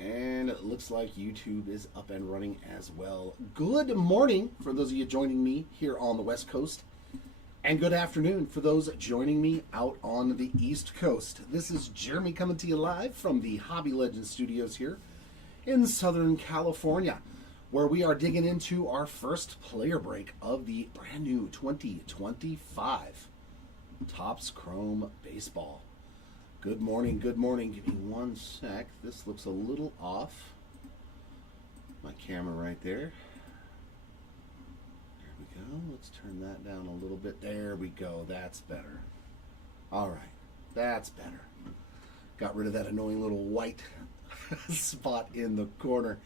And it looks like YouTube is up and running as well. Good morning for those of you joining me here on the West Coast. And good afternoon for those joining me out on the East Coast. This is Jeremy coming to you live from the Hobby Legends Studios here in Southern California, where we are digging into our first player break of the brand new 2025 Topps Chrome Baseball. Good morning, good morning. Give me one sec. This looks a little off. My camera right there. There we go. Let's turn that down a little bit. There we go. That's better. All right. That's better. Got rid of that annoying little white spot in the corner.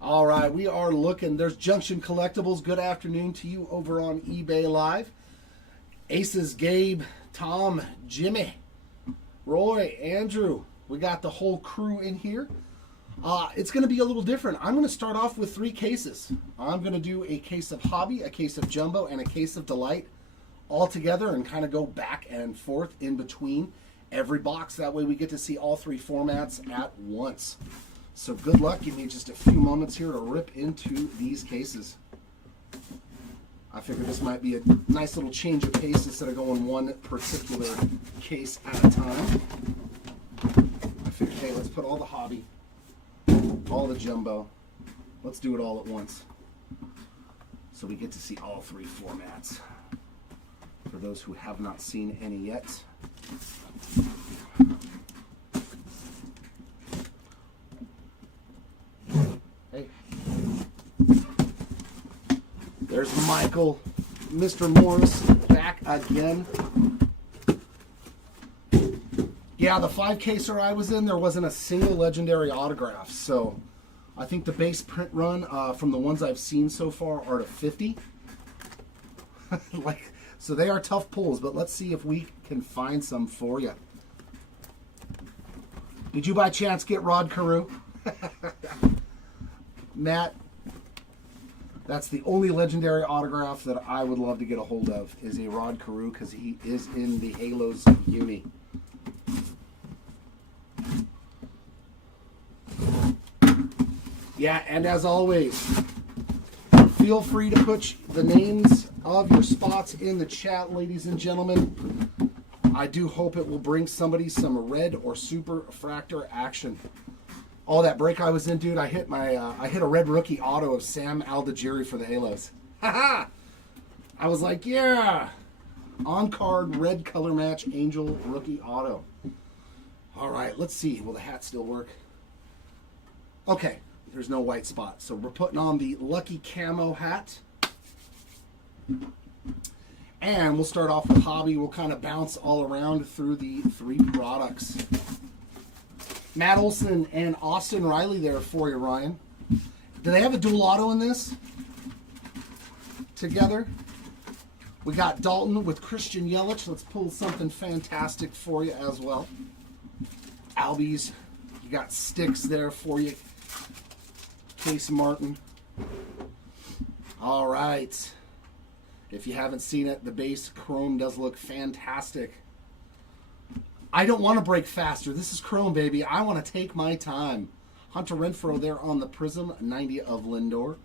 All right. We are looking. There's Junction Collectibles. Good afternoon to you over on eBay Live. Aces, Gabe, Tom, Jimmy, Roy, Andrew, we got the whole crew in here. It's going to be a little different. I'm going to start off with 3 cases. I'm going to do a case of Hobby, a case of Jumbo, and a case of Delight all together and kind of go back and forth in between every box. That way we get to see all 3 formats at once. So good luck. Give me just a few moments here to rip into these cases. I figured this might be a nice little change of pace instead of going one particular case at a time. I figured, hey, let's put all the Hobby, all the Jumbo. Let's do it all at once. So we get to see all 3 formats. For those who have not seen any yet. Hey. There's Michael, Mr. Morris, back again. Yeah, the 5-caser I was in, there wasn't a single legendary autograph. So I think the base print run from the ones I've seen so far are to 50. So they are tough pulls, but let's see if we can find some for you. Did you by chance get Rod Carew? Matt? That's the only legendary autograph that I would love to get a hold of is a Rod Carew because he is in the Halos uni. Yeah, and as always, feel free to put the names of your spots in the chat, ladies and gentlemen. I do hope it will bring somebody some red or super fractor action. Oh, that break I was in, dude, I hit a red rookie auto of Sam Aldigeri for the Halos. Haha! I was like, yeah! On card, red color match, Angel rookie auto. All right, let's see. Will the hat still work? Okay, there's no white spot. So we're putting on the Lucky Camo hat. And we'll start off with Hobby. We'll kind of bounce all around through the 3 products. Matt Olson and Austin Riley there for you, Ryan. Do they have a dual auto in this? Together. We got Dalton with Christian Yelich. Let's pull something fantastic for you as well. Albies. You got Sticks there for you. Case Martin. All right. If you haven't seen it, the base Chrome does look fantastic. I don't want to break faster. This is Chrome, baby. I want to take my time. Hunter Renfroe there on the Prism, 90 of Lindor.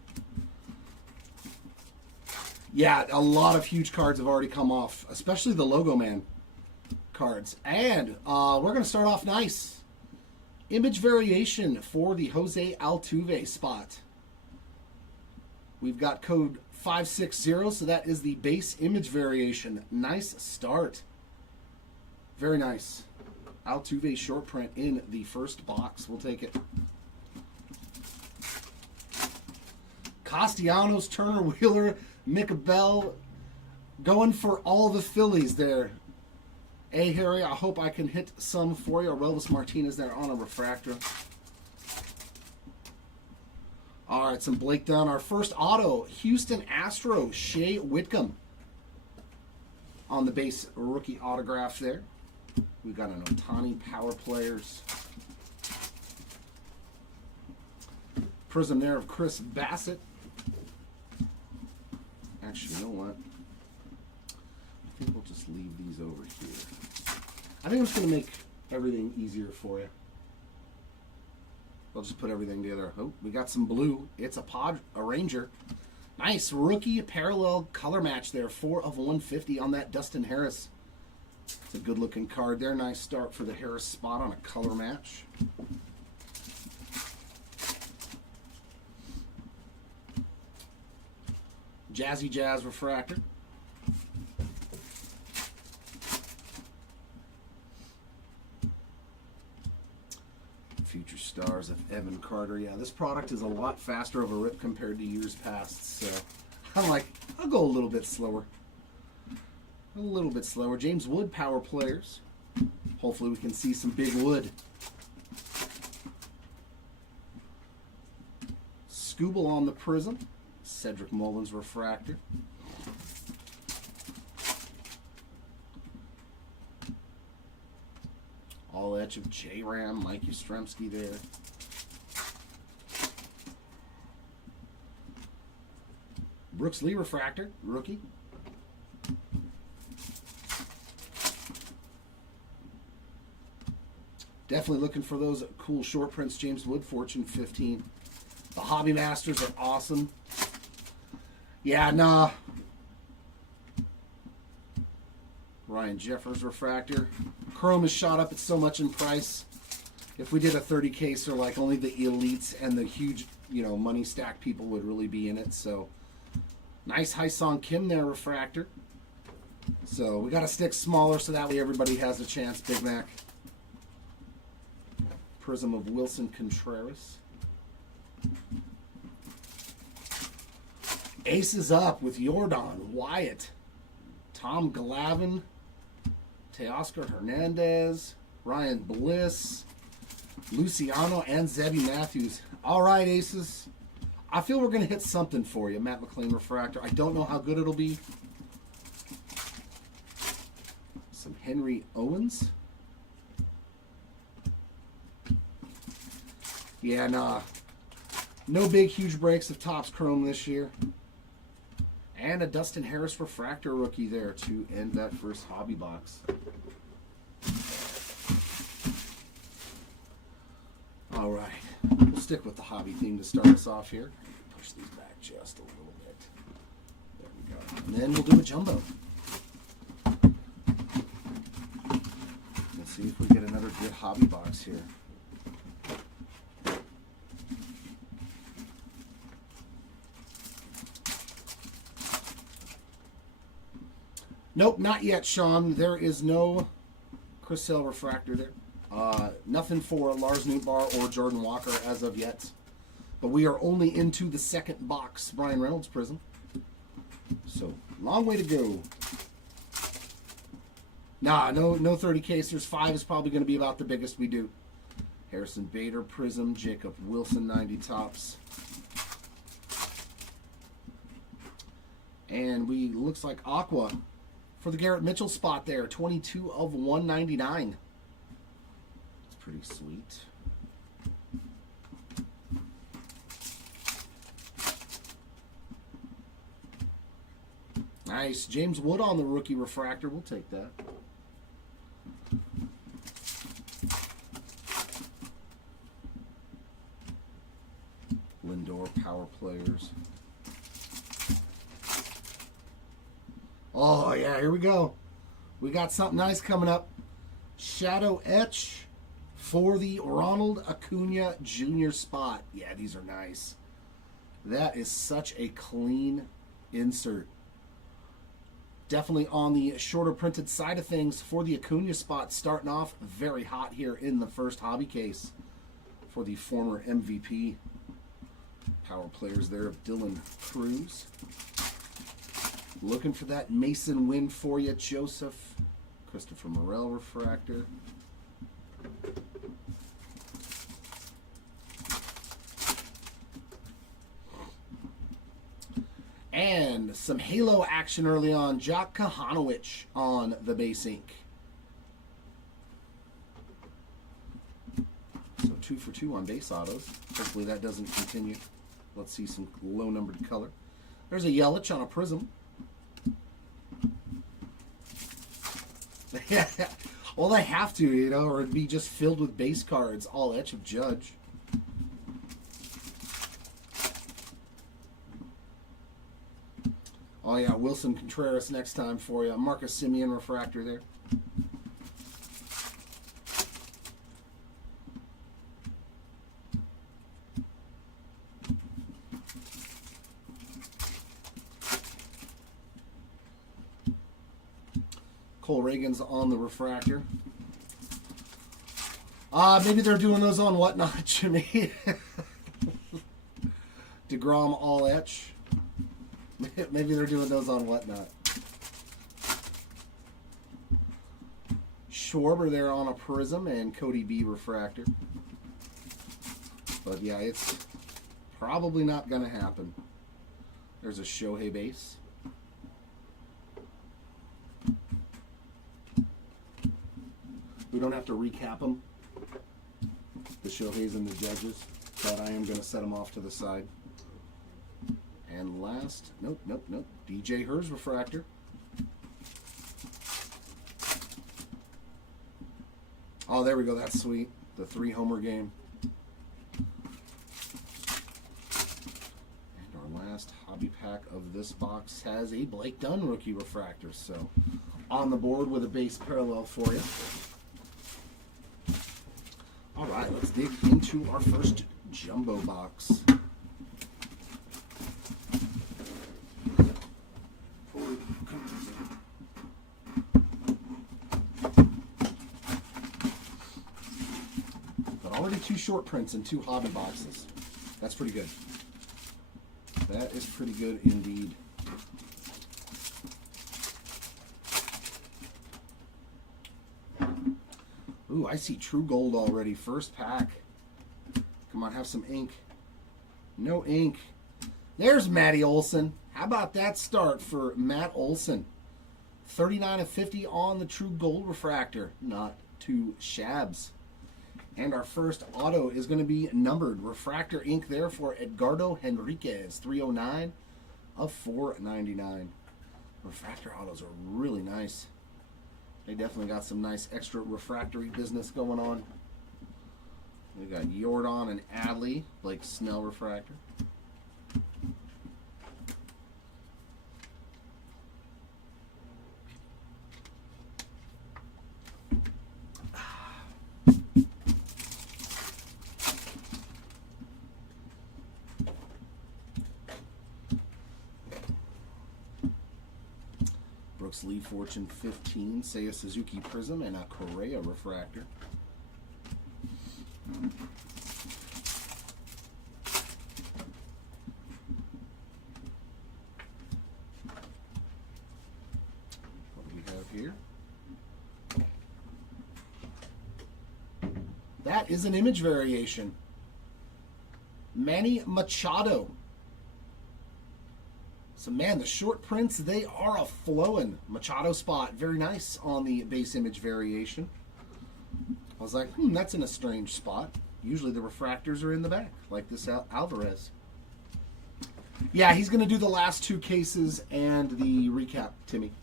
Yeah, a lot of huge cards have already come off, especially the Logo Man cards. And we're going to start off nice. Image variation for the Jose Altuve spot. We've got code 560, so that is the base image variation. Nice start. Very nice. Altuve short print in the first box. We'll take it. Castellanos, Turner, Wheeler, Mick Bell. Going for all the Phillies there. Hey, Harry, I hope I can hit some for you. Aurelvis Martinez there on a refractor. All right, some Blake Dunn. Our first auto, Houston Astros, Shea Whitcomb. On the base rookie autograph there. We've got an Ohtani Power Players. Prism there of Chris Bassett. Actually, you know what? I think we'll just leave these over here. I think I'm just going to make everything easier for you. I'll just put everything together. Oh, we got some blue. It's a Ranger. Nice rookie parallel color match there. 4 of 150 on that Dustin Harris. It's a good looking card there. Nice start for the Harris spot on a color match. Jazzy Jazz refractor. Future Stars of Evan Carter. Yeah, this product is a lot faster of a rip compared to years past, so I'm like, I'll go a little bit slower. A little bit slower. James Wood, Power Players. Hopefully we can see some big wood. Scooble on the Prism. Cedric Mullins refractor. All etch of J-Ram, Mike Yastrzemski there. Brooks Lee refractor, rookie. Definitely looking for those cool short prints. James Wood, Fortune 15. The Hobby Masters are awesome. Yeah, nah. Ryan Jeffers refractor. Chrome has shot up at so much in price. If we did a 30 caser, like only the elites and the huge, money stack people would really be in it. So nice Hyesung Kim there, refractor. So we got to stick smaller so that way everybody has a chance. Big Mac. Prism of Wilson Contreras. Aces up with Jordan Wyatt, Tom Glavine, Teoscar Hernandez, Ryan Bliss, Luciano, and Zebby Matthews. All right, Aces. I feel we're going to hit something for you. Matt McLean refractor. I don't know how good it'll be. Some Henry Owens. Yeah, nah. No big, huge breaks of Topps Chrome this year. And a Dustin Harris refractor rookie there to end that first hobby box. All right. We'll stick with the hobby theme to start us off here. Push these back just a little bit. There we go. And then we'll do a jumbo. Let's see if we get another good hobby box here. Nope, not yet, Sean. There is no Chris Sale refractor there. Nothing for Lars Nootbaar or Jordan Walker as of yet. But we are only into the second box. Brian Reynolds Prism. So, long way to go. Nah, no 30 casers. 5 is probably going to be about the biggest we do. Harrison Bader Prism. Jacob Wilson 90 Topps. And we, looks like Aqua for the Garrett Mitchell spot there. 22 of 199. It's pretty sweet. Nice. James Wood on the rookie refractor. We'll take that. Lindor Power Players. Oh, yeah, here we go. We got something nice coming up. Shadow Etch for the Ronald Acuna Jr. spot. Yeah, these are nice. That is such a clean insert. Definitely on the shorter printed side of things for the Acuna spot. Starting off very hot here in the first hobby case for the former MVP. Power Players there of Dylan Cruz. Looking for that Mason win for you, Joseph. Christopher Morel refractor. And some Halo action early on. Jock Kahanowicz on the base ink. So 2 for 2 on base autos. Hopefully that doesn't continue. Let's see some low numbered color. There's a Yelich on a Prism. Well, they have to, or it'd be just filled with base cards. All etch of Judge. Oh yeah, Wilson Contreras next time for you. Marcus Semien refractor there. Cole Reagan's on the refractor. Maybe they're doing those on Whatnot, Jimmy. DeGrom all etch. Maybe they're doing those on Whatnot. Schwarber there on a Prism and Cody B refractor. But yeah, it's probably not going to happen. There's a Shohei base. We don't have to recap them, the Shoheis and the Judges, but I am going to set them off to the side. And last, nope. DJ Hers refractor. Oh, there we go. That's sweet. The 3-homer game. And our last hobby pack of this box has a Blake Dunn rookie refractor. So on the board with a base parallel for you. All right, let's dig into our first jumbo box. But already 2 short prints and 2 hobby boxes. That's pretty good. That is pretty good indeed. Ooh, I see True Gold already. First pack. Come on, have some ink. No ink. There's Matty Olson. How about that start for Matt Olson? 39/50 on the True Gold refractor. Not too shabs. And our first auto is going to be numbered. Refractor ink there for Edgardo Henriquez. 309/499. Refractor autos are really nice. They definitely got some nice extra refractory business going on. We got Jordan and Adley, Blake Snell refractor. Brooks Lee Fortune 15, Seiya Suzuki Prism, and a Correa refractor. What do we have here? That is an image variation. Manny Machado. So, man, the short prints, they are a flowing Machado spot. Very nice on the base image variation. I was like, that's in a strange spot. Usually the refractors are in the back, like this Alvarez. Yeah, he's going to do the last 2 cases and the recap, Timmy.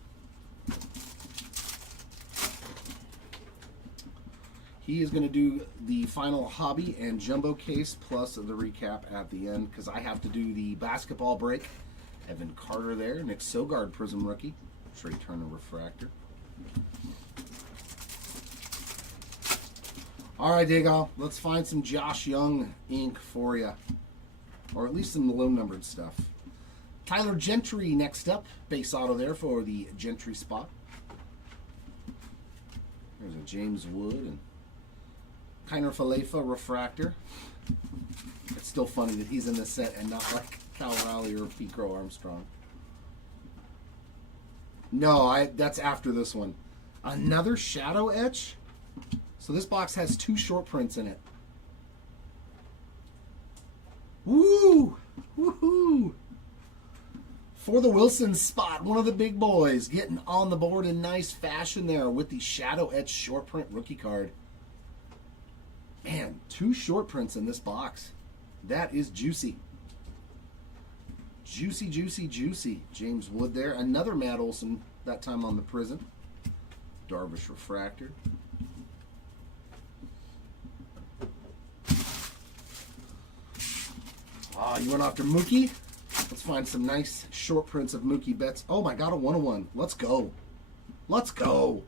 He is going to do the final hobby and jumbo case plus the recap at the end because I have to do the basketball break. Evan Carter there. Nick Sogard Prism rookie. Trey Turner refractor. All right, Dago. Let's find some Josh Young ink for you. Or at least some low-numbered stuff. Tyler Gentry next up. Base auto there for the Gentry spot. There's a James Wood and Kiner Falefa refractor. It's still funny that he's in this set and not like Cal Raleigh or Pete Armstrong. No, that's after this one. Another shadow etch? So this box has 2 short prints in it. Woo! Woohoo! For the Wilson spot, one of the big boys getting on the board in nice fashion there with the shadow etch short print rookie card. Man, 2 short prints in this box. That is juicy. Juicy, juicy, juicy. James Wood there. Another Matt Olson, that time on the Prism. Darvish refractor. You went after Mookie? Let's find some nice short prints of Mookie Betts. Oh my God, a 1/1. Let's go. Let's go.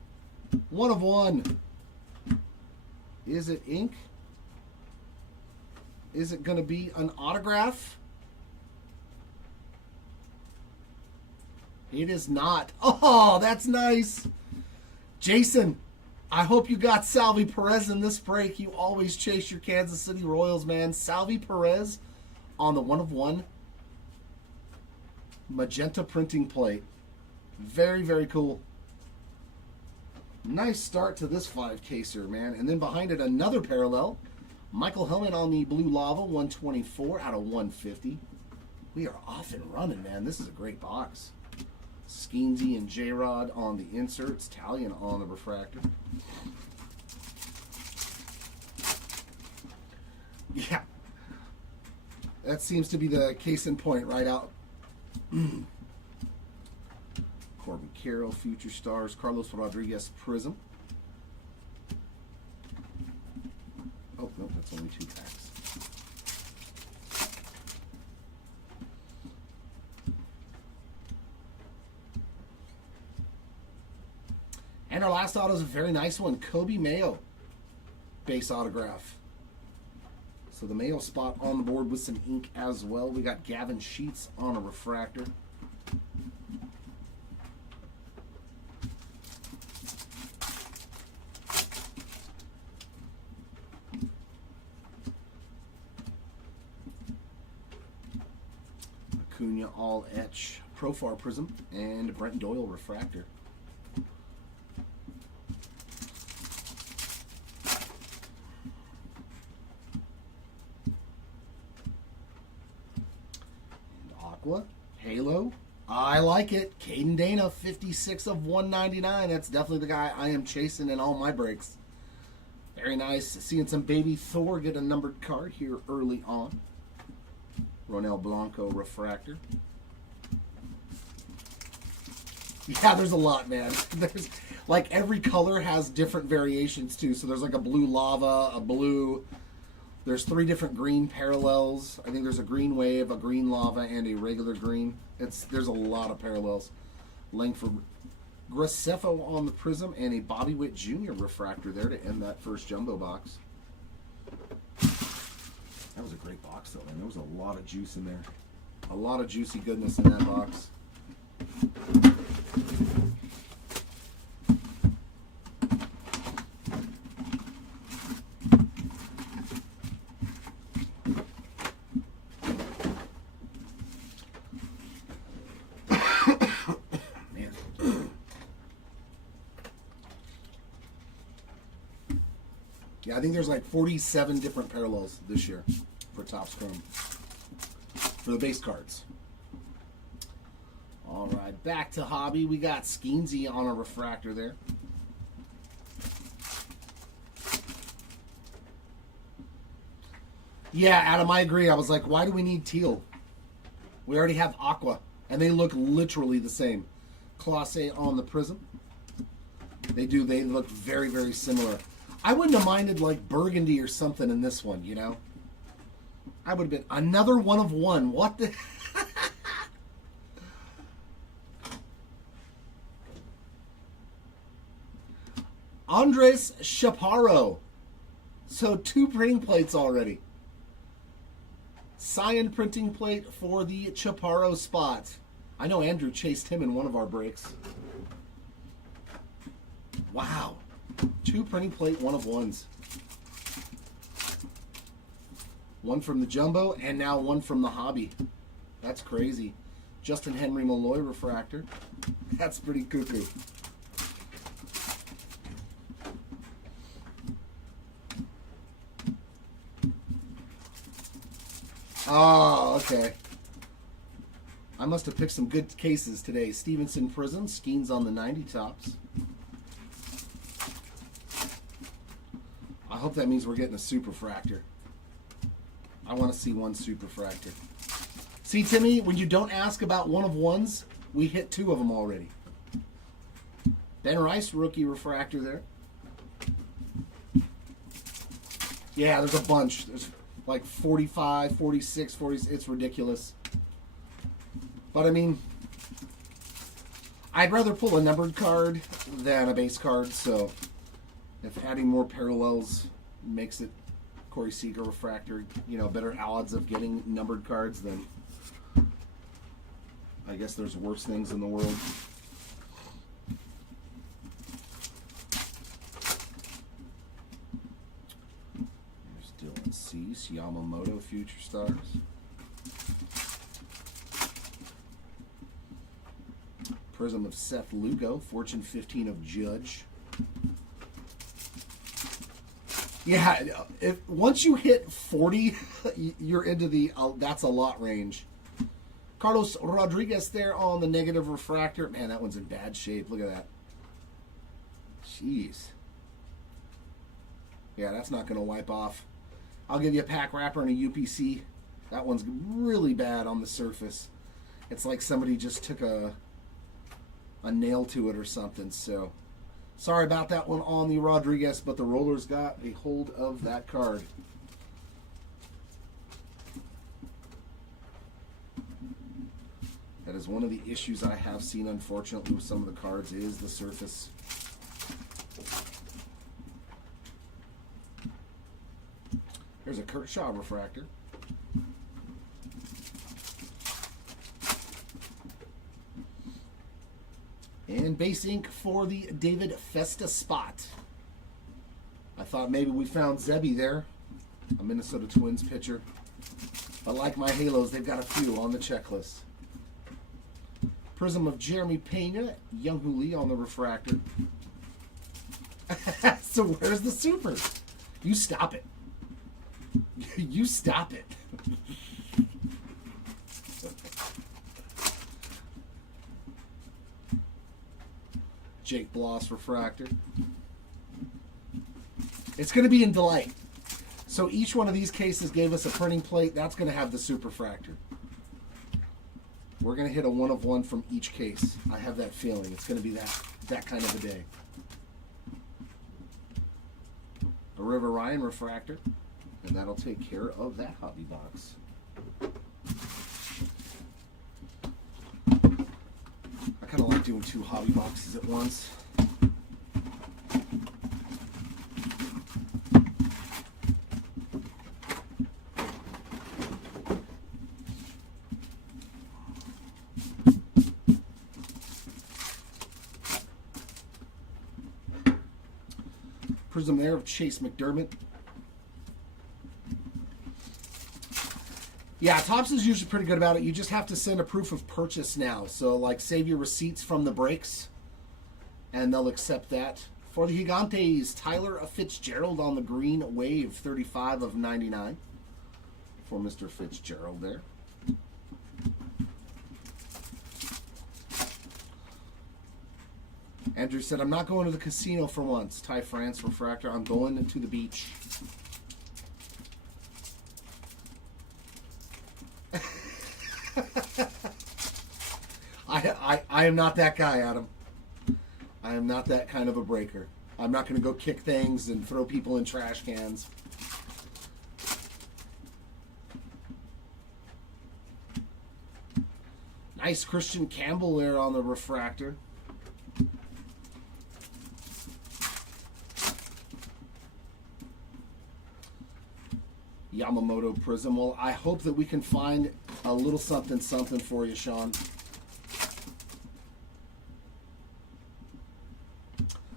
1 of 1. Is it ink? Is it going to be an autograph? It is not. Oh, that's nice. Jason, I hope you got Salvi Perez in this break. You always chase your Kansas City Royals, man. Salvi Perez on the 1 of 1 magenta printing plate. Very, very cool. Nice start to this 5-caser, man. And then behind it, another parallel. Michael Hellman on the Blue Lava, 124 out of 150. We are off and running, man. This is a great box. Skeensy and J-Rod on the inserts. Talion on the refractor. Yeah. That seems to be the case in point right out. Corbin Carroll, Future Stars. Carlos Rodriguez, Prism. Oh, no, that's only 2 packs. And our last auto is a very nice one. Kobe Mayo. Base autograph. So the Mayo spot on the board with some ink as well. We got Gavin Sheets on a refractor. Acuna all etch Profar Prism and Brent Doyle refractor. Aqua, Halo, I like it. Caden Dana, 56 of 199. That's definitely the guy I am chasing in all my breaks. Very nice. Seeing some baby Thor get a numbered card here early on. Ronel Blanco refractor. Yeah, there's a lot, man. There's like every color has different variations too. So there's like a blue lava, a blue. There's 3 different green parallels. I think there's a green wave, a green lava, and a regular green. There's a lot of parallels. Langford Graceffo on the Prism and a Bobby Witt Jr. refractor there to end that first jumbo box. That was a great box though, man. There was a lot of juice in there. A lot of juicy goodness in that box. Yeah, I think there's like 47 different parallels this year for Topps Chrome for the base cards. All right, back to hobby. We got Skeensy on a refractor there. Yeah, Adam, I agree. I was like, why do we need teal? We already have aqua, and they look literally the same. Clase on the Prism. They do. They look very, very similar. I wouldn't have minded like burgundy or something in this one, you know? I would have been another 1 of 1. What the? Andres Chaparro. So 2 printing plates already. Cyan printing plate for the Chaparro spot. I know Andrew chased him in one of our breaks. Wow. 2 printing plate 1 of 1s. 1 from the jumbo and now 1 from the hobby. That's crazy. Justin Henry Malloy refractor. That's pretty cuckoo. Oh, okay. I must have picked some good cases today. Stevenson Prism, Skeens on the 90 tops. I hope that means we're getting a superfractor. I want to see 1 superfractor. See, Timmy, when you don't ask about 1 of 1s, we hit 2 of them already. Ben Rice, rookie refractor there. Yeah, there's a bunch. There's like 45, 46, 40. It's ridiculous. But I mean, I'd rather pull a numbered card than a base card, so if adding more parallels makes it Corey Seager refractor, you know, better odds of getting numbered cards, then I guess there's worse things in the world. There's Dylan Cease, Yamamoto, Future Stars. Prism of Seth Lugo, Fortune 15 of Judge. Yeah, once you hit 40, you're into the that's a lot range. Carlos Rodriguez there on the negative refractor. Man, that one's in bad shape. Look at that. Jeez. Yeah, that's not going to wipe off. I'll give you a pack wrapper and a UPC. That one's really bad on the surface. It's like somebody just took a nail to it or something. So sorry about that one on the Rodriguez, but the Rollers got a hold of that card. That is one of the issues I have seen, unfortunately, with some of the cards is the surface. There's a Kershaw refractor. And base ink for the David Festa spot. I thought maybe we found Zebby there, a Minnesota Twins pitcher. But like my Halos, they've got a few on the checklist. Prism of Jeremy Pena, Young-Hoo Lee on the refractor. So where's the super? You stop it. You stop it. Jake Bloss refractor. It's going to be in Delight. So each one of these cases gave us a printing plate. That's going to have the superfractor. We're going to hit a 1 of 1 from each case. I have that feeling. It's going to be that kind of a day. A River Ryan refractor. And that'll take care of that hobby box. I kind of like doing 2 hobby boxes at once. Prism there of Chase McDermott. Yeah, Topps is usually pretty good about it. You just have to send a proof of purchase now. So, like, save your receipts from the breaks, and they'll accept that. For the Gigantes, Tyler Fitzgerald on the green wave, 35 of 99. For Mr. Fitzgerald there. Andrew said, I'm not going to the casino for once. Ty France refractor. I'm going to the beach. I am not that guy, Adam. I am not that kind of a breaker. I'm not going to go kick things and throw people in trash cans. Nice Christian Campbell there on the refractor. Yamamoto Prism. Well, I hope that we can find a little something for you, Sean.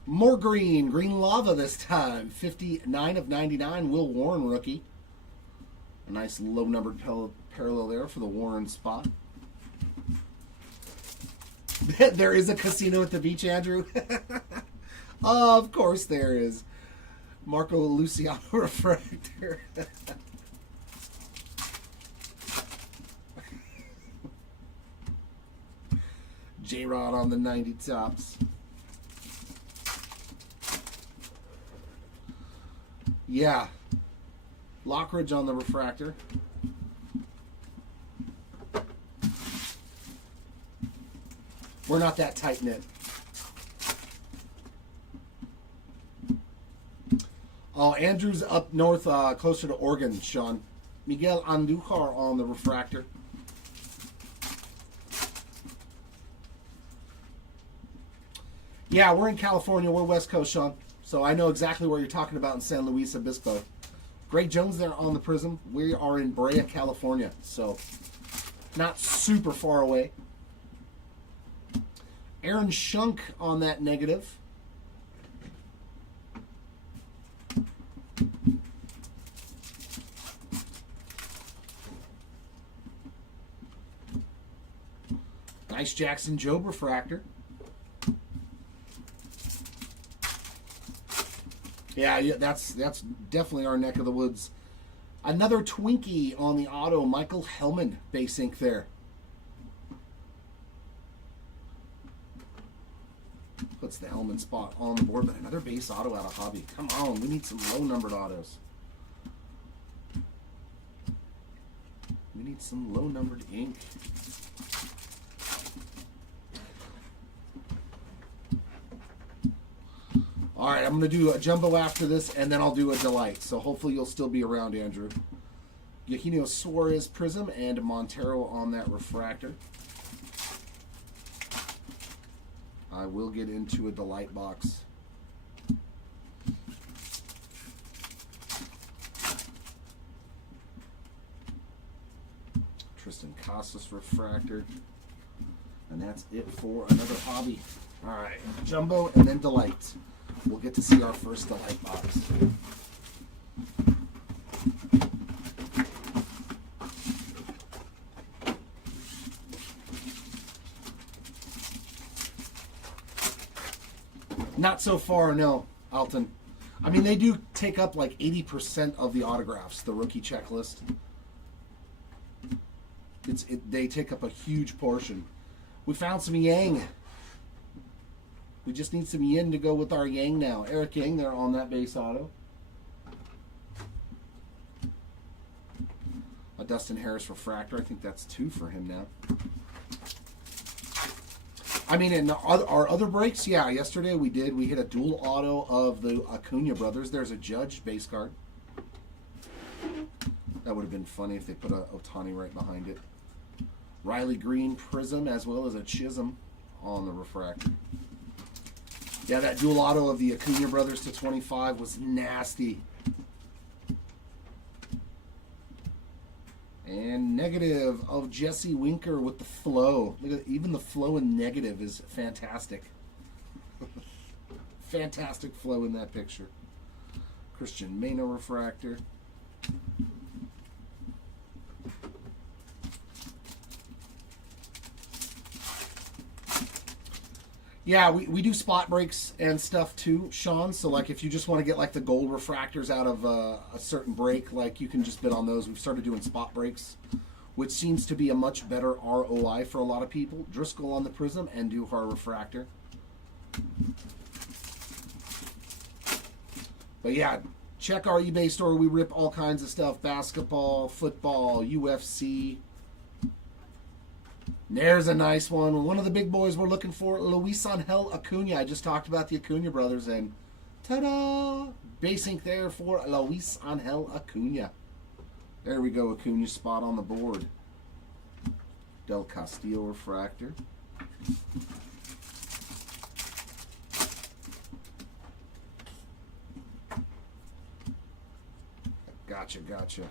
More green lava this time. 59 of 99. Will Warren rookie. A nice low numbered parallel there for the Warren spot. There is a casino at the beach, Andrew. Of course there is. Marco Luciano refractor. J-Rod on the 90 Topps. Yeah. Lockridge on the refractor. We're not that tight-knit. Oh, Andrew's up north, closer to Oregon, Sean. Miguel Andujar on the refractor. Yeah, we're in California. We're West Coast, Sean. So I know exactly what you're talking about in San Luis Obispo. Greg Jones there on the Prism. We are in Brea, California. So not super far away. Aaron Shunk on that negative. Nice Jackson Jobe refractor. Yeah, that's definitely our neck of the woods. Another Twinkie on the auto. Michael Hellman base ink there. Puts the Hellman spot on the board, but another base auto out of Hobby. Come on, we need some low-numbered autos. We need some low-numbered ink. All right, I'm going to do a jumbo after this, and then I'll do a delight. So hopefully you'll still be around, Andrew. Eugenio Suarez Prism and Montero on that refractor. I will get into a delight box. Tristan Casas refractor. And that's it for another hobby. All right, jumbo and then delight. We'll get to see our first delight box. Not so far, no, Alton. I mean, they do take up like 80% of the autographs, the rookie checklist. They take up a huge portion. We found some Yang. We just need some yin to go with our Yang now. Eric Yang there on that base auto. A Dustin Harris refractor. I think that's 2 for him now. I mean, in our other breaks, yeah, yesterday we hit a dual auto of the Acuna brothers. There's a Judge base card. That would have been funny if they put a Ohtani right behind it. Riley Green Prism as well as a Chisholm on the refractor. Yeah, that dual auto of the Acuna brothers to 25 was nasty. And negative of Jesse Winker with the flow. Look at even the flow in negative is fantastic. Fantastic flow in that picture. Christian Mano refractor. Yeah, we do spot breaks and stuff too, Sean. So like if you just want to get like the gold refractors out of a certain break, like you can just bid on those. We've started doing spot breaks, which seems to be a much better ROI for a lot of people. Driscoll on the Prism and Duhar refractor. But yeah, check our eBay store. We rip all kinds of stuff. Basketball, football, UFC. There's a nice one. One of the big boys we're looking for, Luis Angel Acuna. I just talked about the Acuna brothers, and ta-da! Base ink there for Luis Angel Acuna. There we go, Acuna spot on the board. Del Castillo refractor. Gotcha.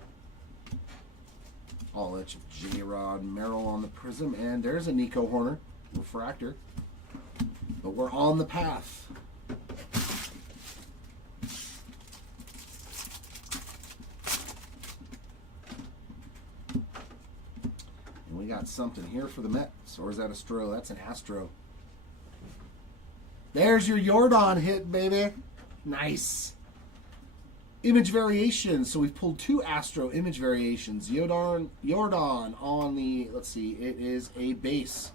All that J-Rod Merrill on the Prism, and there's a Nico Horner refractor. But we're on the path. And we got something here for the Mets, or is that a Astro? That's an Astro. There's your Jordan hit, baby. Nice. Image variations. So we've pulled 2 Astro image variations. Jordan on the, let's see, it is a base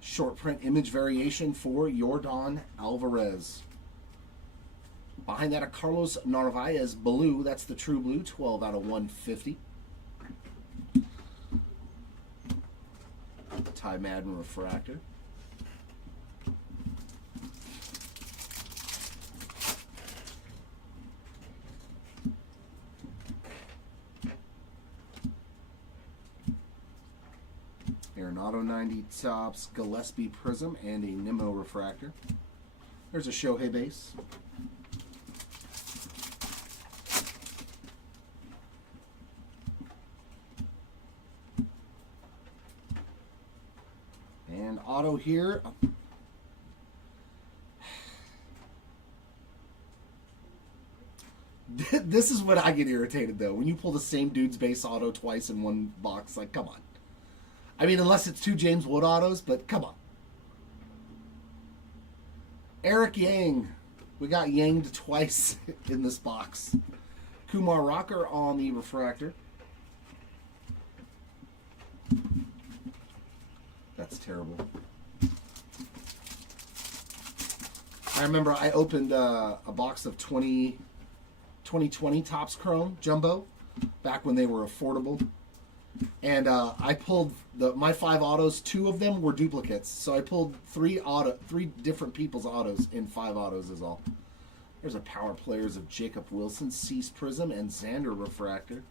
short print image variation for Jordan Alvarez. Behind that, a Carlos Narvaez blue. That's the true blue, 12 out of 150. Ty Madden refractor. Arenado 90 Topps, Gillespie Prism, and a Nimmo Refractor. There's a Shohei base. And auto here. This is what I get irritated, though. When you pull the same dude's base auto twice in one box, like, come on. I mean, unless it's two James Wood autos, but come on. Eric Yang. We got Yanged twice in this box. Kumar Rocker on the refractor. That's terrible. I remember I opened a box of 2020 Topps Chrome Jumbo back when they were affordable. And I pulled my 5 autos. 2 of them were duplicates, so I pulled 3 different people's autos in 5 autos is all. There's a Power Players of Jacob Wilson, Cease Prism, and Xander Refractor.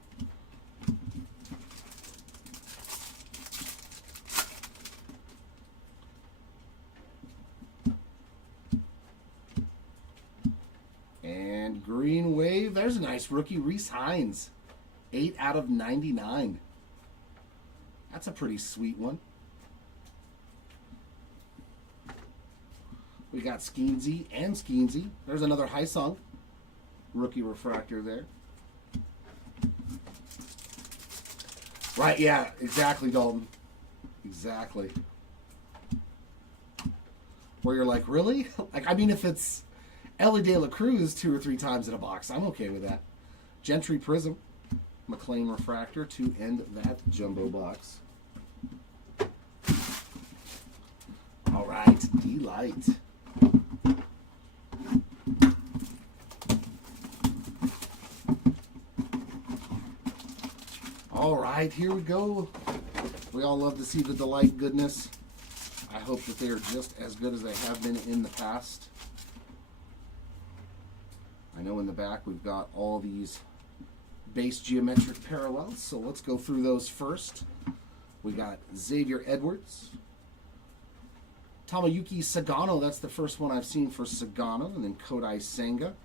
And Green Wave. There's a nice rookie, Reese Hines, 8 out of 99. That's a pretty sweet one. We got Skeensy and Skeensy. There's another Hysong rookie refractor there. Right, yeah, exactly, Dalton. Exactly. Where you're like, really? Like, I mean, if it's Ellie De La Cruz 2 or 3 times in a box, I'm okay with that. Gentry Prism. McLean Refractor to end that jumbo box. All right, Delight. All right, here we go. We all love to see the Delight goodness. I hope that they are just as good as they have been in the past. I know in the back we've got all these base geometric parallels, so let's go through those first. We got Xavier Edwards, Tomoyuki Sagano, that's the first one I've seen for Sagano, and then Kodai Senga.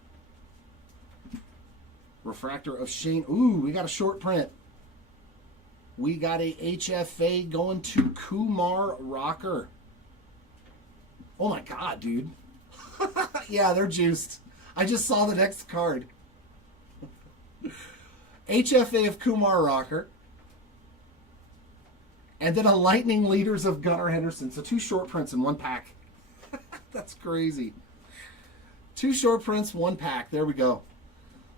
Refractor of Shane. Ooh, we got a short print. We got a HFA going to Kumar Rocker. Oh my god, dude. Yeah, they're juiced. I just saw the next card. HFA of Kumar Rocker. And then a Lightning Leaders of Gunnar Henderson. So 2 short prints in 1 pack. That's crazy. 2 short prints, 1 pack. There we go.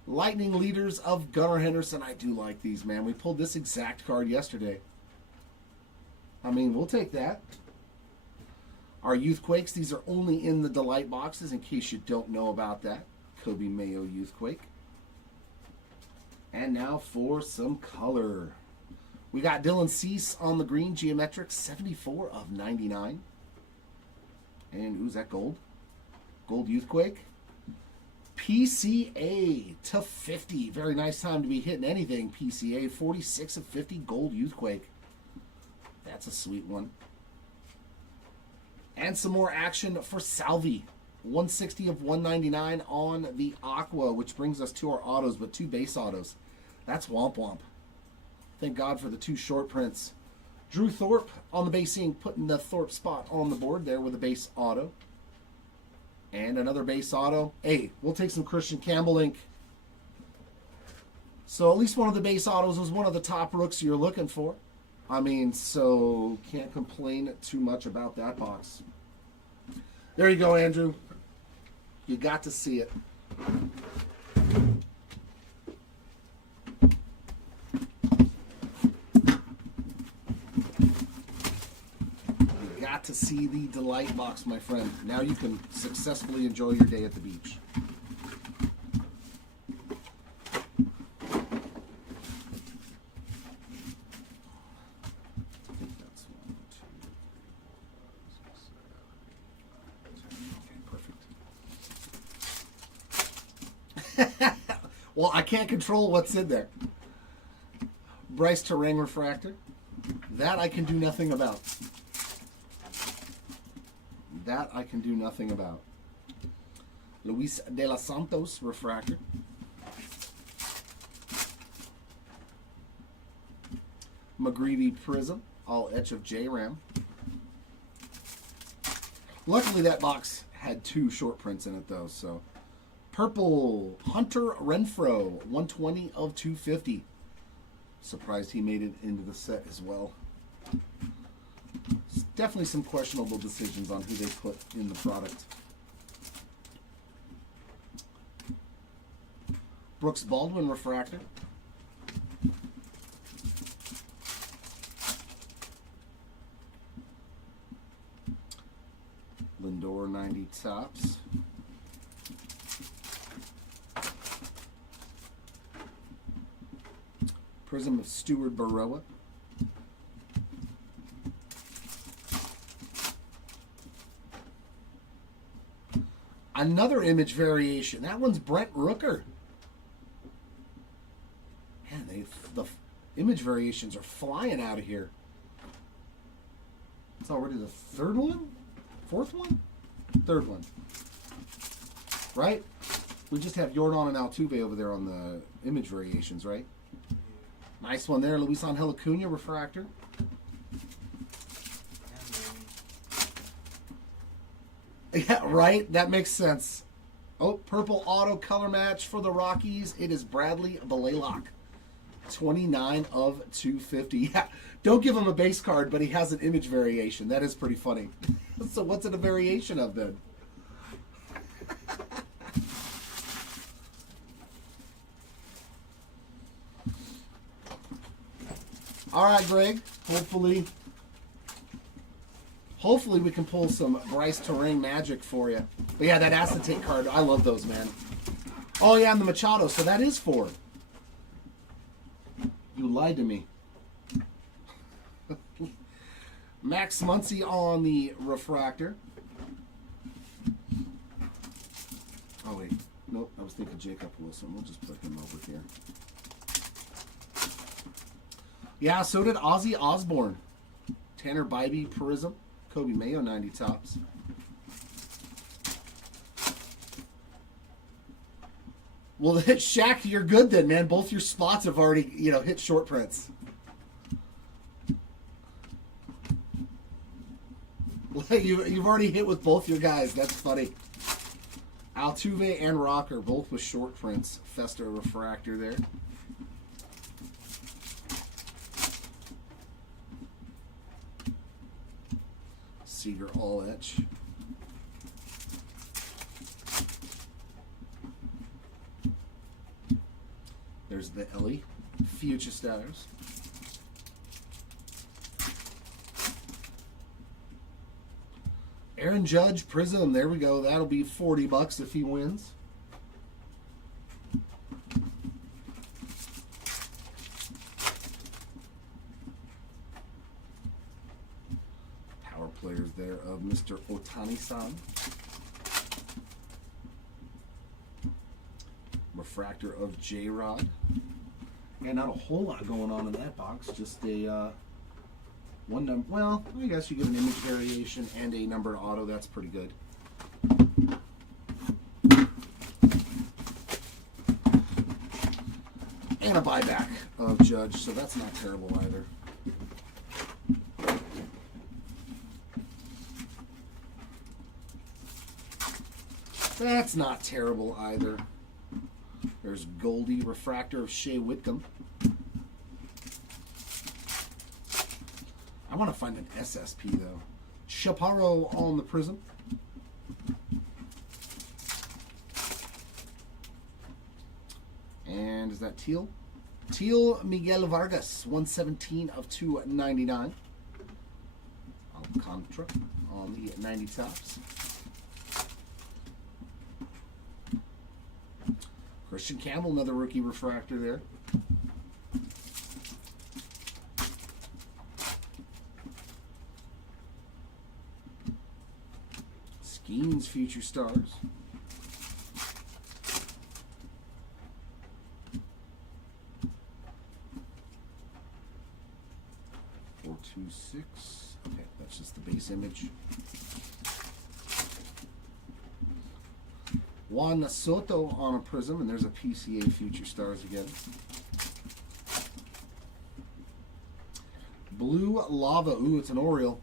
Lightning Leaders of Gunnar Henderson. I do like these, man. We pulled this exact card yesterday. I mean, we'll take that. Our Youthquakes. These are only in the Delight boxes in case you don't know about that. Kobe Mayo Youthquake. And now for some color. We got Dylan Cease on the green, geometric, 74 of 99. And who's that gold? Gold Youthquake. PCA to 50. Very nice time to be hitting anything, PCA. 46 of 50, gold Youthquake. That's a sweet one. And some more action for Salvi. 160 of 199 on the Aqua, which brings us to our autos, but 2 base autos. That's Womp Womp. Thank God for the 2 short prints. Drew Thorpe on the basing, putting the Thorpe spot on the board there with a base auto. And another base auto. Hey, we'll take some Christian Campbell ink. So at least one of the base autos was one of the top rooks you're looking for. I mean, so can't complain too much about that box. There you go, Andrew. You got to see it. To see the Delight box, my friend. Now you can successfully enjoy your day at the beach. I think that's 1, 2, 3, 4, 5, 6, 7, 8. Okay, perfect. Well, I can't control what's in there. Bryce Terang Refractor. That I can do nothing about. That I can do nothing about. Luis de los Santos refractor. McGreevy Prism, all etch of J-Ram. Luckily that box had 2 short prints in it though, so. Purple Hunter Renfroe, 120 of 250. Surprised he made it into the set as well. There's definitely some questionable decisions on who they put in the product. Brooks Baldwin refractor. Lindor 90 tops. Prism of Stuart Baroa. Another image variation. That one's Brent Rooker. Man, the image variations are flying out of here. It's already the 3rd one? 4th one? 3rd one. Right? We just have Yordan and Altuve over there on the image variations, right? Nice one there. Luis Angel Acuna refractor. Yeah, right? That makes sense. Oh, purple auto color match for the Rockies. It is Bradley Blaylock. 29 of 250. Yeah, don't give him a base card, but he has an image variation. That is pretty funny. So what's it a variation of then? All right, Greg. Hopefully we can pull some Bryce Terang magic for you. But yeah, that acetate card, I love those, man. Oh yeah, and the Machado, so that is 4. You lied to me. Max Muncy on the refractor. Oh wait, nope, I was thinking Jacob Wilson. We'll just put him over here. Yeah, so did Ozzy Osbourne. Tanner Bybee Prism. Kobe Mayo 90 tops. Well, Shaq, you're good then, man. Both your spots have already, hit short prints. You've already hit with both your guys. That's funny. Altuve and Rocker, both with short prints. Festa refractor there. Seager all etch. There's the Ellie. Future Stars. Aaron Judge Prism. There we go. That'll be $40 if he wins. Power players there of Mr. Otani-san. Refractor of J-Rod. And not a whole lot going on in that box. Just a one number. Well, I guess you get an image variation and a numbered auto. That's pretty good. And a buyback of Judge, so that's not terrible either. That's not terrible either. There's Goldie refractor of Shea Whitcomb. I want to find an SSP though. Chaparro on the Prism. And is that Teal? Teal Miguel Vargas, 117 of 299. Alcantara on the 90 tops. Christian Campbell, another rookie refractor there. Skeens Future Stars. 126. Okay, that's just the base image. Juan Soto on a prism, and there's a PCA Future Stars again. Blue Lava. Ooh, it's an Oriole.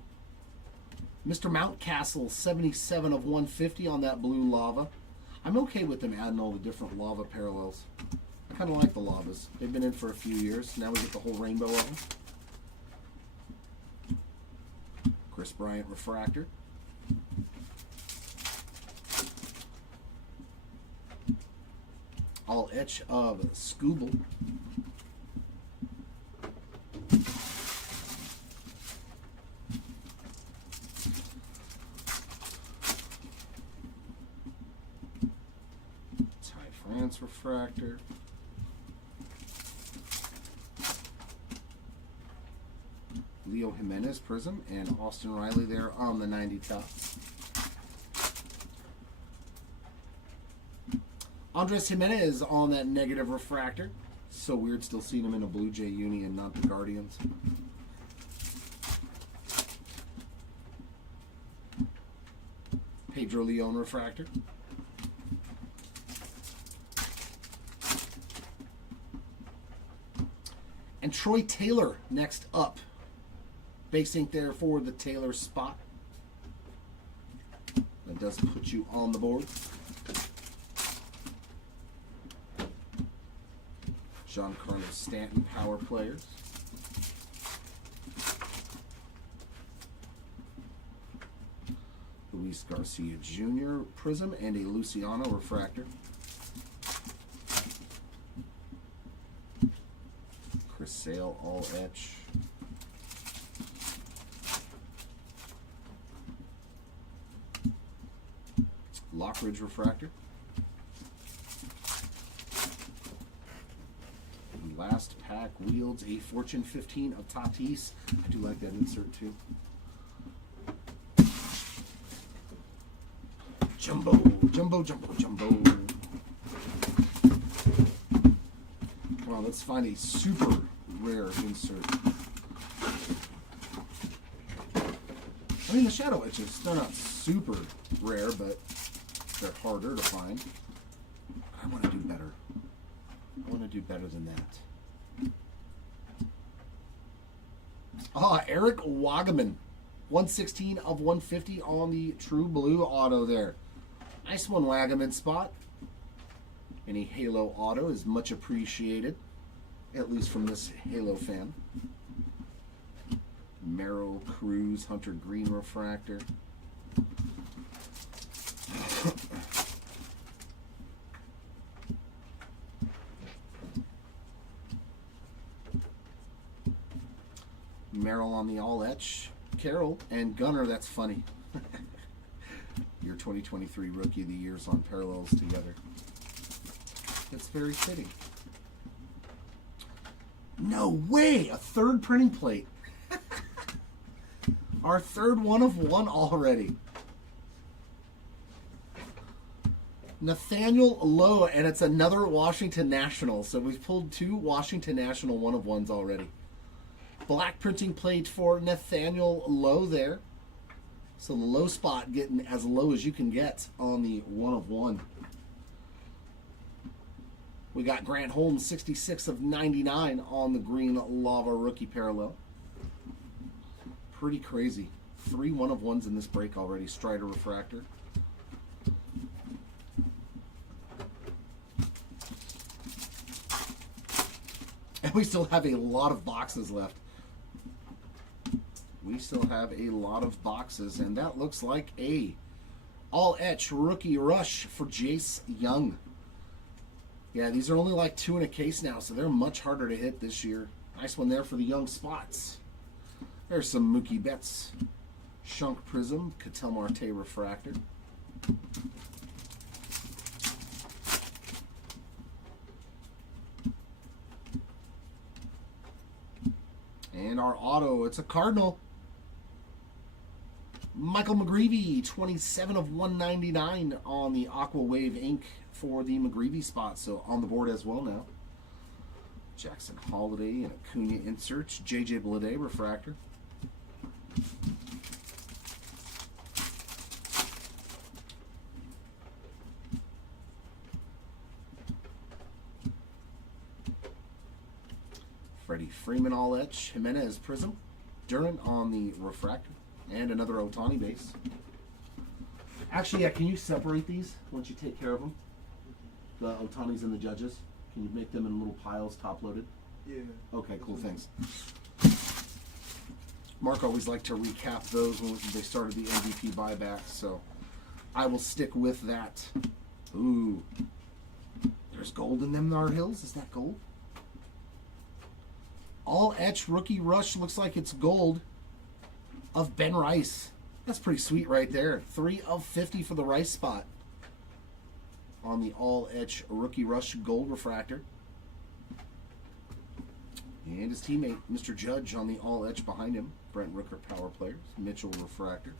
Mr. Mountcastle, 77 of 150 on that Blue Lava. I'm okay with them adding all the different lava parallels. I kind of like the lavas. They've been in for a few years. Now we get the whole rainbow of them. Chris Bryant Refractor. All etch of Scooble. Ty France Refractor. Leo Jimenez Prism and Austin Riley there on the 90 top. Andres Jimenez on that negative refractor. So weird still seeing him in a Blue Jay uni and not the Guardians. Pedro Leon refractor. And Troy Taylor next up. Base ink there for the Taylor spot. That does put you on the board. Giancarlo Stanton power players. Luis Garcia Jr. prism and a Luciano refractor. Chris Sale all etch. Lockridge refractor. And last pack wields a Fortune 15 of Tatis. I do like that insert too. Jumbo, jumbo, jumbo, jumbo. Come on, let's find a super rare insert. I mean, the shadow etches, they're not super rare, but they're harder to find. I want to do better. I want to do better than that. Eric Wagaman. 116 of 150 on the True Blue auto there. Nice one, Wagaman spot. Any Halo auto is much appreciated, at least from this Halo fan. Merrill Cruz, Hunter Green refractor. Merrill on the all etch. Carroll and Gunner, that's funny. Your 2023 Rookie of the Years on parallels together. That's very fitting. No way! A third printing plate. Our third one of one already. Nathaniel Lowe, and it's another Washington National. So we've pulled two Washington National one of ones already. Black printing plate for Nathaniel Lowe there. So the low spot getting as low as you can get on the one of one. We got Grant Holmes, 66 of 99 on the green lava rookie parallel. Pretty crazy. 3 one of ones in this break already. Strider refractor. And we still have a lot of boxes left. We still have a lot of boxes, and that looks like a all etch rookie rush for Jace Young. Yeah, these are only like 2 in a case now, so they're much harder to hit this year. Nice one there for the young spots. There's some Mookie Betts. Shunk Prism, Ketel Marte refractor. And our auto, it's a Cardinal. Michael McGreevy, 27 of 199 on the Aqua Wave ink for the McGreevy spot. So on the board as well now. Jackson Holiday and Acuna inserts. JJ Bleday refractor. Freddie Freeman all etch. Jimenez Prism. Duran on the refractor. And another Ohtani base. Actually, yeah, can you separate these once you take care of them? The Ohtanis and the Judges? Can you make them in little piles, top-loaded? Yeah. Okay, cool, thanks. Mark always liked to recap those when they started the MVP buyback, so I will stick with that. Ooh. There's gold in them Nar Hills? Is that gold? All etch rookie rush looks like it's gold of Ben Rice. That's pretty sweet right there. 3 of 50 for the Rice spot on the all etch rookie rush gold refractor. And his teammate, Mr. Judge, on the all etch behind him. Brent Rooker power players. Mitchell refractor.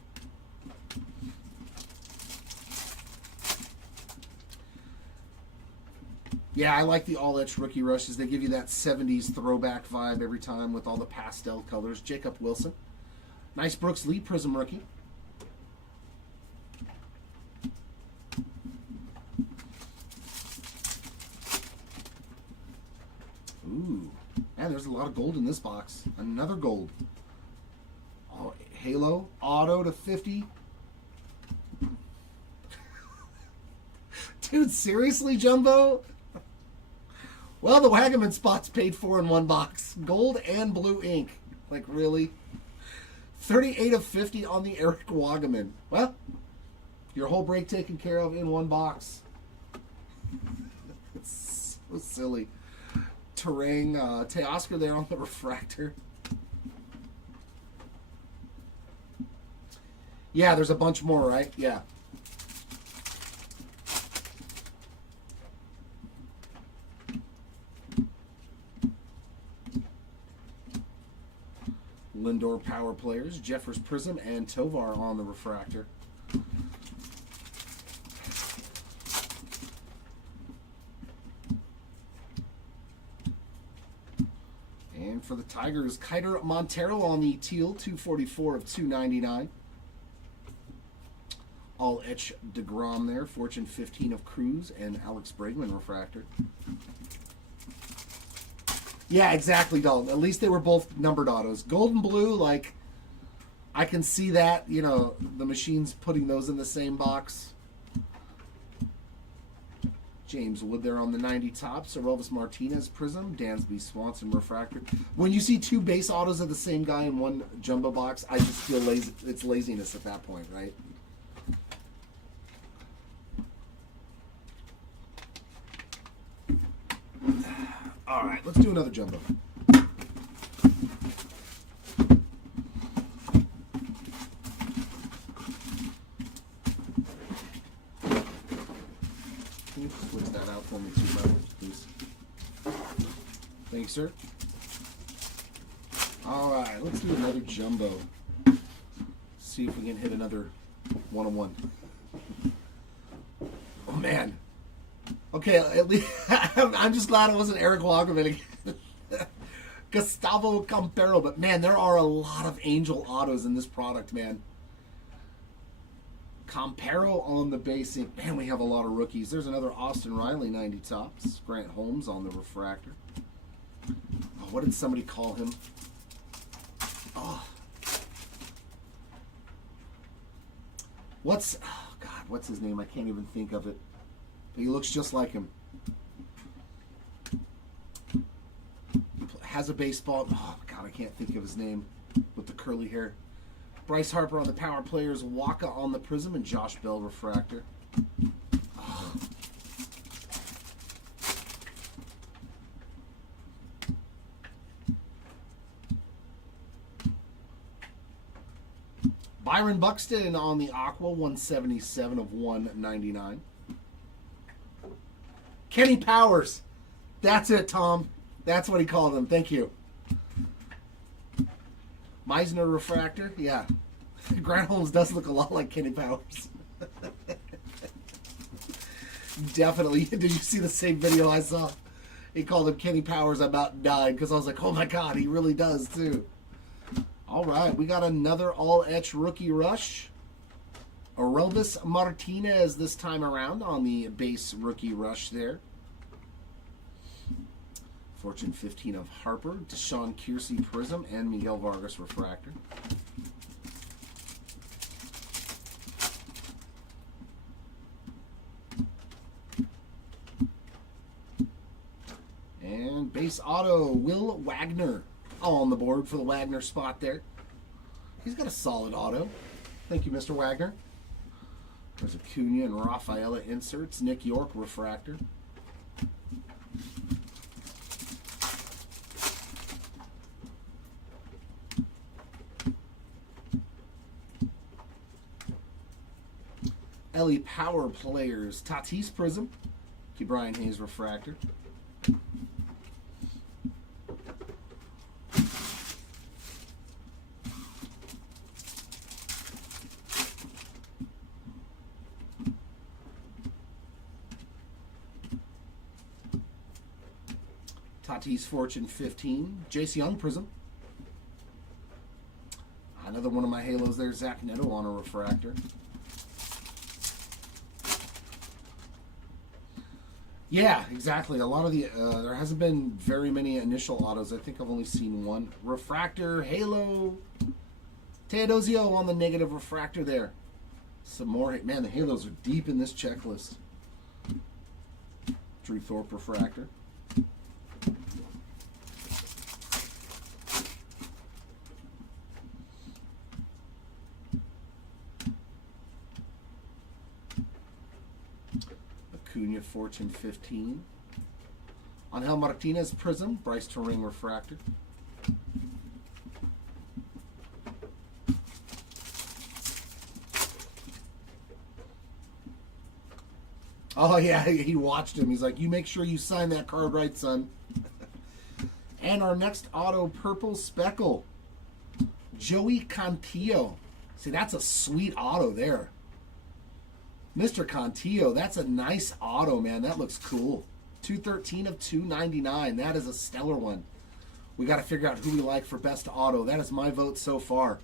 Yeah, I like the all etch rookie rushes. They give you that 70s throwback vibe every time with all the pastel colors. Jacob Wilson. Nice Brooks Lee Prism rookie. Ooh. Man, there's a lot of gold in this box. Another gold. Oh, Halo auto to 50. Dude, seriously, Jumbo? Well, the Wagaman spot's paid for in one box. Gold and blue ink. Like, really? 38 of 50 on the Eric Wagaman. Well, your whole break taken care of in one box. It's so silly. Terang, Teoscar there on the refractor. Yeah, there's a bunch more, right? Yeah. Lindor power players, Jeffers Prism, and Tovar on the refractor. And for the Tigers, Kiter Montero on the teal, 244 of 299. All etch DeGrom there, Fortune 15 of Cruz, and Alex Bregman refractor. Yeah, exactly, Dalton. At least they were both numbered autos. Gold and blue, like, I can see that, you know, the machine's putting those in the same box. James Wood there on the 90 tops. Elvis Martinez Prism. Dansby Swanson refractor. When you see two base autos of the same guy in one jumbo box, I just feel lazy. It's laziness at that point, right? All right, let's do another jumbo. Can you switch that out for me too, please? Thanks, sir. All right, let's do another jumbo. See if we can hit another one-on-one. Oh, man. Okay, at least I'm just glad it wasn't Eric Wagaman again. Gustavo Campero, but man, there are a lot of Angel autos in this product, man. Campero on the basic. Man, we have a lot of rookies. There's another Austin Riley 90 tops. Grant Holmes on the refractor. Oh, what did somebody call him? Oh. Oh, God, what's his name? I can't even think of it. He looks just like him. Has a baseball. Oh, God, I can't think of his name with the curly hair. Bryce Harper on the power players. Waka on the Prism. And Josh Bell refractor. Oh. Byron Buxton on the Aqua. 177 of 199. Kenny Powers. That's it, Tom. That's what he called him. Thank you. Meisner refractor. Yeah. Grant Holmes does look a lot like Kenny Powers. Definitely. Did you see the same video I saw? He called him Kenny Powers. I about died because I was like, oh my God, he really does too. All right. We got another all etch rookie rush. Elvis Martinez this time around on the base rookie rush there. Fortune 15 of Harper, Deshaun Kiersey Prism, and Miguel Vargas Refractor. And base auto, Will Wagner on the board for the Wagner spot there. He's got a solid auto. Thank you, Mr. Wagner. There's Acuna and Rafaela inserts. Nick York refractor. Ellie Power Players. Tatis Prism. Brian Hayes refractor. Tatis Fortune 15. Jace Young Prism. Another one of my halos there, Zach Neto on a refractor. Yeah, exactly. A lot of the, there hasn't been very many initial autos. I think I've only seen one. Refractor, halo. Teodosio on the negative refractor there. Some more, man, the halos are deep in this checklist. Drew Thorpe refractor. Acuna Fortune 15. Angel Martinez Prism. Bryce Terang refractor. Oh yeah, he watched him. He's like, you make sure you sign that card right, son. And our next auto, purple speckle. Joey Cantillo. See, that's a sweet auto there. Mr. Cantillo, that's a nice auto, man. That looks cool. 213 of 299. That is a stellar one. We got to figure out who we like for best auto. That is my vote so far.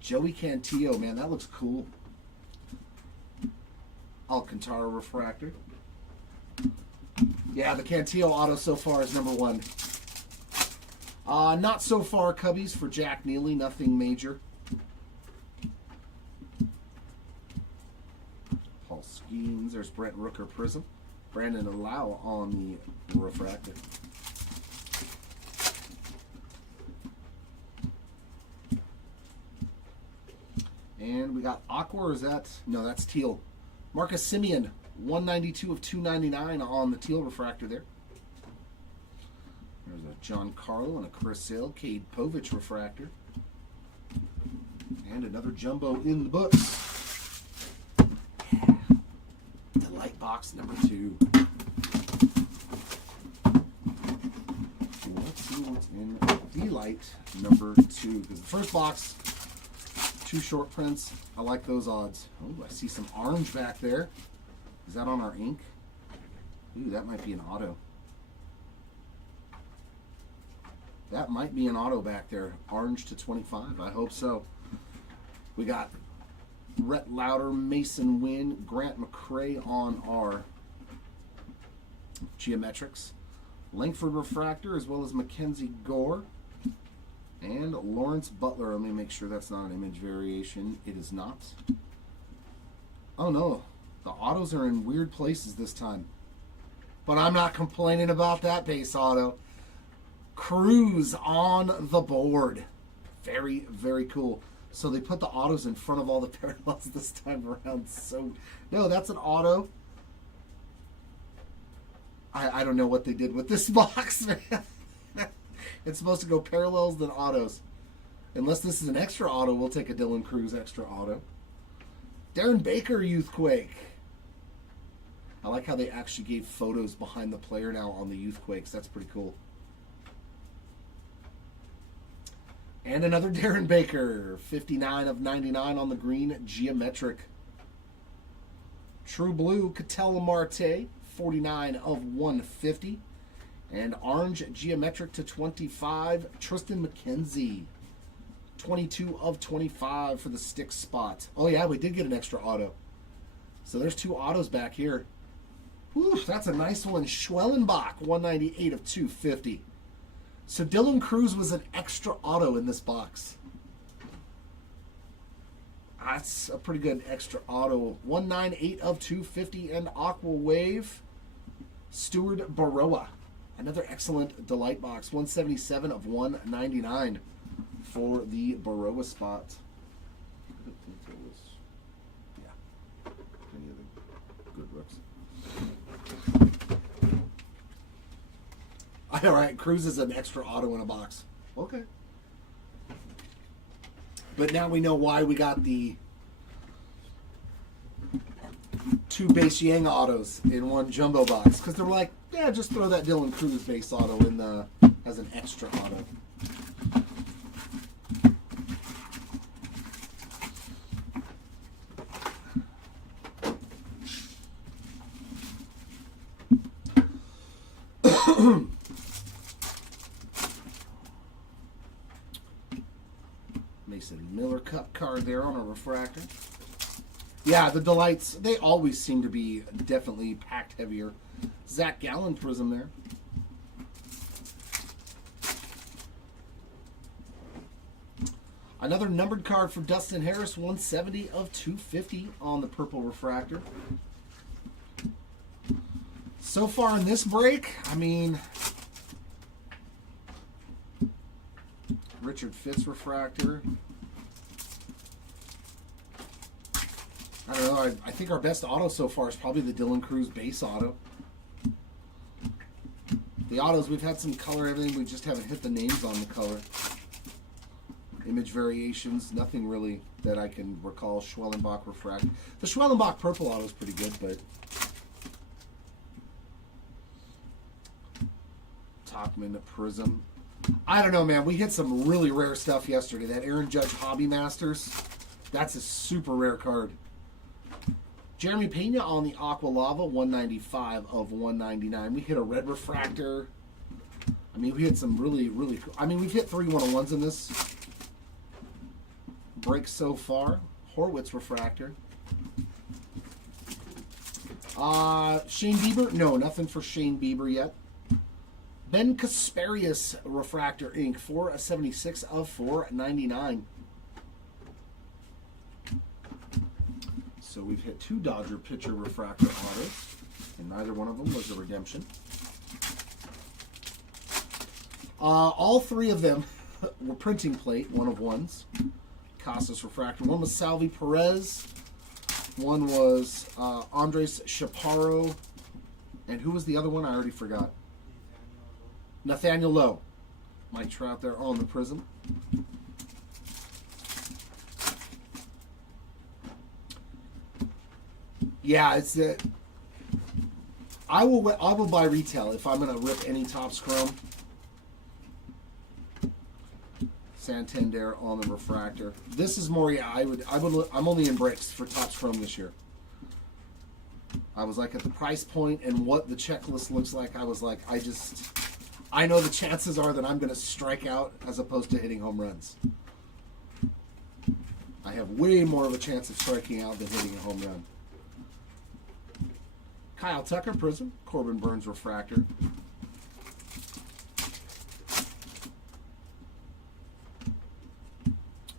Joey Cantillo, man, that looks cool. Alcantara refractor. Yeah, the Cantillo auto so far is number one. Not so far, Cubbies, for Jack Neely. Nothing major. Paul Skeens. There's Brent Rooker Prism. Brandon Allow on the refractor. And we got Aqua, or is that? No, that's teal. Marcus Simeon, 192 of 299 on the teal refractor there. There's a John Carlo and a Chris Sale, Cade Povich refractor. And another jumbo in the books. Yeah. Delight box number 2. Let's see what's in Delight number 2. Because the first box, 2 short prints. I like those odds. Oh, I see some orange back there. Is that on our ink? Ooh, that might be an auto. That might be an auto back there. Orange to 25. I hope so. We got Rhett Lauder, Mason Wynn, Grant McCray on our Geometrics. Langford refractor, as well as Mackenzie Gore. And Lawrence Butler. Let me make sure that's not an image variation. It is not. Oh no, the autos are in weird places this time. But I'm not complaining about that base auto. Cruz on the board. Very, very cool. So they put the autos in front of all the parallels this time around. So, no, that's an auto. I don't know what they did with this box, man. It's supposed to go parallels then autos. Unless this is an extra auto, we'll take a Dylan Cruz extra auto. Darren Baker, Youthquake. I like how they actually gave photos behind the player now on the Youthquakes. That's pretty cool. And another Darren Baker. 59 of 99 on the green Geometric. True Blue, Ketel Marte. 49 of 150. And orange Geometric to 25, Tristan McKenzie. 22 of 25 for the stick spot. Oh yeah, we did get an extra auto. So there's 2 autos back here. Whew, that's a nice one. Schwellenbach, 198 of 250. So Dylan Cruz was an extra auto in this box. That's a pretty good extra auto. 198 of 250 and Aqua Wave. Stuart Baroa. Another excellent Delight box. 177 of 199 for the Baroa spot. I don't think there was, any of the good rooks. All right, Cruz is an extra auto in a box. Okay. But now we know why we got the 2 base Yang autos in one jumbo box. Because they're like, yeah, just throw that Dylan Cruz base auto in the as an extra auto. Mason Miller Cup card there on a refractor. Yeah, the Delights, they always seem to be definitely packed heavier. Zach Gallen Prism there. Another numbered card for Dustin Harris, 170 of 250 on the purple refractor. So far in this break, I mean, Richard Fitz refractor. I don't know. I think our best auto so far is probably the Dylan Cruz base auto. The autos, we've had some color, everything. We just haven't hit the names on the color. Image variations, nothing really that I can recall. Schwellenbach refractor. The Schwellenbach purple auto is pretty good, but Topman Prism. I don't know, man. We hit some really rare stuff yesterday. That Aaron Judge Hobby Masters, that's a super rare card. Jeremy Pena on the Aqua Lava, 195 of 199. We hit a red refractor. I mean, we hit some really, really cool. I mean, we've hit 3 101s in this break so far. Horwitz refractor. Shane Bieber? No, nothing for Shane Bieber yet. Ben Kasparius refractor ink, 476 of 499. So we've hit 2 Dodger pitcher refractor autos, and neither one of them was a redemption. All 3 of them were printing plate, 1 of 1s. Casas refractor. One was Salvi Perez. One was Andres Chaparro. And who was the other one? I already forgot. Nathaniel Lowe. Mike Trout there on the Prism. Yeah, it's it. I will buy retail if I'm gonna rip any Topps Chrome. Santander on the refractor. This is more. Yeah, I'm only in breaks for Topps Chrome this year. I was like at the price point and what the checklist looks like. I was like, I know the chances are that I'm going to strike out as opposed to hitting home runs. I have way more of a chance of striking out than hitting a home run. Kyle Tucker Prism, Corbin Burns refractor.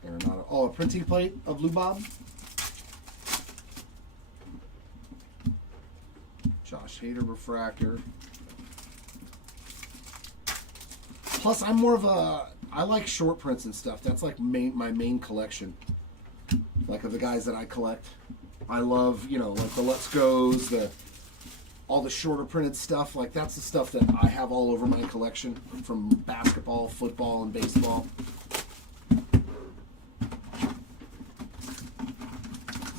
Arenado. Oh, a printing plate of Lou Bob. Josh Hader refractor. Plus, I'm more of a. I like short prints and stuff. That's like my main collection. Like of the guys that I collect. I love, like the Let's Go's, all the shorter printed stuff. Like that's the stuff that I have all over my collection from basketball, football, and baseball.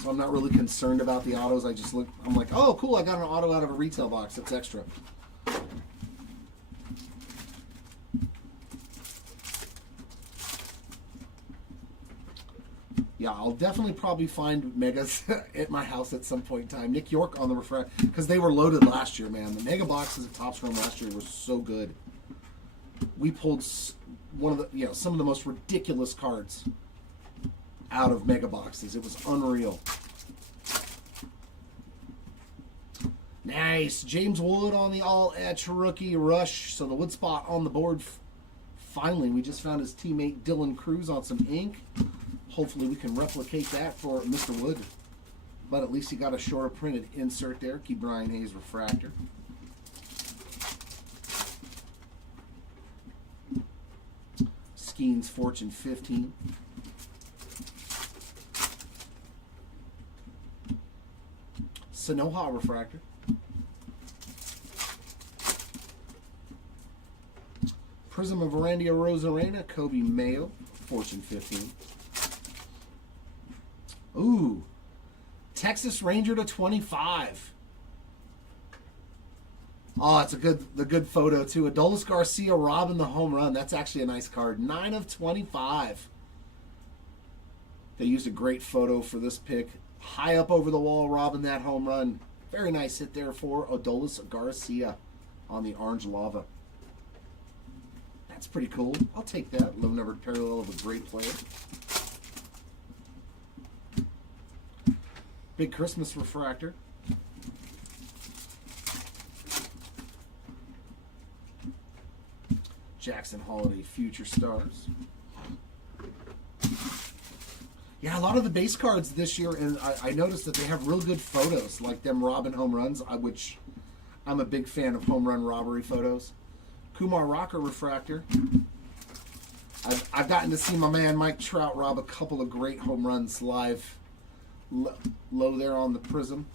So I'm not really concerned about the autos. I'm like, oh, cool, I got an auto out of a retail box. That's extra. Yeah, I'll definitely probably find Megas at my house at some point in time. Nick York on the refractor, because they were loaded last year, man. The Mega boxes at Topps Chrome last year were so good. We pulled one of the, some of the most ridiculous cards out of Mega boxes. It was unreal. Nice. James Wood on the all-etch rookie rush. So the wood spot on the board. Finally, we just found his teammate Dylan Cruz on some ink. Hopefully we can replicate that for Mr. Wood. But at least he got a shorter printed insert there. Keep Brian Hayes refractor. Skeens Fortune 15. Sanoha refractor. Prism of Randy Rosarena, Kobe Mayo, Fortune 15. Ooh, Texas Ranger to 25. Oh, it's the good photo too. Adolis Garcia robbing the home run. That's actually a nice card. 9 of 25. They used a great photo for this pick. High up over the wall, robbing that home run. Very nice hit there for Adolis Garcia on the orange lava. That's pretty cool. I'll take that. Low numbered parallel of a great player. Big Christmas refractor. Jackson Holiday Future Stars. Yeah, a lot of the base cards this year, and I noticed that they have real good photos, like them robbing home runs, which I'm a big fan of home run robbery photos. Kumar Rocker refractor. I've gotten to see my man Mike Trout rob a couple of great home runs live, low there on the prism.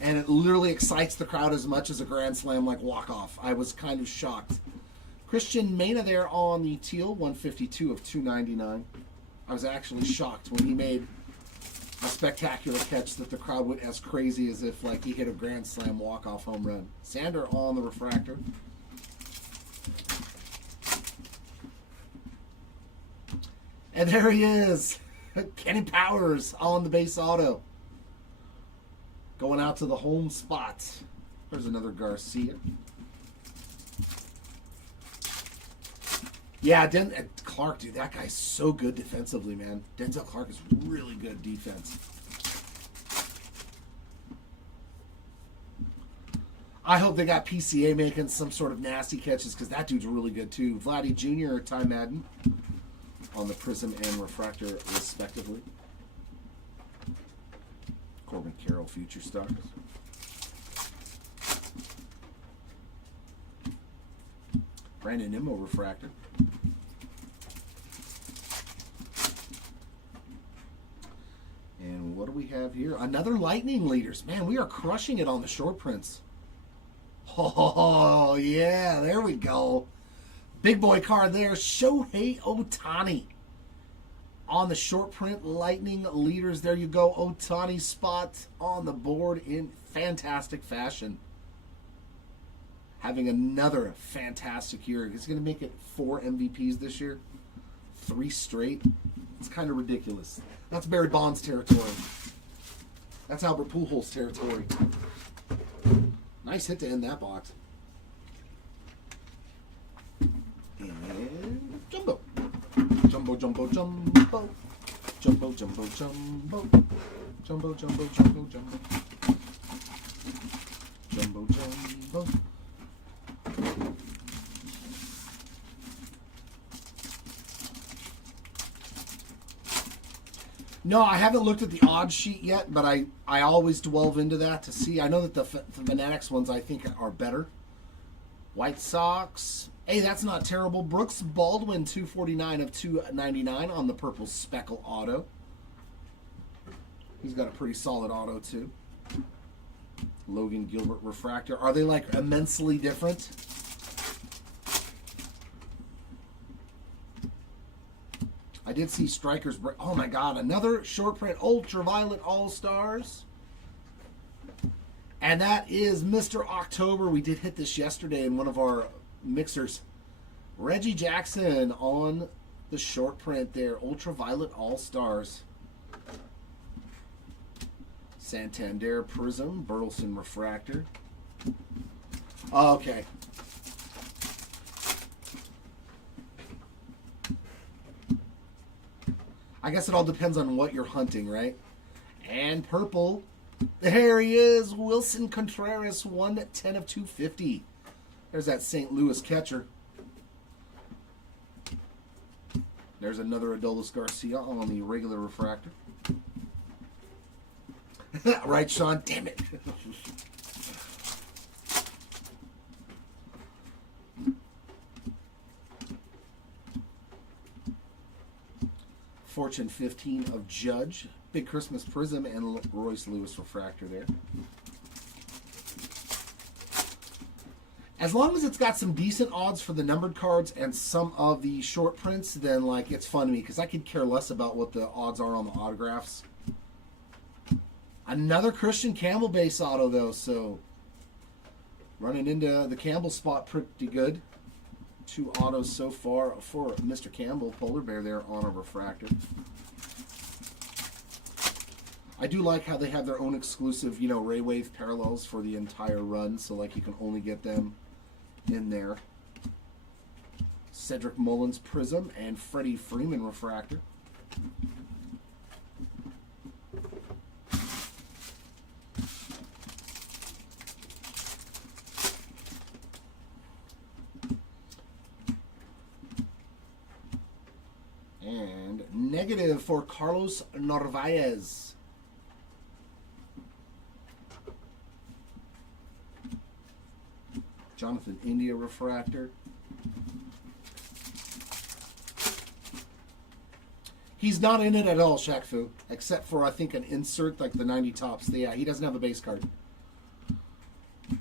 And it literally excites the crowd as much as a Grand Slam like walk-off. I was kind of shocked. Christian Mena there on the teal, 152 of 299. I was actually shocked when he made a spectacular catch that the crowd went as crazy as if like he hit a Grand Slam walk-off home run. Sander on the refractor. And there he is. Kenny Powers on the base auto. Going out to the home spot. There's another Garcia. Yeah, Clark, dude, that guy's so good defensively, man. Denzel Clark is really good defense. I hope they got PCA making some sort of nasty catches because that dude's really good too. Vladdy Jr. or Ty Madden on the Prism and Refractor respectively. Corbin Carroll Future Stars. Brandon Nimmo Refractor. And what do we have here? Another Lightning Leaders. Man, we are crushing it on the short prints. Oh, yeah, there we go. Big boy card there. Shohei Ohtani. On the short print, Lightning Leaders. There you go. Ohtani spot on the board in fantastic fashion. Having another fantastic year. He's going to make it 4 MVPs this year. 3 straight. It's kind of ridiculous. That's Barry Bonds territory. That's Albert Pujols territory. Nice hit to end that box. And Jumbo. Jumbo, Jumbo, Jumbo. Jumbo, Jumbo, Jumbo. Jumbo, Jumbo, Jumbo, Jumbo. Jumbo, Jumbo. No, I haven't looked at the odds sheet yet, but I always delve into that to see. I know that the Fanatics ones I think are better. White Sox. Hey, that's not terrible. Brooks Baldwin, 249 of 299 on the purple speckle auto. He's got a pretty solid auto, too. Logan Gilbert refractor. Are they, like, immensely different? I did see Strikers break. Oh, my God. Another short print Ultraviolet All-Stars. And that is Mr. October. We did hit this yesterday in one of our mixers. Reggie Jackson on the short print there. Ultraviolet All-Stars. Santander Prism. Burleson Refractor. Oh, okay. I guess it all depends on what you're hunting, right? And purple There he is, Wilson Contreras, 110 of 250. There's that St. Louis catcher. There's another Adolis Garcia on the regular refractor. Right, Sean? Damn it. Fortune 15 of Judge. Big Christmas Prism and Royce Lewis refractor there. As long as it's got some decent odds for the numbered cards and some of the short prints, then like it's fun to me because I could care less about what the odds are on the autographs. Another Christian Campbell base auto though, so running into the Campbell spot pretty good. 2 autos so far for Mr. Campbell, Polar Bear there on a refractor. I do like how they have their own exclusive, you know, Ray Wave parallels for the entire run, so like you can only get them in there. Cedric Mullins Prism and Freddie Freeman refractor. And negative for Carlos Narvaez. Jonathan India refractor. He's not in it at all, Shaq Fu, except for I think an insert like the 90 tops. Yeah, he doesn't have a base card.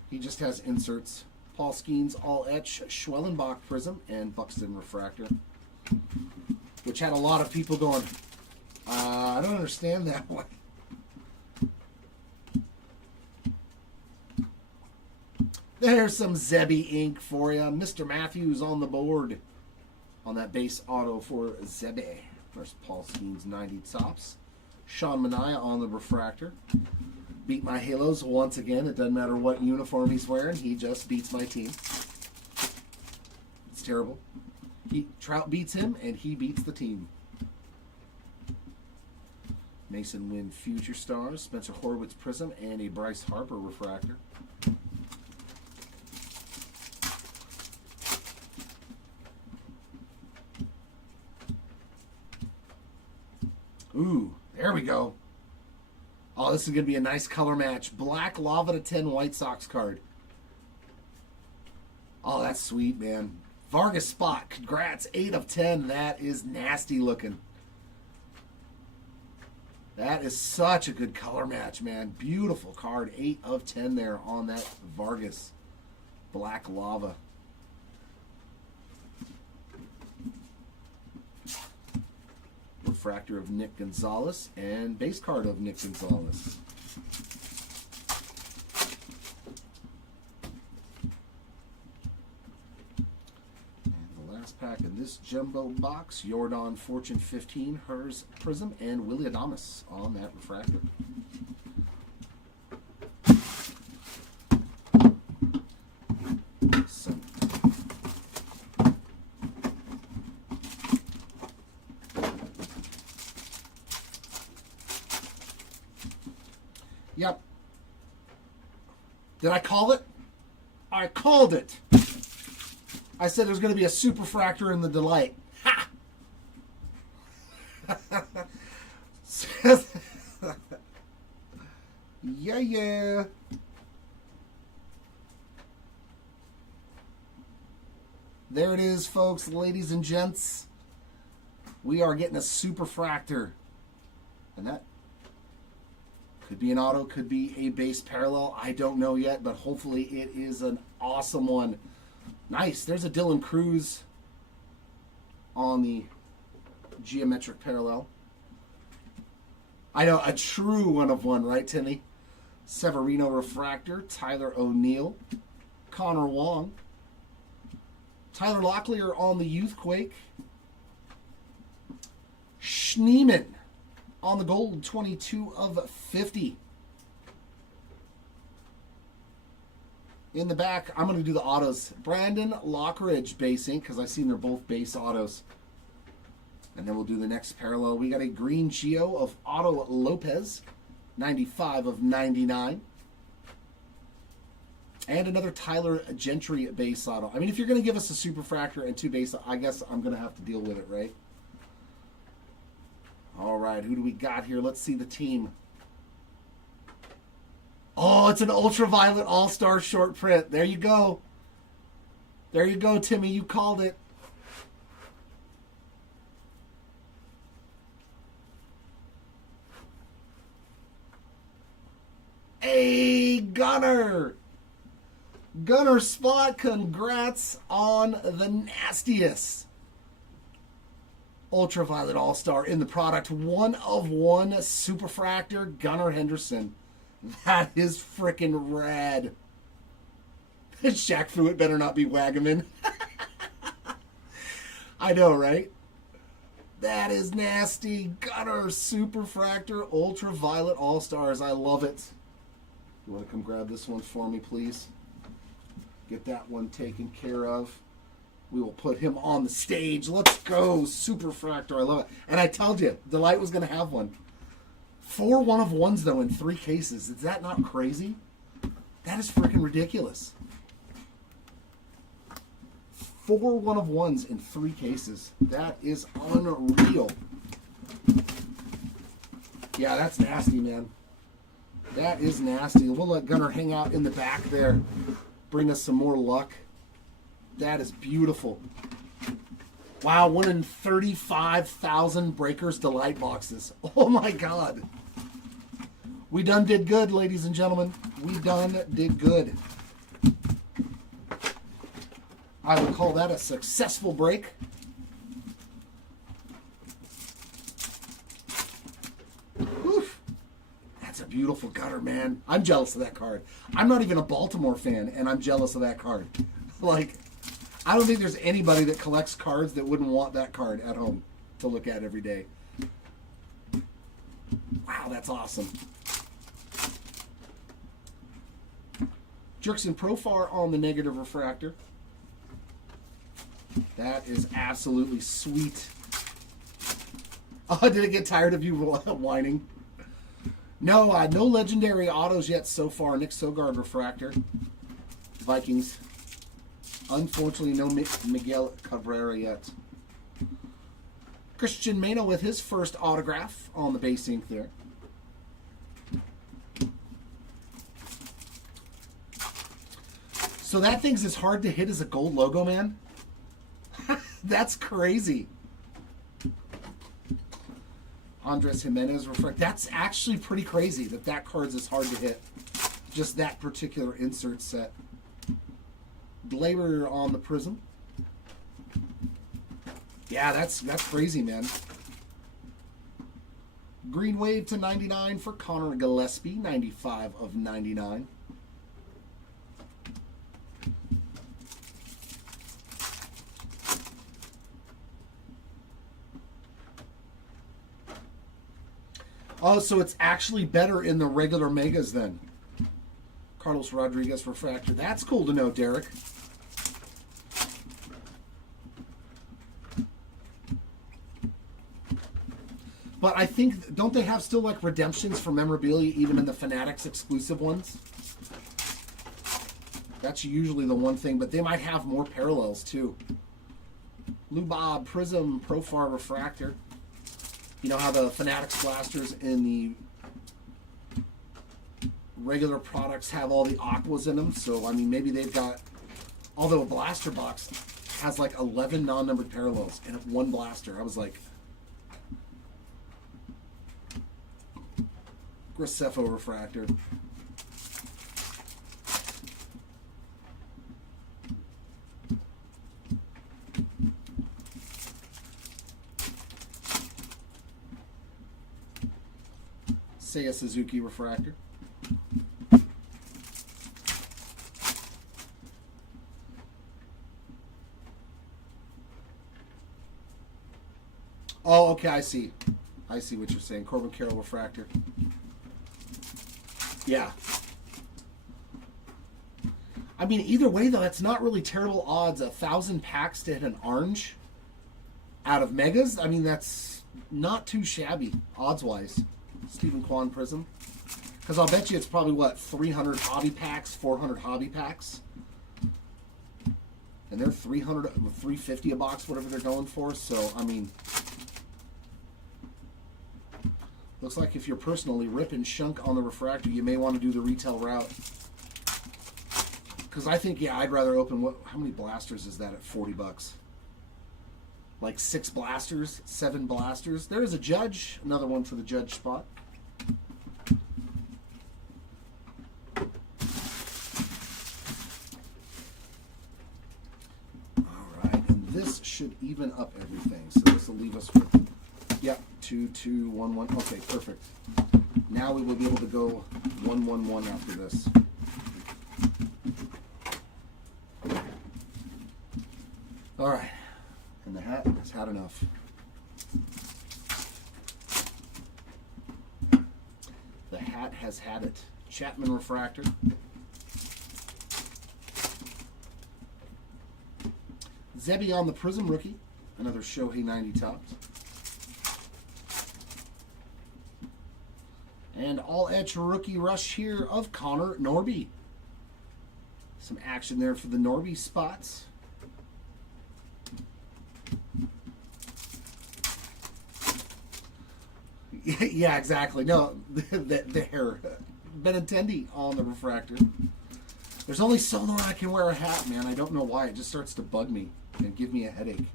He just has inserts. Paul Skeens All Etch Schwellenbach Prism and Buxton refractor, which had a lot of people going, I don't understand that one. There's some Zebby ink for you. Mr. Matthews on the board on that base auto for Zebby. There's Paul Skeens 90 tops. Sean Manaea on the refractor. Beat my Halos once again. It doesn't matter what uniform he's wearing. He just beats my team. It's terrible. Trout beats him, and he beats the team. Mason Wynn Future Stars, Spencer Horwitz Prism, and a Bryce Harper refractor. Ooh, there we go. Oh, this is going to be a nice color match. Black Lava to 10 White Sox card. Oh, that's sweet, man. Vargas Spot, congrats, 8 of 10. That is nasty looking. That is such a good color match, man. Beautiful card, 8 of 10 there on that Vargas Black Lava. Refractor of Nick Gonzalez and base card of Nick Gonzalez. Pack in this jumbo box, Jordan Fortune 15, Hers Prism, and Willy Adames on that refractor. Yep. Did I call it? I called it. I said there's going to be a superfractor in the Delight. Ha! Yeah. There it is, folks, ladies and gents. We are getting a superfractor. And that could be an auto, could be a base parallel. I don't know yet, but hopefully it is an awesome one. Nice. There's a Dylan Cruz on the geometric parallel. I know, a true 1 of 1, right, Timmy? Severino refractor, Tyler O'Neill, Connor Wong, Tyler Locklear on the Youthquake, Schneeman on the gold, 22 of 50. In the back, I'm going to do the autos. Brandon Lockridge base ink, because I've seen they're both base autos. And then we'll do the next parallel. We got a green Geo of Otto Lopez. 95 of 99. And another Tyler Gentry base auto. I mean, if you're going to give us a Superfractor and 2 base, I guess I'm going to have to deal with it, right? All right, who do we got here? Let's see the team. Oh, it's an Ultraviolet All-Star short print. There you go. There you go, Timmy. You called it. Hey, Gunner. Gunner Spot, congrats on the nastiest. Ultraviolet All-Star in the product. 1 of 1 Superfractor, Gunnar Henderson. That is freaking rad. Shaq Fruit better not be Wagaman. I know, right? That is nasty. Gunnar Superfractor Ultraviolet All-Stars. I love it. You want to come grab this one for me, please? Get that one taken care of. We will put him on the stage. Let's go, Superfractor. I love it. And I told you, Delight was going to have one. 4 1 of 1s, though, in 3 cases. Is that not crazy? That is freaking ridiculous. 4 1 of 1s in 3 cases. That is unreal. Yeah, that's nasty, man. That is nasty. We'll let Gunnar hang out in the back there. Bring us some more luck. That is beautiful. Wow, 1 in 35,000 Breakers Delight boxes. Oh my God. We done did good, ladies and gentlemen. We done did good. I would call that a successful break. Oof. That's a beautiful gutter, man. I'm jealous of that card. I'm not even a Baltimore fan, and I'm jealous of that card. Like, I don't think there's anybody that collects cards that wouldn't want that card at home to look at every day. Wow, that's awesome. Jurickson Profar on the negative refractor. That is absolutely sweet. Oh, did it get tired of you whining? No, no legendary autos yet so far. Nick Sogard refractor. Vikings. Unfortunately, no Miguel Cabrera yet. Christian Mano with his first autograph on the base ink there. So that thing's as hard to hit as a gold logo, man? That's crazy. Andres Jimenez refractor. That's actually pretty crazy that that card's as hard to hit. Just that particular insert set. Glaber on the Prism. Yeah, that's crazy, man. Green Wave to 99 for Connor Gillespie, 95 of 99. Oh, so it's actually better in the regular megas then. Carlos Rodriguez refractor. That's cool to know, Derek. But I think, don't they have still like redemptions for memorabilia even in the Fanatics exclusive ones? That's usually the one thing, but they might have more parallels too. Lou Bob, Prism, Profar refractor. You know how the Fanatics blasters in the regular products have all the aquas in them? So, I mean, maybe they've got, although a blaster box has like 11 non-numbered parallels and one blaster. I was like, Graceffo refractor. Seiya Suzuki refractor. Oh, okay, I see. I see what you're saying. Corbin Carroll refractor. Yeah. I mean, either way, though, that's not really terrible odds. 1,000 packs to hit an orange out of megas. I mean, that's not too shabby, odds-wise. Stephen Kwan Prism. Because I'll bet you it's probably, what, 300 hobby packs, 400 hobby packs. And they're 300, 350 a box, whatever they're going for. So, I mean, looks like if you're personally ripping shunk on the refractor, you may want to do the retail route. Because I think, yeah, I'd rather open, how many blasters is that at 40 bucks? Like 6 blasters, 7 blasters. There is a Judge, another one for the Judge spot. Should even up everything, so this will leave us with, yeah, 2, 2, 1, 1. Okay, perfect. Now we will be able to go 1, 1, 1 after this. All right, and the hat has had enough. The hat has had it. Chapman refractor. Zebby on the Prism rookie, another Shohei 90 Topps. And all etch rookie rush here of Connor Norby. Some action there for the Norby spots. Yeah, exactly. No, there. Benintendi on the refractor. There's only so long I can wear a hat, man. I don't know why. It just starts to bug me and give me a headache.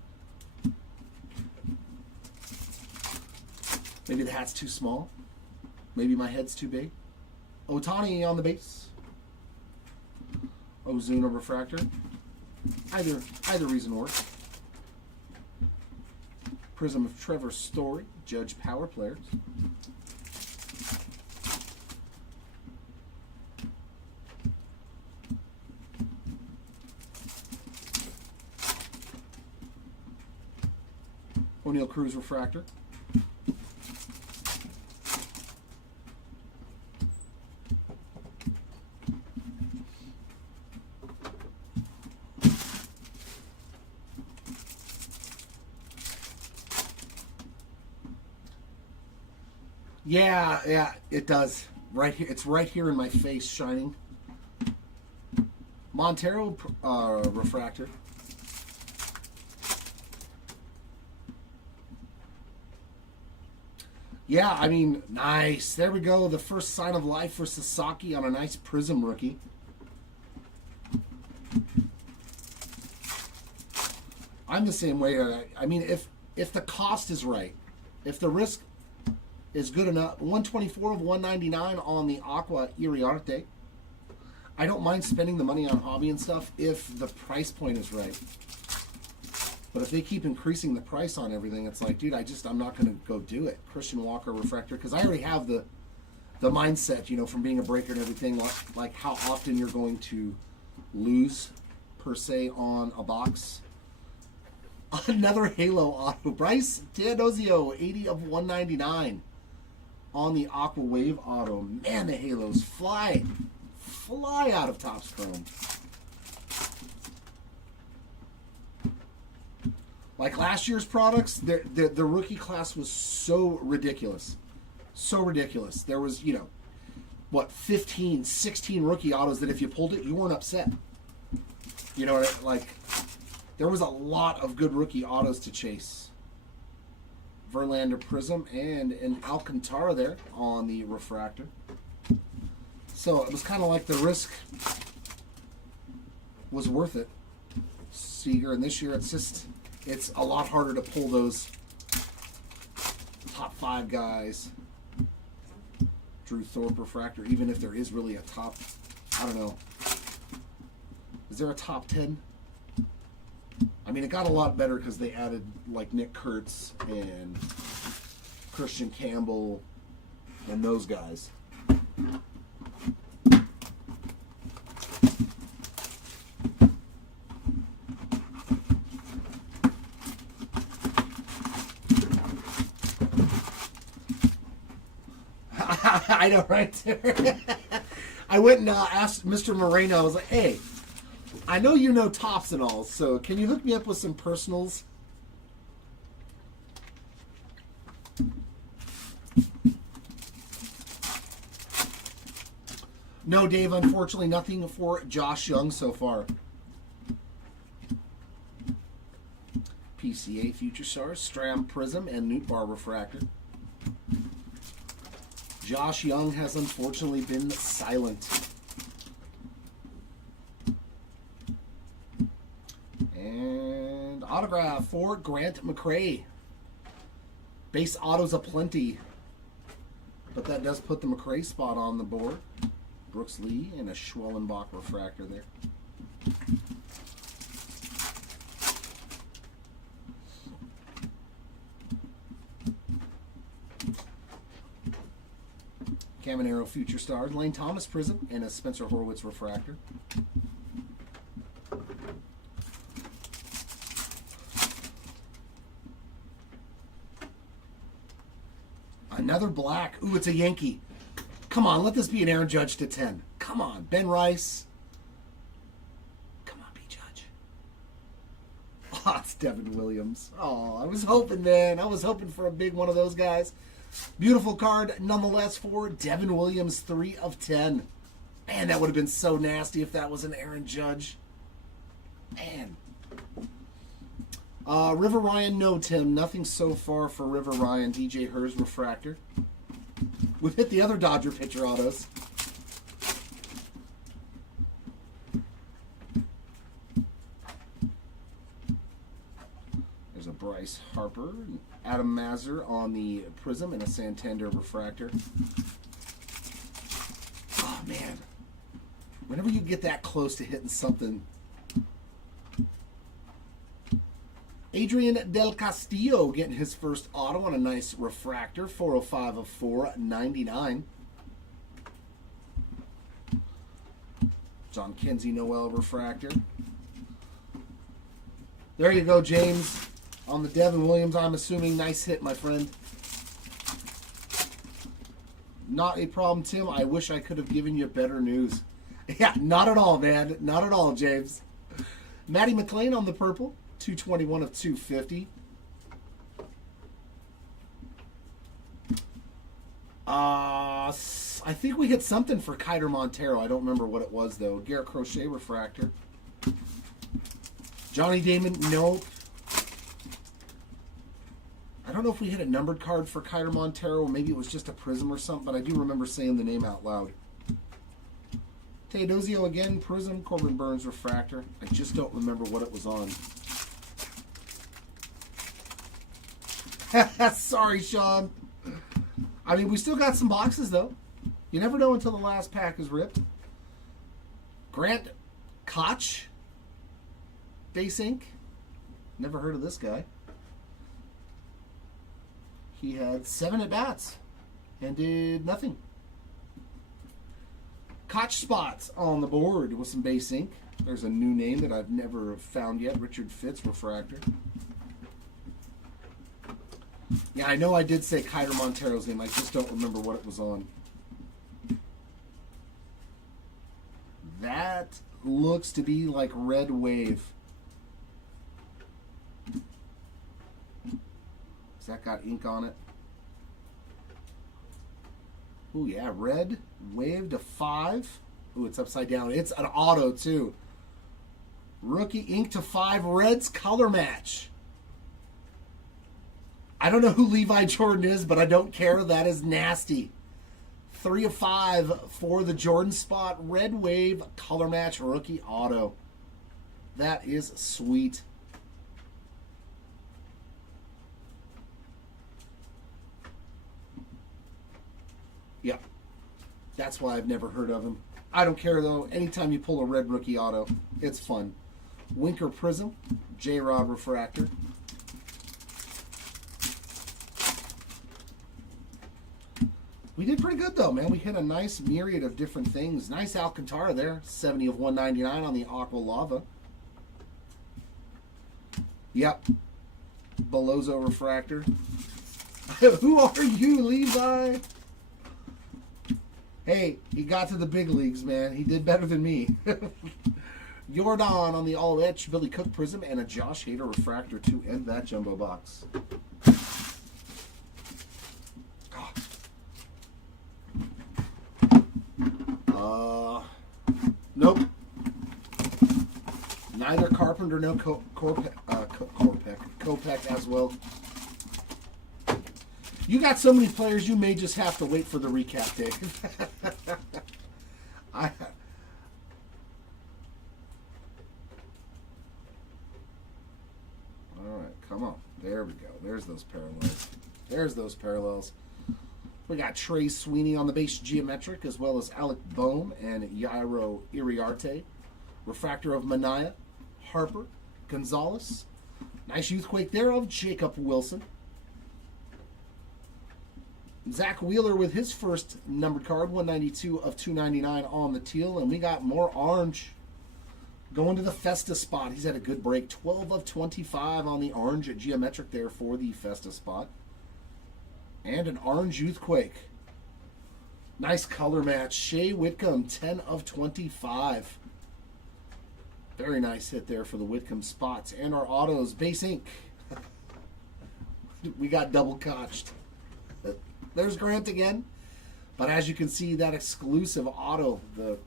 Maybe the hat's too small. Maybe my head's too big. Otani on the base. Ozuna refractor. Either reason works. Prism of Trevor Story. Judge Power Players. O'Neal Cruz refractor. Yeah, it does. Right here, it's right here in my face, shining. Montero refractor. Yeah, I mean, nice. There we go. The first sign of life for Sasaki on a nice Prism rookie. I'm the same way. I mean, if the cost is right, if the risk is good enough, 124 of 199 on the Aqua Iriarte. I don't mind spending the money on hobby and stuff if the price point is right. But if they keep increasing the price on everything, it's like, dude, I'm not going to go do it. Christian Walker refractor, because I already have the mindset, you know, from being a breaker and everything, like how often you're going to lose, per se, on a box. Another Halo auto. Bryce Teodosio, 80 of 199 on the Aqua Wave auto. Man, the Halos fly out of Topps Chrome. Like last year's products, the rookie class was so ridiculous. So ridiculous. There was, you know, what, 15, 16 rookie autos that if you pulled it, you weren't upset. You know, like, there was a lot of good rookie autos to chase. Verlander Prism and an Alcantara there on the refractor. So it was kind of like the risk was worth it. Seager, and this year it's a lot harder to pull those top 5 guys. Drew Thorpe refractor, even if there is really a top, I don't know. Is there a top 10? I mean, it got a lot better because they added like Nick Kurtz and Christian Campbell and those guys. I know, right there. I went and asked Mr. Moreno. I was like, hey, I know you know Topps and all, so can you hook me up with some personals? No, Dave, unfortunately, nothing for Josh Young so far. PCA Future Stars, Stram Prism, and Newt Bar Refractor. Josh Young has unfortunately been silent. And autograph for Grant McCray. Base autos aplenty. But that does put the McCray spot on the board. Brooks Lee and a Schwellenbach refractor there. Caminero Future Stars, Lane Thomas Prism, and a Spencer Horwitz refractor. Another black. Ooh, it's a Yankee. Come on, let this be an Aaron Judge to 10. Come on, Ben Rice. Come on, B. Judge. Oh, it's Devin Williams. Oh, I was hoping, man. I was hoping for a big one of those guys. Beautiful card, nonetheless, for Devin Williams, 3 of 10. Man, that would have been so nasty if that was an Aaron Judge. Man. River Ryan, no, Tim. Nothing so far for River Ryan. DJ Hers refractor. We've hit the other Dodger pitcher autos. There's a Bryce Harper, Adam Mazur on the Prism, and a Santander refractor. Oh, man. Whenever you get that close to hitting something. Adrian Del Castillo getting his first auto on a nice refractor. 405 of 499. John Kenzie Noel refractor. There you go, James. On the Devin Williams, I'm assuming. Nice hit, my friend. Not a problem, Tim. I wish I could have given you better news. Yeah, not at all, man. Not at all, James. Matty McLean on the purple. 221 of 250. I think we hit something for Kiter Montero. I don't remember what it was, though. Garrett Crochet refractor. Johnny Damon, nope. I don't know if we hit a numbered card for Kiter Montero. Maybe it was just a Prism or something, but I do remember saying the name out loud. Teodosio again, Prism, Corbin Burns refractor. I just don't remember what it was on. Sorry, Sean. I mean, we still got some boxes, though. You never know until the last pack is ripped. Grant Koch. Base ink. Never heard of this guy. He had 7 at-bats and did nothing. Koch spots on the board with some base ink. There's a new name that I've never found yet. Richard Fitz refractor. Yeah, I know I did say Kiter Montero's name. I just don't remember what it was on. That looks to be like Red Wave. Has that got ink on it? Ooh, yeah, Red Wave to 5. Ooh, it's upside down. It's an auto, too. Rookie ink to 5. Reds color match. I don't know who Levi Jordan is, but I don't care. That is nasty. 3 of 5 for the Jordan spot. Red Wave color match rookie auto. That is sweet. Yep. That's why I've never heard of him. I don't care, though. Anytime you pull a red rookie auto, it's fun. Winker Prism. J-Rod refractor. We did pretty good, though, man. We hit a nice myriad of different things. Nice Alcantara there. 70 of 199 on the Aqua Lava. Yep. Belozo refractor. Who are you, Levi? Hey, he got to the big leagues, man. He did better than me. Jordan on the all-etch Billy Cook Prism and a Josh Hader refractor to end that jumbo box. Nope. Neither Carpenter nor Kopech as well. You got so many players, you may just have to wait for the recap, Dave. All right, come on. There we go. There's those parallels. There's those parallels. We got Trey Sweeney on the base geometric, as well as Alec Boehm and Yairo Iriarte. Refractor of Manaea, Harper, Gonzalez. Nice Youthquake there of Jacob Wilson. Zach Wheeler with his first numbered card, 192 of 299 on the teal. And we got more orange going to the Festa spot. He's had a good break. 12 of 25 on the orange at geometric there for the Festa spot. And an orange Youthquake. Nice color match. Shea Whitcomb, 10 of 25. Very nice hit there for the Whitcomb spots. And our autos, base ink. We got double cotched. There's Grant again. But as you can see, that exclusive auto, the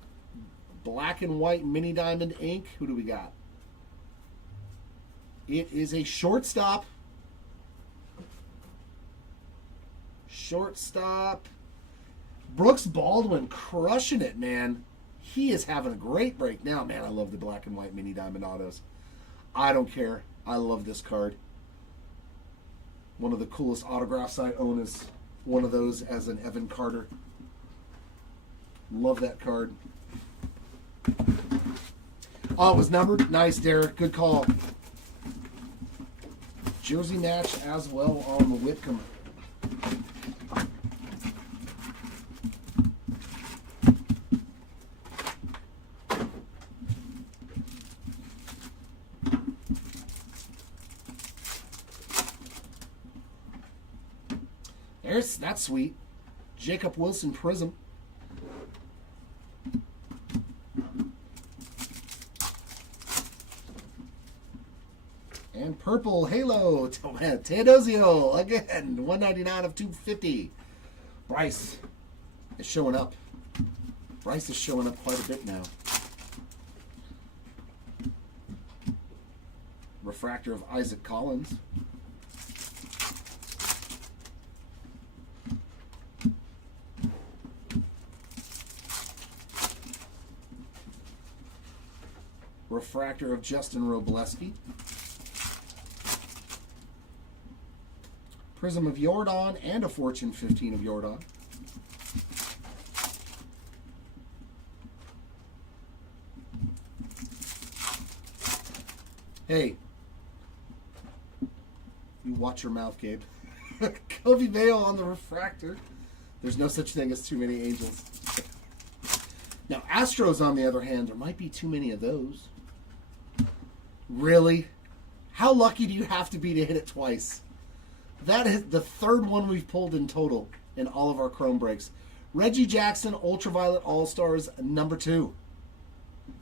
black and white mini diamond ink. Who do we got? It is a shortstop. Shortstop. Brooks Baldwin crushing it, man. He is having a great break now. Man, I love the black and white mini diamond autos. I don't care. I love this card. One of the coolest autographs I own is one of those as an Evan Carter. Love that card. Oh, it was numbered. Nice, Derek. Good call. Jersey match as well on the Whitcomb. That's sweet. Jacob Wilson Prism. And purple Halo Teodosio again, 199 of 250. Bryce is showing up. Bryce is showing up quite a bit now. Refractor of Isaac Collins. Refractor of Justin Robleski. Prism of Jordan and a Fortune 15 of Jordan. Hey, you watch your mouth, Gabe. Kobe Vale on the refractor. There's no such thing as too many angels. Now, Astros, on the other hand, there might be too many of those. Really? How lucky do you have to be to hit it twice? That is the third one we've pulled in total in all of our Chrome breaks. Reggie Jackson, Ultraviolet All-Stars, number 2.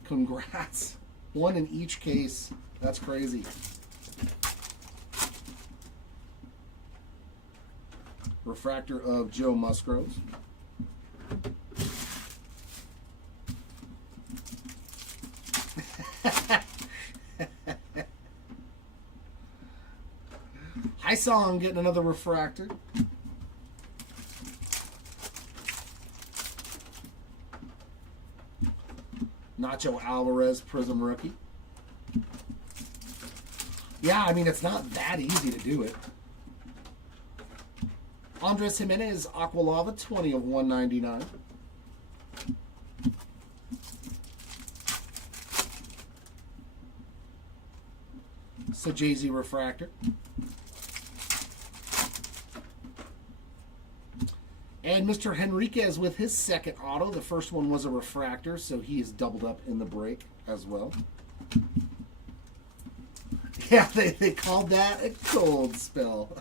Congrats. One in each case. That's crazy. Refractor of Joe Musgrove. Hi Song getting another refractor. Nacho Alvarez Prism rookie. Yeah, I mean, it's not that easy to do it. Andres Jimenez Aqualava, 20 of 199. So Jay-Z refractor. And Mr. Henriquez with his second auto. The first one was a refractor, so he is doubled up in the break as well. Yeah, they called that a cold spell.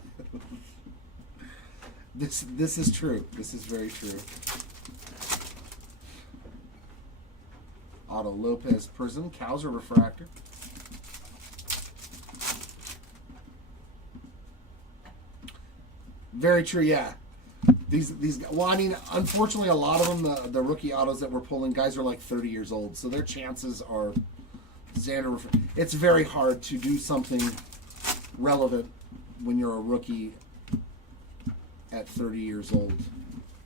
This is true. This is very true. Otto Lopez Prism, Kowser refractor. Very true, yeah. Well, I mean, unfortunately, a lot of them, the rookie autos that we're pulling, guys are like 30 years old, so their chances are Xander. It's very hard to do something relevant when you're a rookie at 30 years old.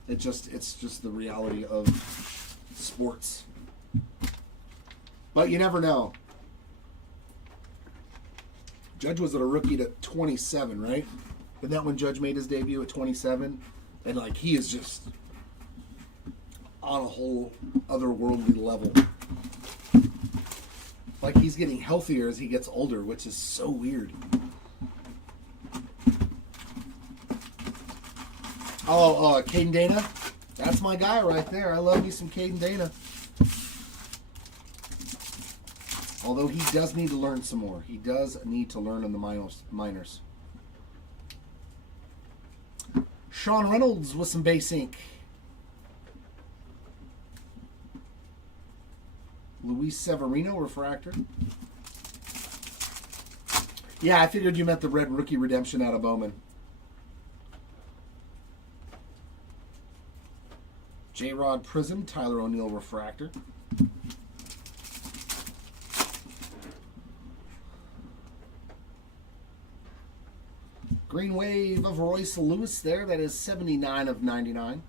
It's just the reality of sports. But you never know. Judge was a rookie at 27, right? Isn't that when Judge made his debut at 27? And like he is just on a whole otherworldly level. Like he's getting healthier as he gets older, which is so weird. Oh, Caden Dana. That's my guy right there. I love me some Caden Dana. Although he does need to learn some more. He does need to learn in the minors. Sean Reynolds with some base ink. Luis Severino refractor. Yeah, I figured you meant the red rookie redemption out of Bowman. J-Rod Prism, Tyler O'Neill refractor. Green wave of Royce Lewis there. That is 79 of 99.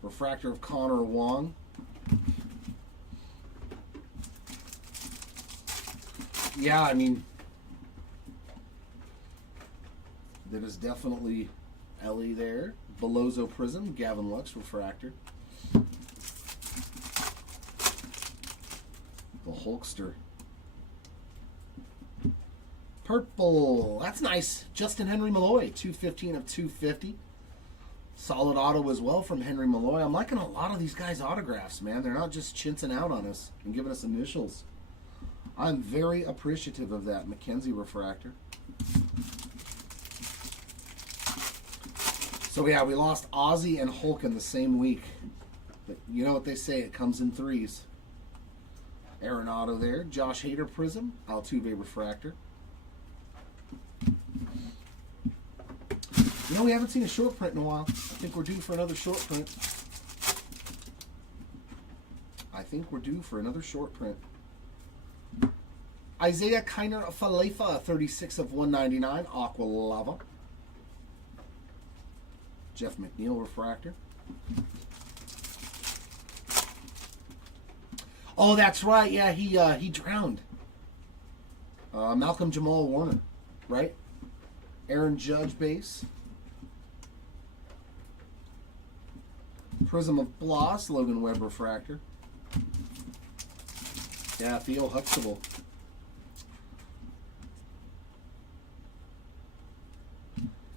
Refractor of Connor Wong. Yeah, I mean, there is definitely Ellie there. Belozo Prism, Gavin Lux refractor. The Hulkster. Purple. That's nice. Justin Henry Malloy, 215 of 250. Solid auto as well from Henry Malloy. I'm liking a lot of these guys' autographs, man. They're not just chintzing out on us and giving us initials. I'm very appreciative of that. Mackenzie refractor. So yeah, we lost Ozzy and Hulk in the same week. But you know what they say, it comes in threes. Arenado there. Josh Hader Prism. Altuve refractor. You know, we haven't seen a short print in a while. I think we're due for another short print. Isaiah Kiner Falefa, 36 of 199. Aqua Lava. Jeff McNeil refractor. Oh, that's right. Yeah, he drowned. Malcolm Jamal Warner, right? Aaron Judge base. Prism of Bloss, Logan Webb refractor. Yeah, Theo Huxtable.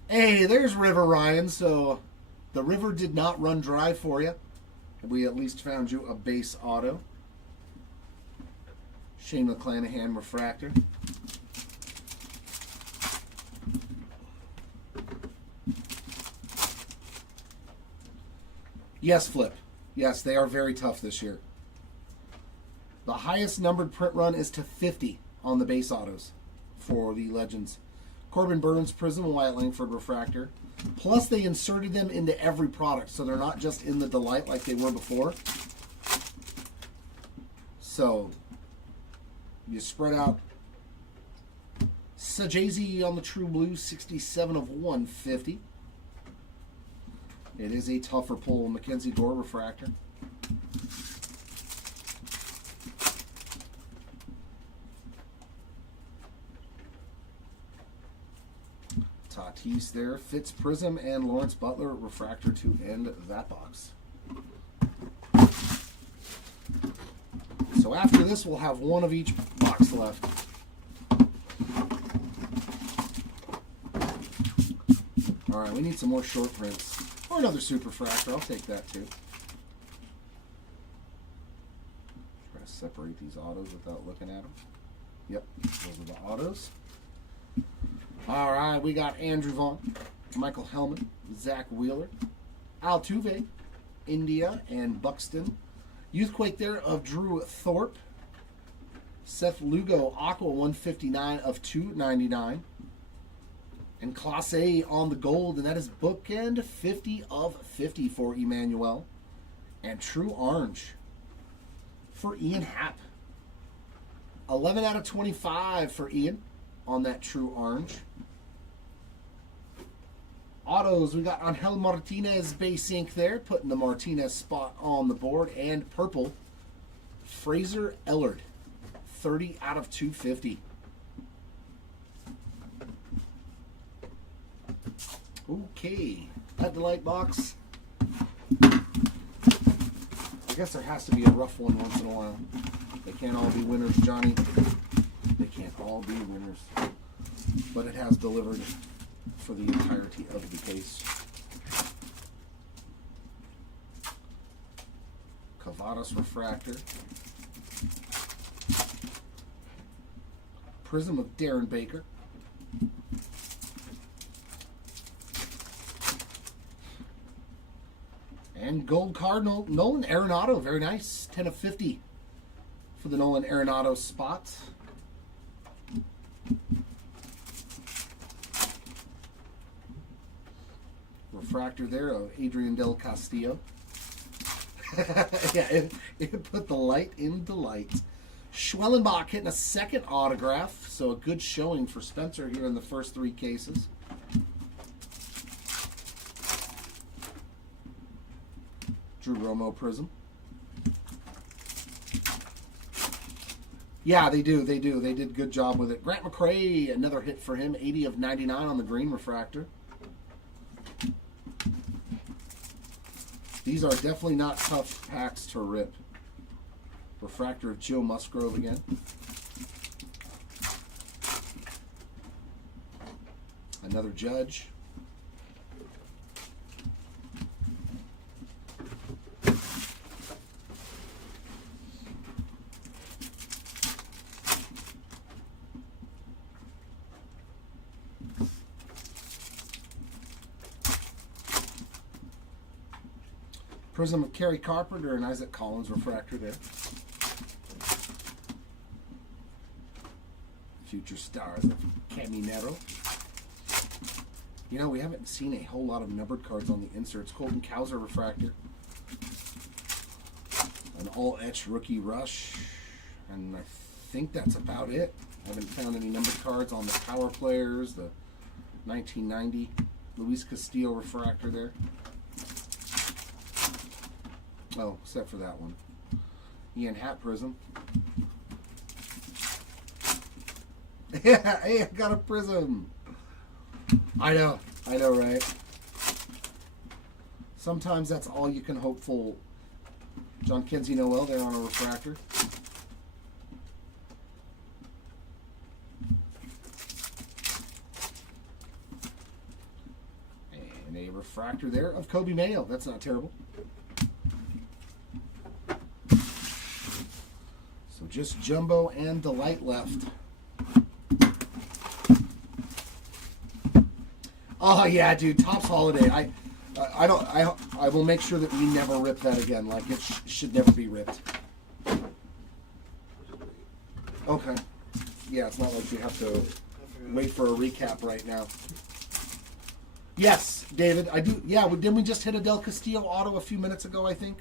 Hey, there's River Ryan. So the river did not run dry for you. We at least found you a base auto. Shane McClanahan refractor. Yes, Flip. Yes, they are very tough this year. The highest numbered print run is to 50 on the base autos for the Legends. Corbin Burns Prism and Wyatt Langford refractor. Plus they inserted them into every product, so they're not just in the Delight like they were before. So you spread out. Sajazi on the True Blue, 67 of 150. It is a tougher pull. Mackenzie Gore refractor. Tatis there. Fitz Prism and Lawrence Butler refractor to end that box. So after this, we'll have one of each box left. All right, we need some more short prints. Or another super fractor. I'll take that too. Try to separate these autos without looking at them. Yep, those are the autos. All right, we got Andrew Vaughn, Michael Hellman, Zach Wheeler, Altuve, India, and Buxton. Youthquake there of Drew Thorpe. Seth Lugo, Aqua 159 of 299. And Class A on the gold, and that is bookend 50 of 50 for Emmanuel. And True Orange for Ian Happ. 11 out of 25 for Ian on that True Orange. Autos, we got Angel Martinez base ink there, putting the Martinez spot on the board. And purple, Fraser Ellard, 30 out of 250. Okay, at the light box. I guess there has to be a rough one once in a while. They can't all be winners, Johnny. They can't all be winners. But it has delivered for the entirety of the case. Cavadas Refractor. Prism of Darren Baker. And gold cardinal, Nolan Arenado. Very nice. 10 of 50 for the Nolan Arenado spot. Refractor there of Adrian Del Castillo. Yeah, it put the light in delight. Schwellenbach hitting a second autograph. So a good showing for Spencer here in the first three cases. Drew Romo Prism. Yeah, they do. They did a good job with it. Grant McCray, another hit for him. 80 of 99 on the green refractor. These are definitely not tough packs to rip. Refractor of Joe Musgrove again. Another Judge. Prism of Kerry Carpenter and Isaac Collins refractor there. Future Stars of Caminero. You know, we haven't seen a whole lot of numbered cards on the inserts. Colton Cowser refractor. An all-etched rookie rush. And I think that's about it. I haven't found any numbered cards on the power players. The 1990 Luis Castillo refractor there. Oh, except for that one. Ian Happ Prism. Yeah, hey, I got a Prism. I know, right? Sometimes that's all you can hope for. John Kenzie Noel there on a refractor. And a refractor there of Kobe Mayo. That's not terrible. So just Jumbo and Delight left. Oh yeah, dude, Topps Holiday. I will make sure that we never rip that again. Like it should never be ripped. Okay. Yeah, it's not like you have to wait for a recap right now. Yes, David, I do. Yeah, didn't we just hit a Del Castillo auto a few minutes ago? I think.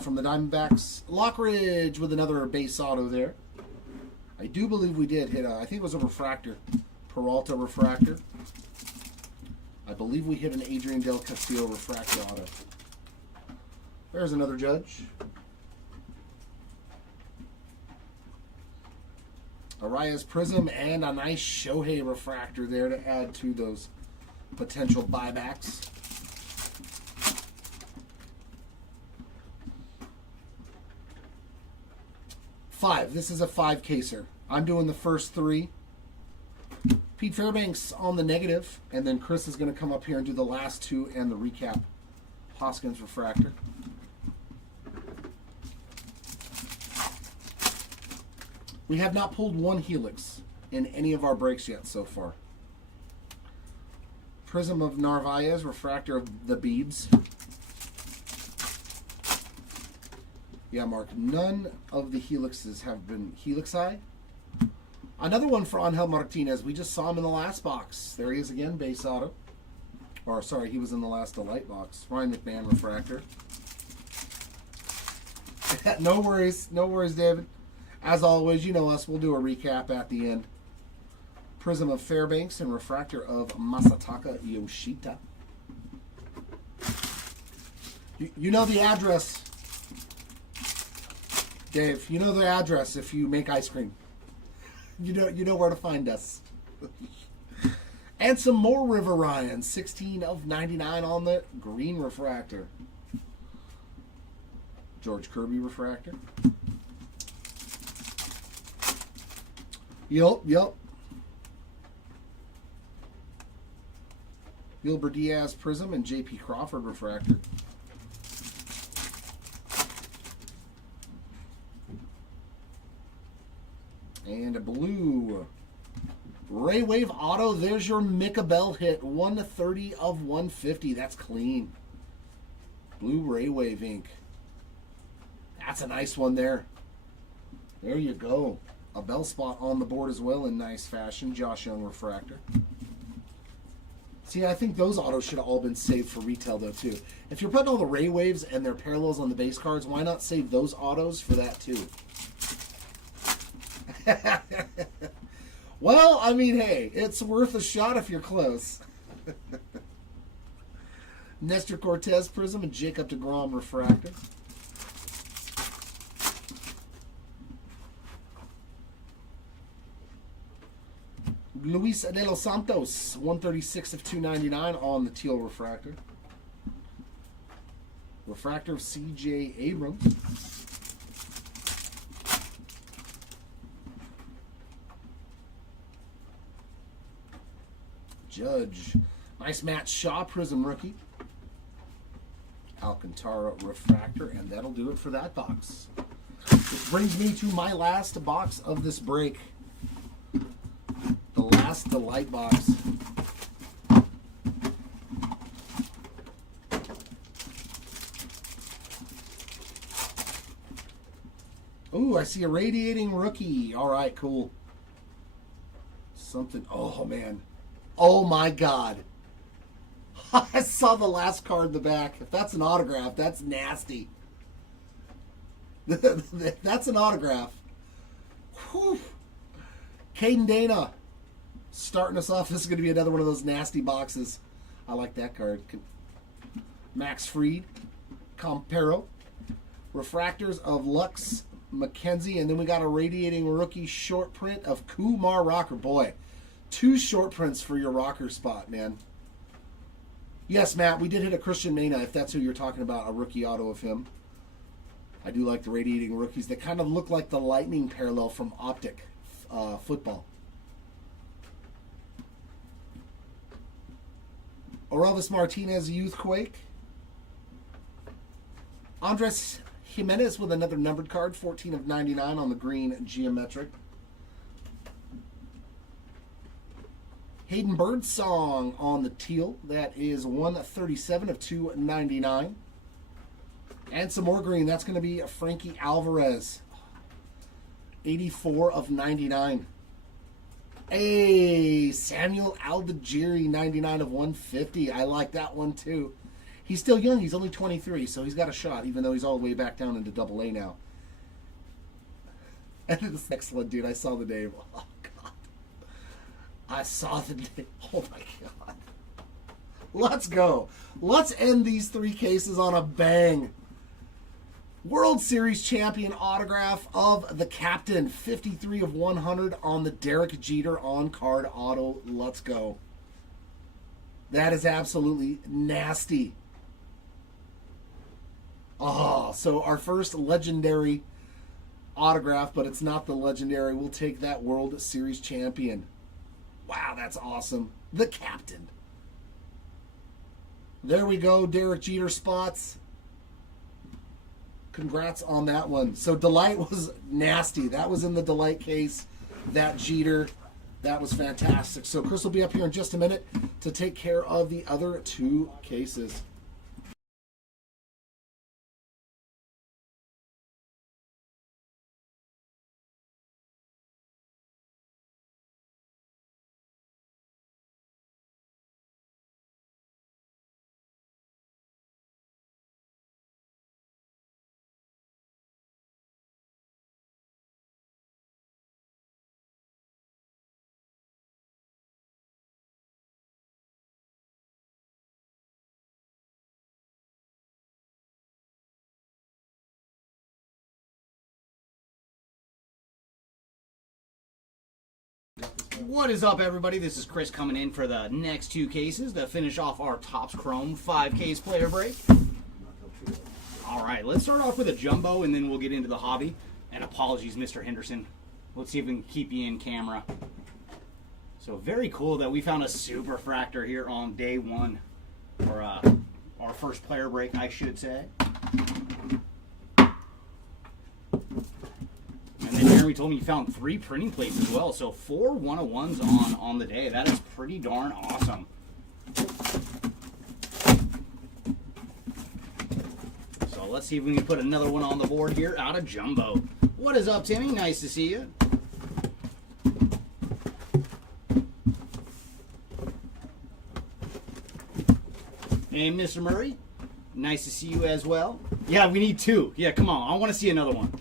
From the Diamondbacks, Lockridge with another base auto there. I do believe we did hit I think it was a refractor. Peralta refractor. I believe we hit an Adrian Del Castillo refractor auto. There's another Judge. Arias Prism and a nice Shohei refractor there to add to those potential buybacks. Five. This is a 5-caser. I'm doing the first three. Pete Fairbanks on the negative, and then Chris is going to come up here and do the last two and the recap. Hoskins refractor. We have not pulled one Helix in any of our breaks yet so far. Prism of Narvaez, refractor of the Beebs. Yeah, Mark, none of the Helixes have been Helixi. Another one for Angel Martinez. We just saw him in the last box. There he is again, base auto. Or, sorry, he was in the last Delight box. Ryan McMahon refractor. No worries. No worries, David. As always, you know us. We'll do a recap at the end. Prism of Fairbanks and refractor of Masataka Yoshida. You know the address, Dave. You know the address if you make ice cream. You know where to find us. And some more River Ryan. 16 of 99 on the green refractor. George Kirby refractor. Yep. Gilbert Diaz Prism and J.P. Crawford refractor. And a blue Ray Wave auto. There's your Mika Bell hit. 130 of 150. That's clean. Blue Ray Wave ink. That's a nice one there. There you go. A Bell spot on the board as well in nice fashion. Josh Young refractor. See, I think those autos should have all been saved for retail, though, too. If you're putting all the Ray Waves and their parallels on the base cards, why not save those autos for that, too? Well, I mean, hey, it's worth a shot if you're close. Nestor Cortez Prism and Jacob deGrom refractor. Luis De Los Santos, 136 of 299 on the teal refractor. Refractor of C.J. Abrams. Judge. Nice Matt Shaw Prism rookie. Alcantara refractor, and that'll do it for that box. Which brings me to my last box of this break. The last Delight box. Ooh, I see a radiating rookie. All right, cool. Something. Oh, man. Oh, my God. I saw the last card in the back. If that's an autograph, that's nasty. That's an autograph. Whew. Caden Dana. Starting us off. This is going to be another one of those nasty boxes. I like that card. Max Fried. Campero. Refractors of Lux McKenzie. And then we got a radiating rookie short print of Kumar Rocker. Boy, 2 short prints for your rocker spot, man. Yes, Matt, we did hit a Christian Mena, if that's who you're talking about, a rookie auto of him. I do like the radiating rookies. They kind of look like the Lightning parallel from Optic football. Orelvis Martinez, Youthquake. Andres Jimenez with another numbered card, 14 of 99 on the green geometric. Hayden Birdsong on the teal. That is 137 of 299. And some more green. That's going to be Frankie Alvarez. 84 of 99. Hey, Samuel Aldagiri, 99 of 150. I like that one too. He's still young. He's only 23, so he's got a shot, even though he's all the way back down into Double-A now. And this next one, dude, I saw the name. Oh, God. I saw the name. Oh, my God. Let's go. Let's end these 3 cases on a bang. World Series champion autograph of the captain. 53 of 100 on the Derek Jeter on-card auto. Let's go. That is absolutely nasty. Oh, so our first legendary autograph, but it's not the legendary. We'll take that World Series champion. Wow, that's awesome. The captain. There we go, Derek Jeter spots. Congrats on that one. So Delight was nasty. That was in the Delight case. That Jeter, that was fantastic. So Chris will be up here in just a minute to take care of the other 2 cases. What is up, everybody? This is Chris coming in for the next two cases to finish off our Topps Chrome 5-case player break. All right, let's start off with a jumbo, and then we'll get into the hobby. And apologies, Mr. Henderson. Let's see if we can keep you in camera. So very cool that we found a super fractor here on day one, or our first player break, I should say. And then Jeremy told me you found 3 printing plates as well, so 4 101s on the day. That is pretty darn awesome. So let's see if we can put another one on the board here out of jumbo. What is up, Timmy? Nice to see you. And Mr. Murray, nice to see you as well. Yeah, we need 2. Yeah, come on. I want to see another one.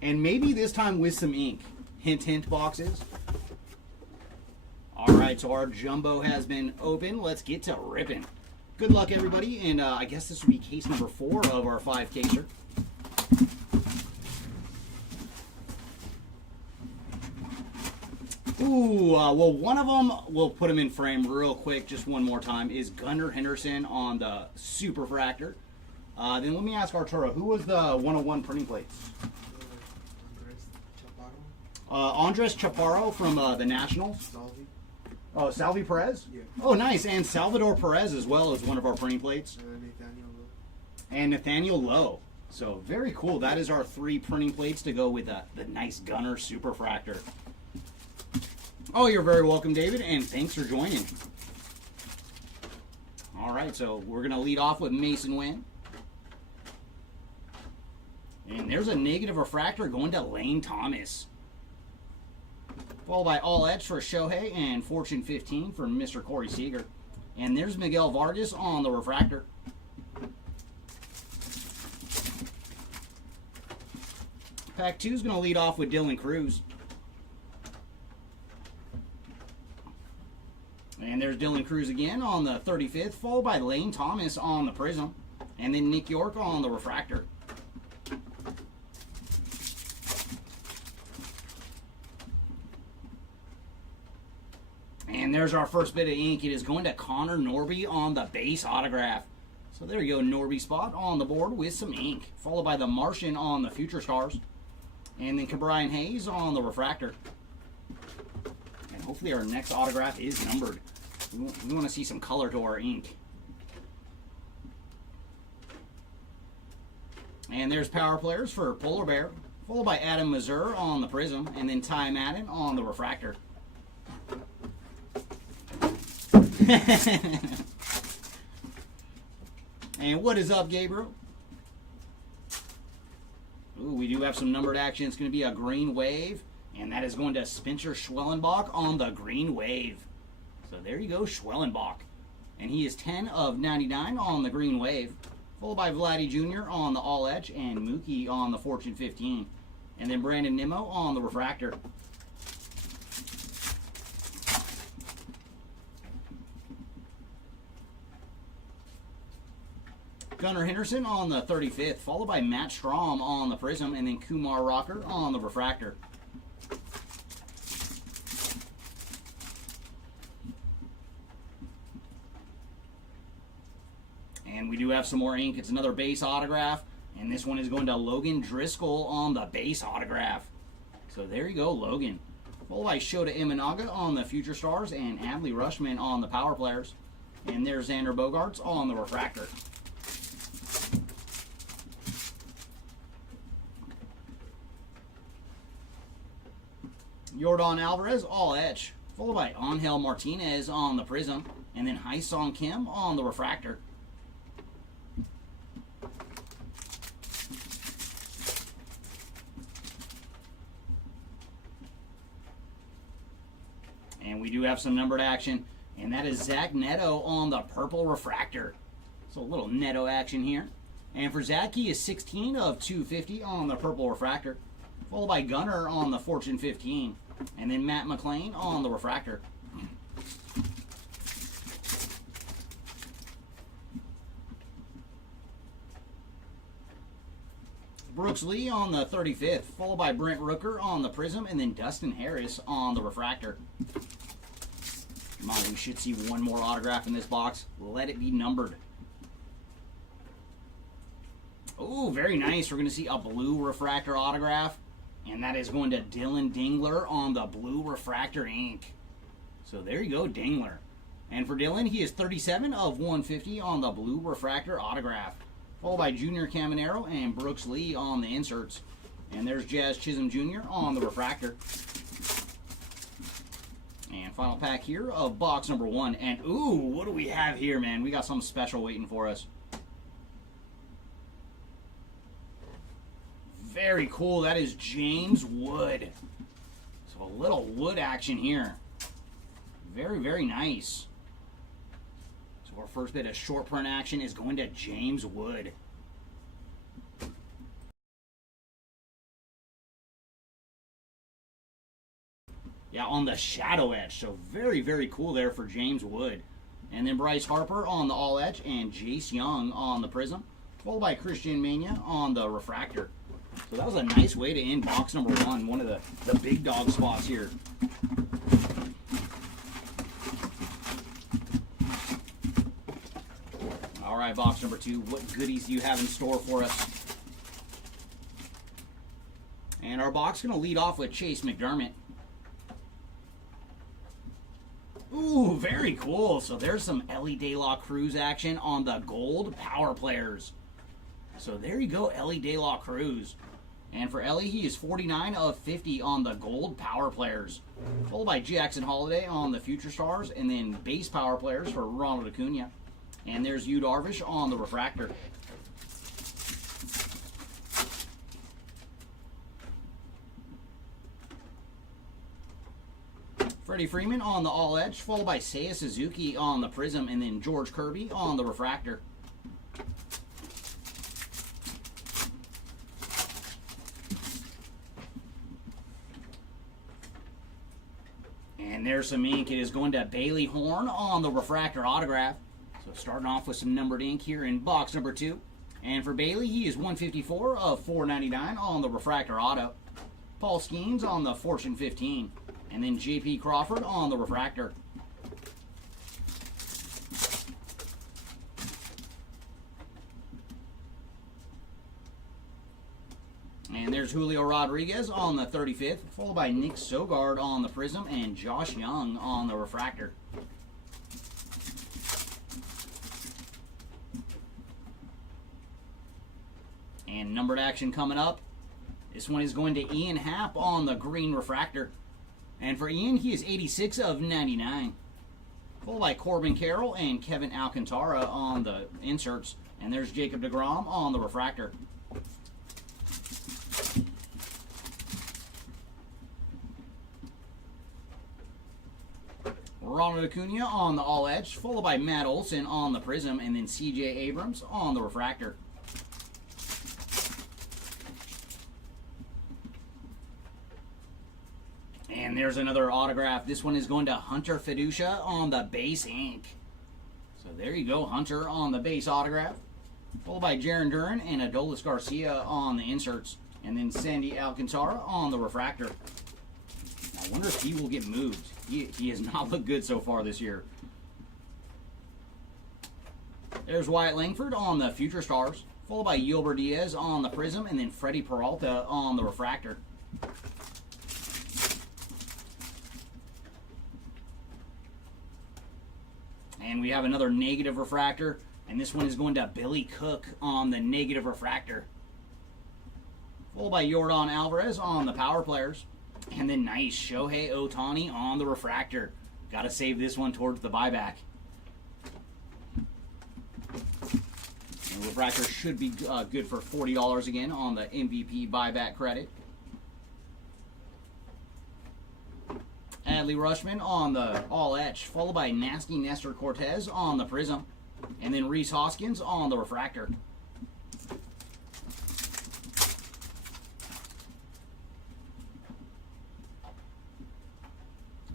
And maybe this time with some ink. Hint, hint boxes. All right, so our jumbo has been open. Let's get to ripping. Good luck, everybody. And I guess this will be case number 4 of our 5-caser. Ooh, well, one of them, we'll put him in frame real quick, just one more time, is Gunnar Henderson on the Super Fractor. Then let me ask Arturo, who was the 101 printing plates? Andres Chaparro from the Nationals. Salvi. Oh, Salvi Perez? Yeah. Oh, nice. And Salvador Perez as well as one of our printing plates. Nathaniel Lowe. And Nathaniel Lowe. So very cool. That is our 3 printing plates to go with the nice Gunnar Super Fractor. Oh, you're very welcome, David, and thanks for joining. All right, so we're going to lead off with Mason Wynn. And there's a negative refractor going to Lane Thomas. Followed by All Edge for Shohei and Fortune 15 for Mr. Corey Seager. And there's Miguel Vargas on the refractor. Pack 2 is going to lead off with Dylan Cruz. And there's Dylan Cruz again on the 35th, followed by Lane Thomas on the Prism. And then Nick York on the refractor. And there's our first bit of ink. It is going to Connor Norby on the base autograph. So there you go, Norby spot on the board with some ink. Followed by the Martian on the Future Stars. And then Brian Hayes on the refractor. And hopefully our next autograph is numbered. We want to see some color to our ink. And there's Power Players for Polar Bear. Followed by Adam Mazur on the Prism. And then Ty Madden on the refractor. And what is up, Gabriel? Ooh, we do have some numbered action. It's going to be a green wave, and that is going to Spencer Schwellenbach on the green wave. So there you go, Schwellenbach. And he is 10 of 99 on the green wave, followed by Vladdy Jr. on the All Edge and Mookie on the Fortune 15. And then Brandon Nimmo on the refractor. Gunnar Henderson on the 35th, followed by Matt Strahm on the Prism, and then Kumar Rocker on the refractor. And we do have some more ink. It's another base autograph, and this one is going to Logan Driscoll on the base autograph. So there you go, Logan. Followed by Shota Imanaga on the Future Stars, and Adley Rushman on the Power Players. And there's Xander Bogaerts on the refractor. Yordan Alvarez, All Edge, followed by Angel Martinez on the Prism, and then Haesung Kim on the refractor. And we do have some numbered action, and that is Zach Neto on the purple refractor. So a little Neto action here. And for Zach, he is 16 of 250 on the purple refractor, followed by Gunnar on the Fortune 15. And then Matt McLean on the refractor. Brooks Lee on the 35th, followed by Brent Rooker on the Prism, and then Dustin Harris on the Refractor. Come on, we should see one more autograph in this box. Let it be numbered. Oh, very nice. We're going to see a blue Refractor autograph, and that is going to Dylan Dingler on the blue Refractor ink. So there you go, Dingler. And for Dylan, he is 37 of 150 on the blue Refractor autograph, followed by Junior Caminero and Brooks Lee on the inserts. And there's Jazz Chisholm Jr. on the Refractor. And final pack here of box number 1. And ooh, what do we have here, man? We got something special waiting for us. Very cool. That is James Wood. So a little Wood action here. Very, very nice. So our first bit of short print action is going to James Wood. Yeah, on the shadow etch. So very, very cool there for James Wood. And then Bryce Harper on the all etch and Jace Young on the Prism, followed by Christian Mania on the Refractor. So that was a nice way to end box number 1, one of the big dog spots here. All right, box number 2. What goodies do you have in store for us? And our box is going to lead off with Chase McDermott. Ooh, very cool. So there's some Elly De La Cruz action on the gold power players. So there you go, Elly De La Cruz. And for Elly, he is 49 of 50 on the gold power players, followed by Jackson Holiday on the Future Stars, and then base power players for Ronald Acuna. And there's Yu Darvish on the Refractor. Freddie Freeman on the all edge, followed by Seiya Suzuki on the Prism, and then George Kirby on the Refractor. And there's some ink. It is going to Bailey Horn on the Refractor autograph. So starting off with some numbered ink here in box number 2. And for Bailey, he is 154 of 499 on the Refractor auto. Paul Skeens on the Fortune 15. And then J.P. Crawford on the Refractor. And there's Julio Rodriguez on the 35th, followed by Nick Sogard on the Prism and Josh Young on the Refractor. And numbered action coming up. This one is going to Ian Happ on the green Refractor. And for Ian, he is 86 of 99. Followed by Corbin Carroll and Kevin Alcantara on the inserts. And there's Jacob deGrom on the Refractor. Ronald Acuna on the all edge, followed by Matt Olson on the Prism, and then C.J. Abrams on the Refractor. And there's another autograph. This one is going to Hunter Fiducia on the base ink. So there you go, Hunter on the base autograph, followed by Jarren Duran and Adolis Garcia on the inserts, and then Sandy Alcantara on the Refractor. I wonder if he will get moved. He has not looked good so far this year. There's Wyatt Langford on the Future Stars, followed by Yolber Diaz on the Prism, and then Freddie Peralta on the Refractor. And we have another negative refractor, and this one is going to Billy Cook on the negative refractor. Followed by Yordan Alvarez on the power players. And then nice Shohei Ohtani on the refractor. Got to save this one towards the buyback. And the refractor should be good for $40 again on the MVP buyback credit. Adley Rutschman on the all etch, followed by Nasty Nestor Cortez on the Prism, and then Rhys Hoskins on the refractor.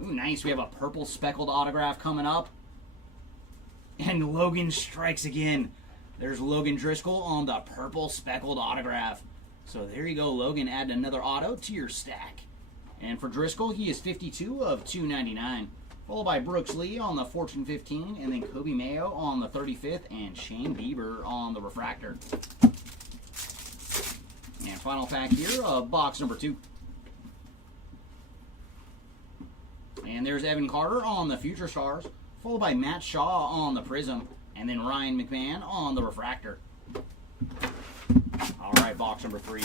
Ooh, nice. We have a purple speckled autograph coming up. And Logan strikes again. There's Logan Driscoll on the purple speckled autograph. So there you go, Logan. Add another auto to your stack. And for Driscoll, he is 52 of 299. Followed by Brooks Lee on the Fortune 15, and then Kobe Mayo on the 35th, and Shane Bieber on the refractor. And final pack here of box number 2. And there's Evan Carter on the Future Stars, followed by Matt Shaw on the Prism, and then Ryan McMahon on the refractor. All right, box number 3.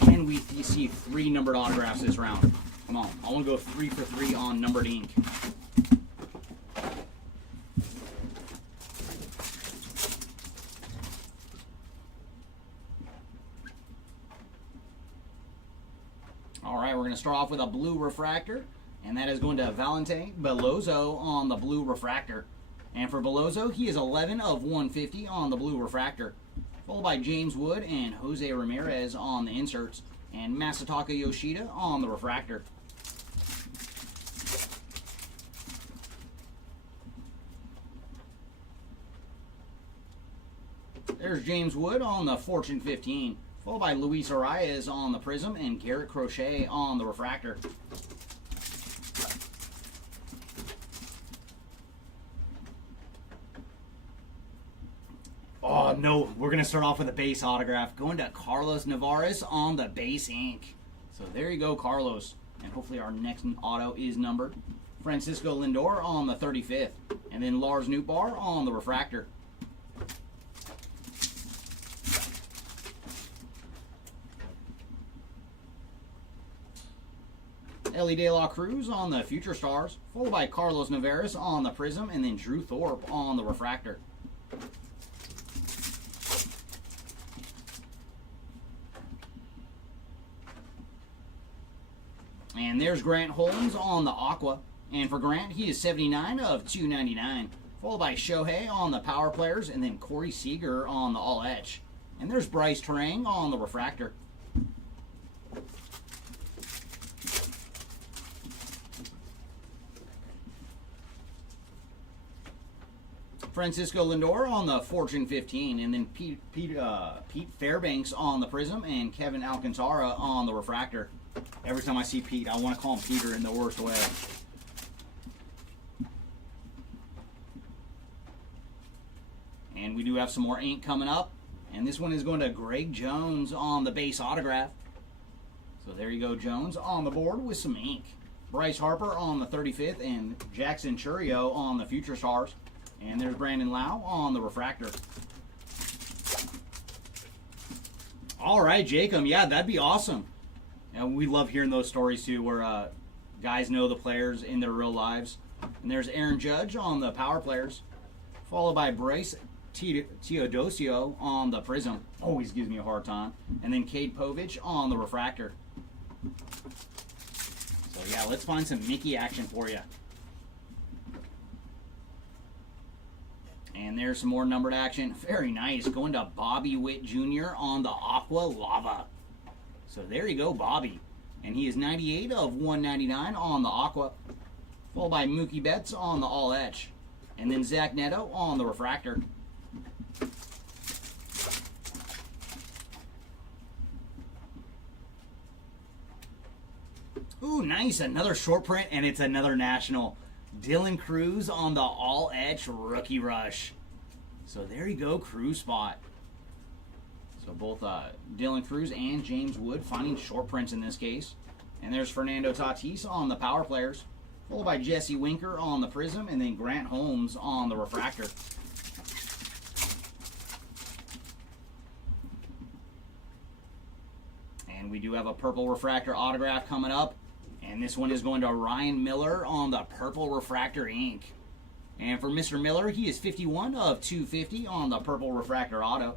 Can we see 3 numbered autographs this round? Come on, I want to go 3 for 3 on numbered ink. All right, we're going to start off with a blue refractor, and that is going to Valente Bellozo on the blue refractor. And for Bellozo, he is 11 of 150 on the blue refractor. Followed by James Wood and Jose Ramirez on the inserts, and Masataka Yoshida on the refractor. There's James Wood on the Fortune 15. Followed by Luis Arias on the Prism and Garrett Crochet on the refractor. Oh no, we're going to start off with a base autograph. Going to Carlos Navarez on the base ink. So there you go, Carlos. And hopefully our next auto is numbered. Francisco Lindor on the 35th. And then Lars Nootbaar on the refractor. Ellie De La Cruz on the Future Stars, followed by Carlos Navarez on the Prism, and then Drew Thorpe on the refractor. And there's Grant Holmes on the Aqua. And for Grant, he is 79 of 299. Followed by Shohei on the Power Players, and then Corey Seager on the All Etch. And there's Bryce Terang on the refractor. Francisco Lindor on the Fortune 15, and then Pete Fairbanks on the Prism, and Kevin Alcantara on the refractor. Every time I see Pete, I want to call him Peter in the worst way. And we do have some more ink coming up, and this one is going to Greg Jones on the base autograph. So there you go, Jones on the board with some ink. Bryce Harper on the 35th, and Jackson Churio on the Future Stars. And there's Brandon Lau on the refractor. All right, Jacob. Yeah, that'd be awesome. And we love hearing those stories too, where guys know the players in their real lives. And there's Aaron Judge on the Power Players, followed by Bryce Teodosio on the Prism. Always gives me a hard time. And then Cade Povich on the refractor. So yeah, let's find some Mickey action for you. And there's some more numbered action. Very nice. Going to Bobby Witt Jr. on the Aqua Lava. So there you go, Bobby. And he is 98 of 199 on the Aqua. Followed by Mookie Betts on the All Etch. And then Zach Neto on the refractor. Ooh, nice. Another short print, and it's another national. Dylan Cruz on the All Etch Rookie Rush. So there you go, Cruz spot. So both Dylan Cruz and James Wood finding short prints in this case. And there's Fernando Tatis on the Power Players, followed by Jesse Winker on the Prism, and then Grant Holmes on the refractor. And we do have a purple refractor autograph coming up. And this one is going to Ryan Miller on the purple refractor ink. And for Mr. Miller, he is 51 of 250 on the purple refractor auto.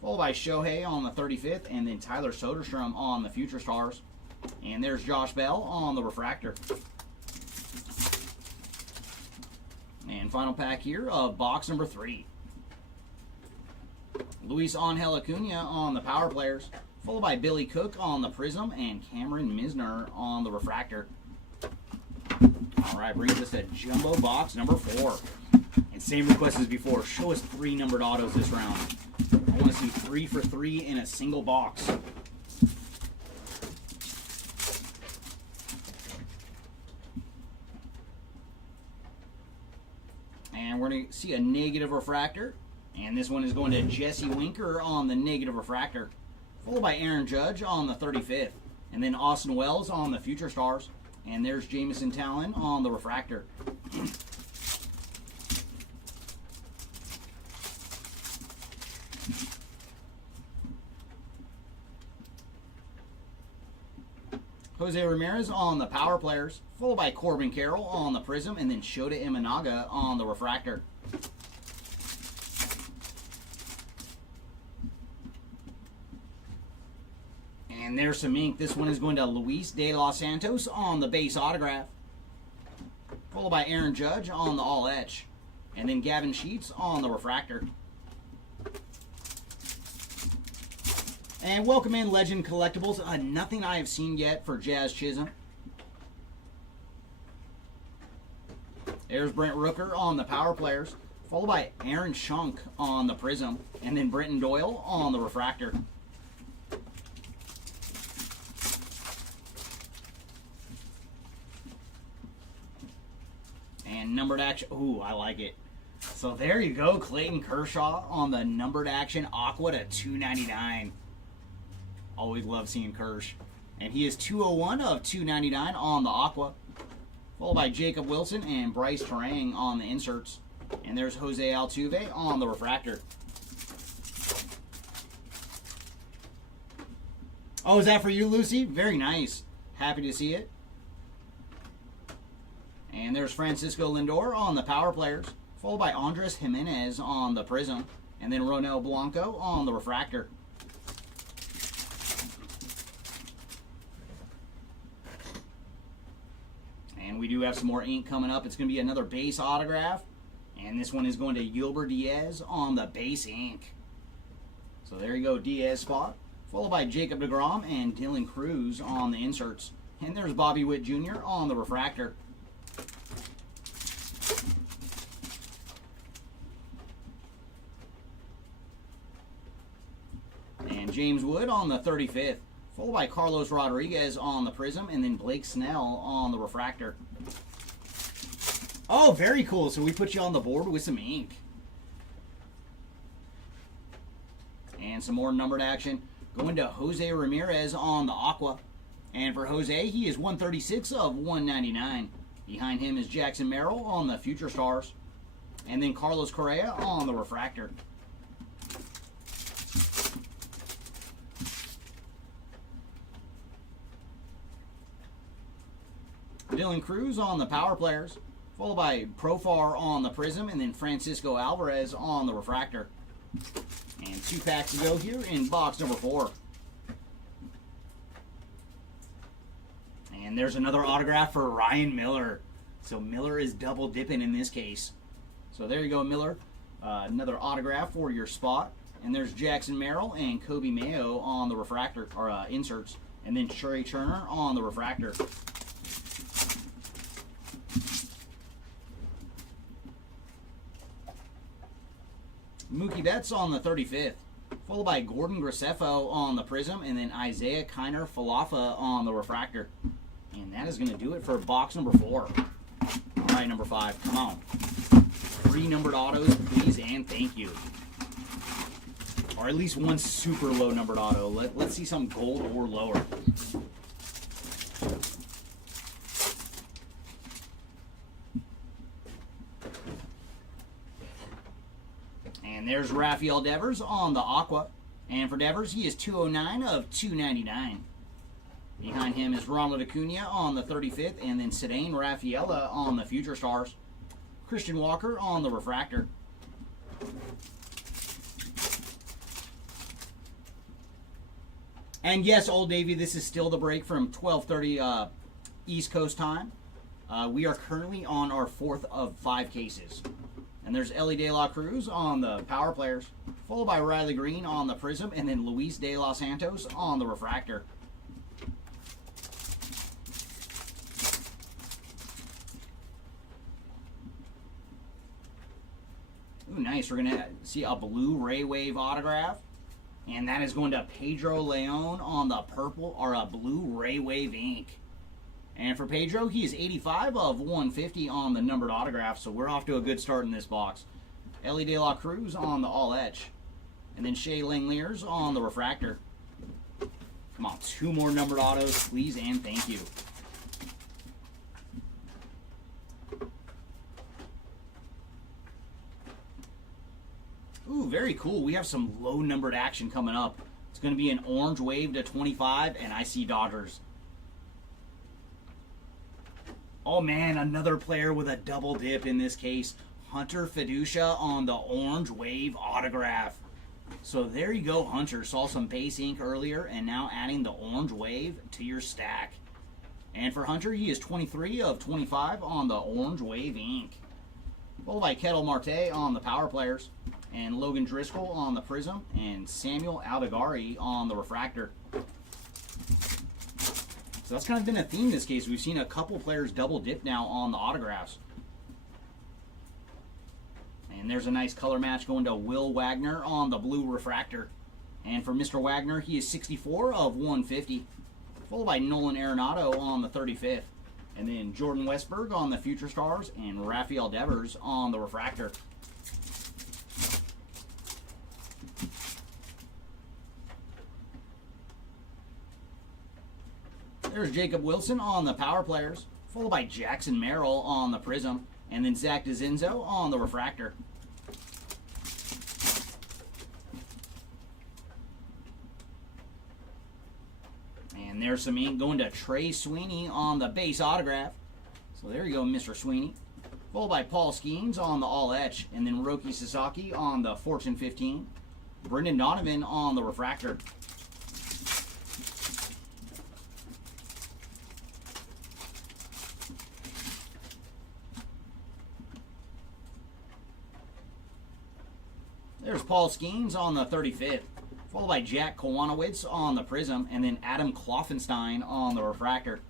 Followed by Shohei on the 35th, and then Tyler Soderstrom on the Future Stars. And there's Josh Bell on the refractor. And final pack here of box number 3. Luis Angel Acuna on the Power Players, followed by Billy Cook on the Prism, and Cameron Misner on the refractor. All right, brings us to jumbo box number 4. And same request as before, show us 3 numbered autos this round. I want to see 3 for 3 in a single box. we're going to see a negative refractor. And this one is going to Jesse Winker on the negative refractor. Followed by Aaron Judge on the 35th. And then Austin Wells on the Future Stars. And there's Jameson Talon on the refractor. Jose Ramirez on the Power Players, followed by Corbin Carroll on the Prism, and then Shota Imanaga on the refractor. And there's some ink. This one is going to Luis de los Santos on the base autograph, followed by Aaron Judge on the all etch, and then Gavin Sheets on the refractor. And welcome in Legend Collectibles. Nothing I have seen yet for Jazz Chisholm. There's Brent Rooker on the Power Players, followed by Aaron Schunk on the Prism, and then Brenton Doyle on the refractor. And numbered action. Ooh, I like it. So there you go, Clayton Kershaw on the numbered action Aqua to 299. Always love seeing Kersh. And he is 201 of 299 on the Aqua. Followed by Jacob Wilson and Bryce Terang on the inserts. And there's Jose Altuve on the refractor. Oh, is that for you, Lucy? Very nice. Happy to see it. And there's Francisco Lindor on the Power Players. Followed by Andres Jimenez on the Prism. And then Ronel Blanco on the refractor. And we do have some more ink coming up. It's going to be another base autograph. And this one is going to Gilbert Diaz on the base ink. So there you go, Diaz spot. Followed by Jacob deGrom and Dylan Cruz on the inserts. And there's Bobby Witt Jr. on the refractor. And James Wood on the 35th. Followed by Carlos Rodriguez on the Prism, and then Blake Snell on the refractor. Oh, very cool. So we put you on the board with some ink. And some more numbered action. Going to Jose Ramirez on the Aqua. And for Jose, he is 136 of 199. Behind him is Jackson Merrill on the Future Stars. And then Carlos Correa on the refractor. Dylan Cruz on the Power Players, followed by Profar on the Prism, and then Francisco Alvarez on the refractor. And 2 packs to go here in box number 4. And there's another autograph for Ryan Miller. So Miller is double dipping in this case. So there you go, Miller. Another autograph for your spot. And there's Jackson Merrill and Kobe Mayo on the refractor, or inserts. And then Trey Turner on the refractor. Mookie Betts on the 35th, followed by Gordon Graceffo on the Prism, and then Isaiah Kiner Falefa on the refractor. And that is going to do it for box number 4. All right, number 5, come on. 3 numbered autos, please, and thank you. Or at least 1 super low numbered auto. Let's see some gold or lower. And there's Rafael Devers on the Aqua. And for Devers, he is 209 of 299. Behind him is Ronald Acuna on the 35th, and then Cedane Rafaela on the Future Stars. Christian Walker on the refractor. And yes, Old Navy, this is still the break from 12:30 East Coast time. We are currently on our 4th of 5 cases. And there's Ellie De La Cruz on the Power Players, followed by Riley Green on the Prism, and then Luis de los Santos on the refractor. Ooh, nice. We're going to see a blue Ray Wave autograph. And that is going to Pedro Leon on the purple, or a blue Ray Wave ink. And for Pedro, he is 85 of 150 on the numbered autograph, so we're off to a good start in this box. Ellie De La Cruz on the all etch. And then Shea Langeliers on the refractor. Come on, 2 more numbered autos, please, and thank you. Ooh, very cool. We have some low numbered action coming up. It's going to be an orange wave to 25, and I see Dodgers. Oh man, another player with a double dip in this case. Hunter Fiducia on the orange wave autograph. So there you go, Hunter. Saw some base ink earlier, and now adding the orange wave to your stack. And for Hunter, he is 23 of 25 on the orange wave ink. Followed by Ketel Marte on the power players, and Logan Driscoll on the prism, and Samuel Aldegaray on the refractor. So that's kind of been a theme this case. We've seen a couple players double dip now on the autographs. And there's a nice color match going to Will Wagner on the blue refractor. And for Mr. Wagner, he is 64 of 150. Followed by Nolan Arenado on the 35th. And then Jordan Westberg on the Future Stars, and Rafael Devers on the refractor. There's Jacob Wilson on the power players, followed by Jackson Merrill on the prism, and then Zach DeZenzo on the refractor. And there's some ink going to Trey Sweeney on the base autograph. So there you go, Mr. Sweeney. Followed by Paul Skeens on the all etch, and then Roki Sasaki on the Fortune 15. Brendan Donovan on the refractor. There's Paul Skeens on the 35th, followed by Jack Kowanowitz on the prism, and then Adam Kloffenstein on the refractor.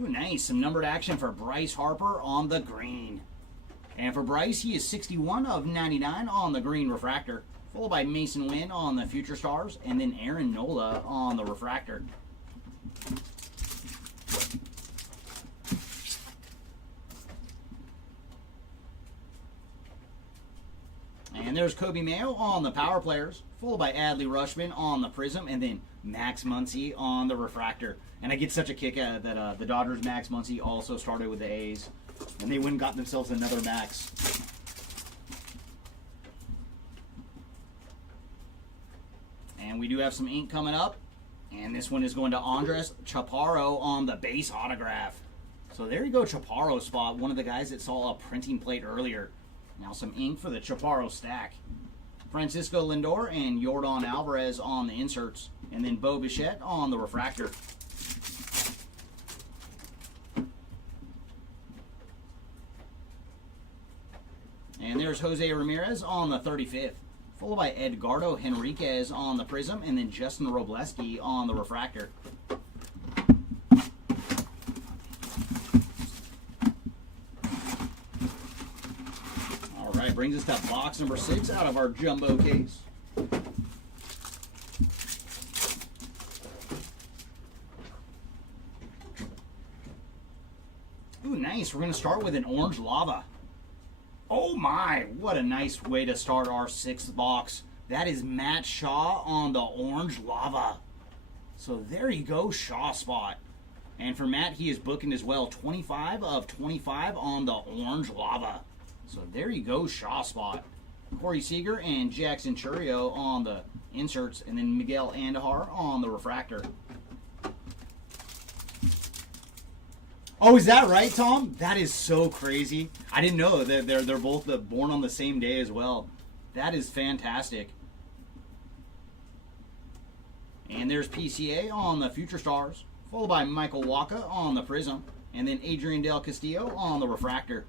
Ooh, nice. Some numbered action for Bryce Harper on the green. And for Bryce, he is 61 of 99 on the green refractor, followed by Mason Wynn on the Future Stars, and then Aaron Nola on the refractor. And there's Kobe Mayo on the power players, followed by Adley Rutschman on the prism, and then Max Muncy on the refractor. And I get such a kick out that the Dodgers' Max Muncy also started with the A's, and they went and got themselves another Max. And we do have some ink coming up, and this one is going to Andres Chaparro on the base autograph. So there you go, Chaparro spot, one of the guys that saw a printing plate earlier. Now some ink for the Chaparro stack. Francisco Lindor and Yordan Alvarez on the inserts, and then Bo Bichette on the refractor. And there's Jose Ramirez on the 35th, followed by Edgardo Henriquez on the prism, and then Justin Robleski on the refractor. All right, brings us to box number 6 out of our jumbo case. Ooh, nice. We're going to start with an orange lava. Oh my, what a nice way to start our 6th box. That is Matt Shaw on the orange lava. So there you go, Shaw spot. And for Matt, he is booking as well, 25 of 25 on the orange lava. So there you go, Shaw spot. Corey Seager and Jackson Churio on the inserts, and then Miguel Andujar on the refractor. Oh, is that right, Tom? That is so crazy. I didn't know that they're both born on the same day as well. That is fantastic. And there's PCA on the Future Stars, followed by Michael Wacha on the prism, and then Adrian Del Castillo on the refractor.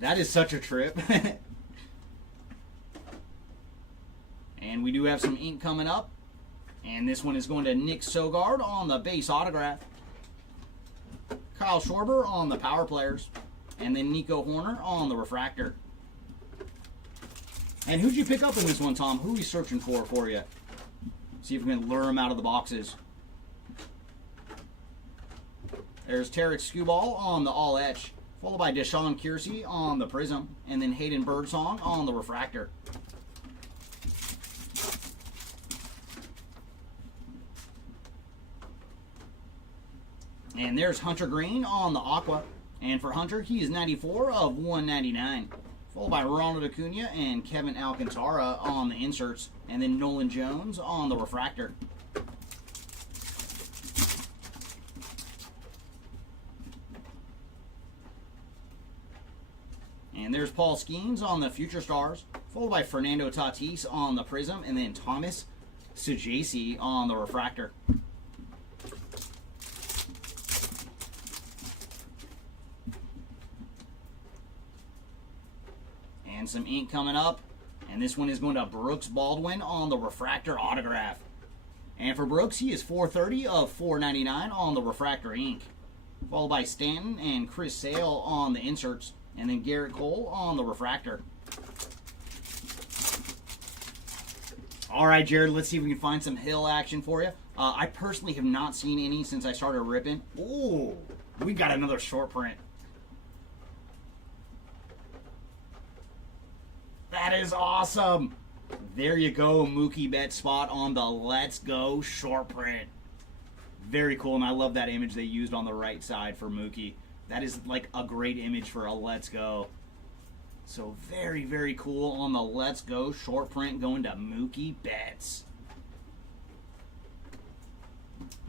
That is such a trip. And we do have some ink coming up. And this one is going to Nick Sogard on the base autograph. Kyle Schwarber on the power players. and then Nico Horner on the refractor. And who'd you pick up in this one, Tom? Who are we searching for you? See if we can lure him out of the boxes. There's Tarek Skubal on the All Etch, followed by Deshaun Kiersey on the Prism, and then Hayden Birdsong on the refractor. And there's Hunter Green on the Aqua. And for Hunter, he is 94 of 199. Followed by Ronald Acuna and Kevin Alcantara on the inserts. And then Nolan Jones on the refractor. And there's Paul Skeens on the Future Stars. Followed by Fernando Tatis on the Prism. And then Thomas Saggese on the refractor. And some ink coming up. And this one is going to Brooks Baldwin on the refractor autograph. And for Brooks, he is 430 of 499 on the refractor ink. Followed by Stanton and Chris Sale on the inserts. And then Garrett Cole on the refractor. All right, Jared, let's see if we can find some Hill action for you. I personally have not seen any since I started ripping. Ooh, we got another short print. That is awesome. There you go, Mookie Betts spot on the Let's Go short print. Very cool, and I love that image they used on the right side for Mookie. That is like a great image for a Let's Go. So very, very cool on the Let's Go short print going to Mookie Betts.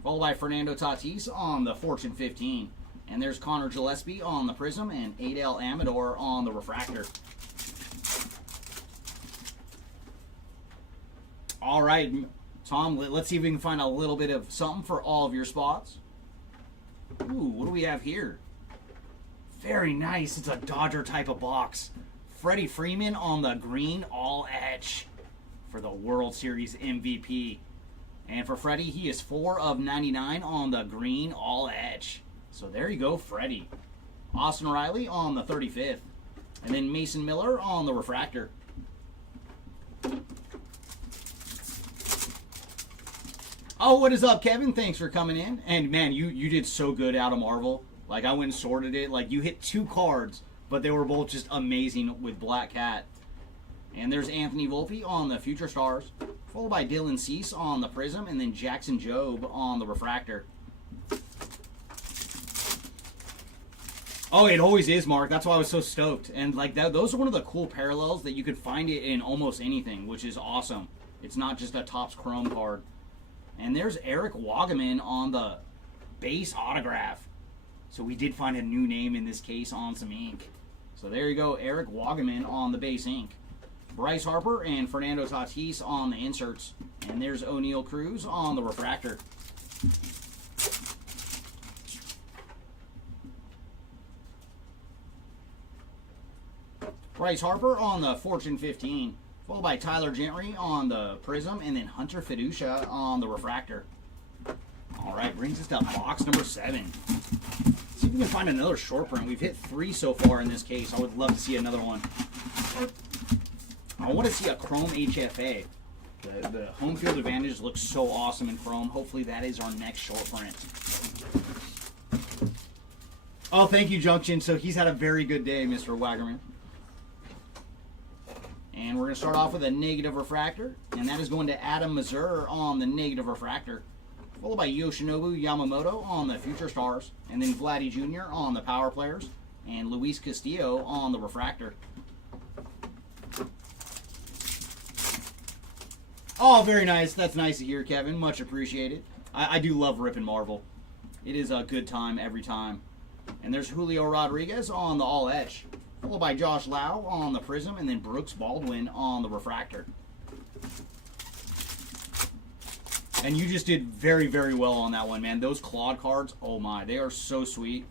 Followed by Fernando Tatis on the Fortune 15. And there's Connor Gillespie on the Prism and Adel Amador on the refractor. All right, Tom, let's see if we can find a little bit of something for all of your spots. Ooh, what do we have here? Very nice. It's a Dodger type of box. Freddie Freeman on the green All Etch for the World Series MVP. And for Freddie, he is 4 of 99 on the green All Etch. So there you go, Freddie. Austin Riley on the 35th. And then Mason Miller on the refractor. Oh, what is up, Kevin? Thanks for coming in. And man, you did so good out of Marvel. Like, I went and sorted it. Like, you hit 2 cards, but they were both just amazing with Black Cat. And there's Anthony Volpe on the Future Stars, followed by Dylan Cease on the Prism, and then Jackson Jobe on the refractor. Oh, it always is, Mark. That's why I was so stoked. And like that, those are one of the cool parallels that you could find it in almost anything, which is awesome. It's not just a Topps Chrome card. And there's Eric Wagaman on the base autograph. So we did find a new name in this case on some ink. So there you go, Eric Wagaman on the base ink. Bryce Harper and Fernando Tatis on the inserts. And there's O'Neal Cruz on the refractor. Bryce Harper on the Fortune 15. Followed by Tyler Gentry on the Prism, and then Hunter Fiducia on the refractor. All right, brings us to box number 7. See if we can find another short print. We've hit 3 so far in this case. I would love to see another one. I want to see a Chrome HFA. The home field advantage looks so awesome in Chrome. Hopefully that is our next short print. Oh, thank you, Junction. So he's had a very good day, Mr. Wagaman. And we're going to start off with a negative refractor, and that is going to Adam Mazur on the negative refractor, followed by Yoshinobu Yamamoto on the Future Stars, and then Vladdy Jr. on the Power Players, and Luis Castillo on the refractor. Oh, very nice. That's nice to hear, Kevin. Much appreciated. I do love ripping Marvel. It is a good time every time. And there's Julio Rodriguez on the All Etch, followed by Josh Lau on the Prism, and then Brooks Baldwin on the refractor. And you just did very, very well on that one, man. Those Claude cards, oh my, they are so sweet.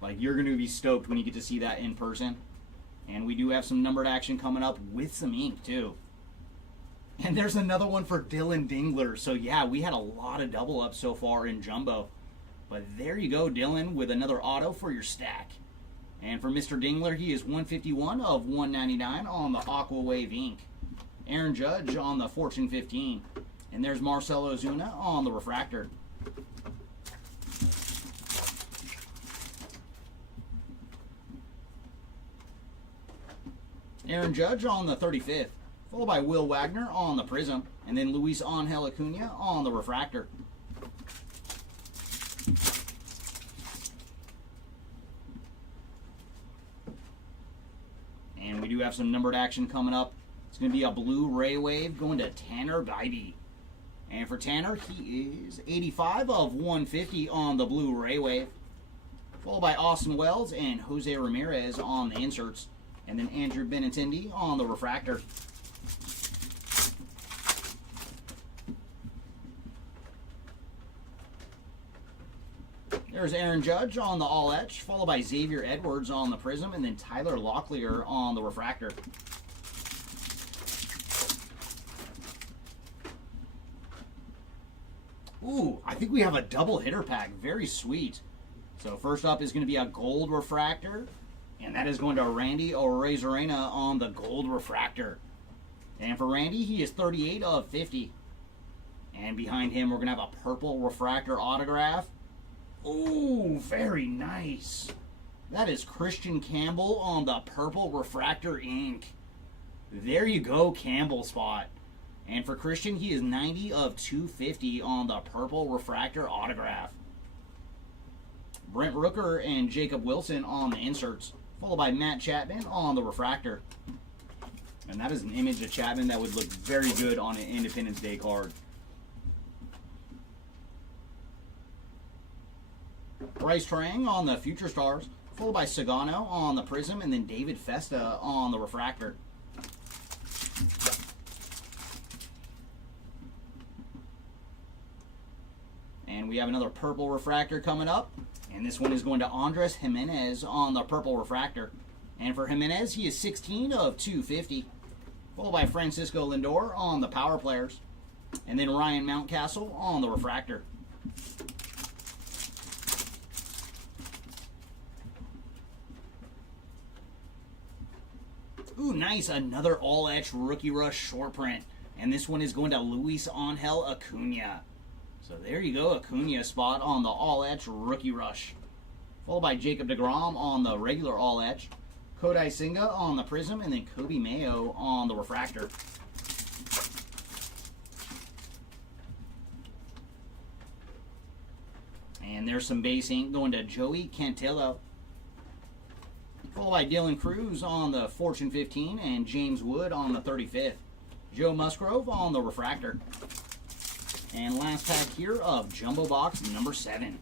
Like, you're going to be stoked when you get to see that in person. And we do have some numbered action coming up with some ink, too. And there's another one for Dylan Dingler. So, yeah, we had a lot of double ups so far in Jumbo. But there you go, Dylan, with another auto for your stack. And for Mr. Dingler, he is 151 of 199 on the Aqua Wave ink. Aaron Judge on the Fortune 15. And there's Marcelo Ozuna on the refractor. Aaron Judge on the 35th, followed by Will Wagner on the Prism, and then Luis Angel Acuna on the refractor. And we do have some numbered action coming up. It's going to be a blue Ray Wave going to Tanner Bybee. And for Tanner, he is 85 of 150 on the blue Ray Wave, followed by Austin Wells and Jose Ramirez on the inserts, and then Andrew Benintendi on the refractor. There's Aaron Judge on the All Etch, followed by Xavier Edwards on the Prism, and then Tyler Locklear on the refractor. Ooh, I think we have a double hitter pack. Very sweet. So first up is going to be a gold refractor, and that is going to Randy Arozarena on the gold refractor. And for Randy, he is 38 of 50. And behind him, we're going to have a purple refractor autograph. Ooh, very nice. That is Christian Campbell on the purple refractor ink. There you go, Campbell spot. And for Christian, he is 90 of 250 on the purple refractor autograph. Brent Rooker and Jacob Wilson on the inserts, followed by Matt Chapman on the refractor. And that is an image of Chapman that would look very good on an Independence Day card. Bryce Trang on the Future Stars, followed by Sagano on the Prism, and then David Festa on the refractor. And we have another purple refractor coming up. And this one is going to Andres Jimenez on the purple refractor. And for Jimenez, he is 16 of 250. Followed by Francisco Lindor on the power players. And then Ryan Mountcastle on the refractor. Ooh, nice. Another all-etch Rookie Rush short print. And this one is going to Luis Angel Acuna. So there you go, Acuna spot on the all-etch Rookie Rush. Followed by Jacob deGrom on the regular all-etch. Kodai Senga on the Prism, and then Kobe Mayo on the refractor. And there's some base ink going to Joey Cantillo. Followed by Dylan Cruz on the Fortune 15 and James Wood on the 35th. Joe Musgrove on the refractor. And last pack here of Jumbo Box number 7.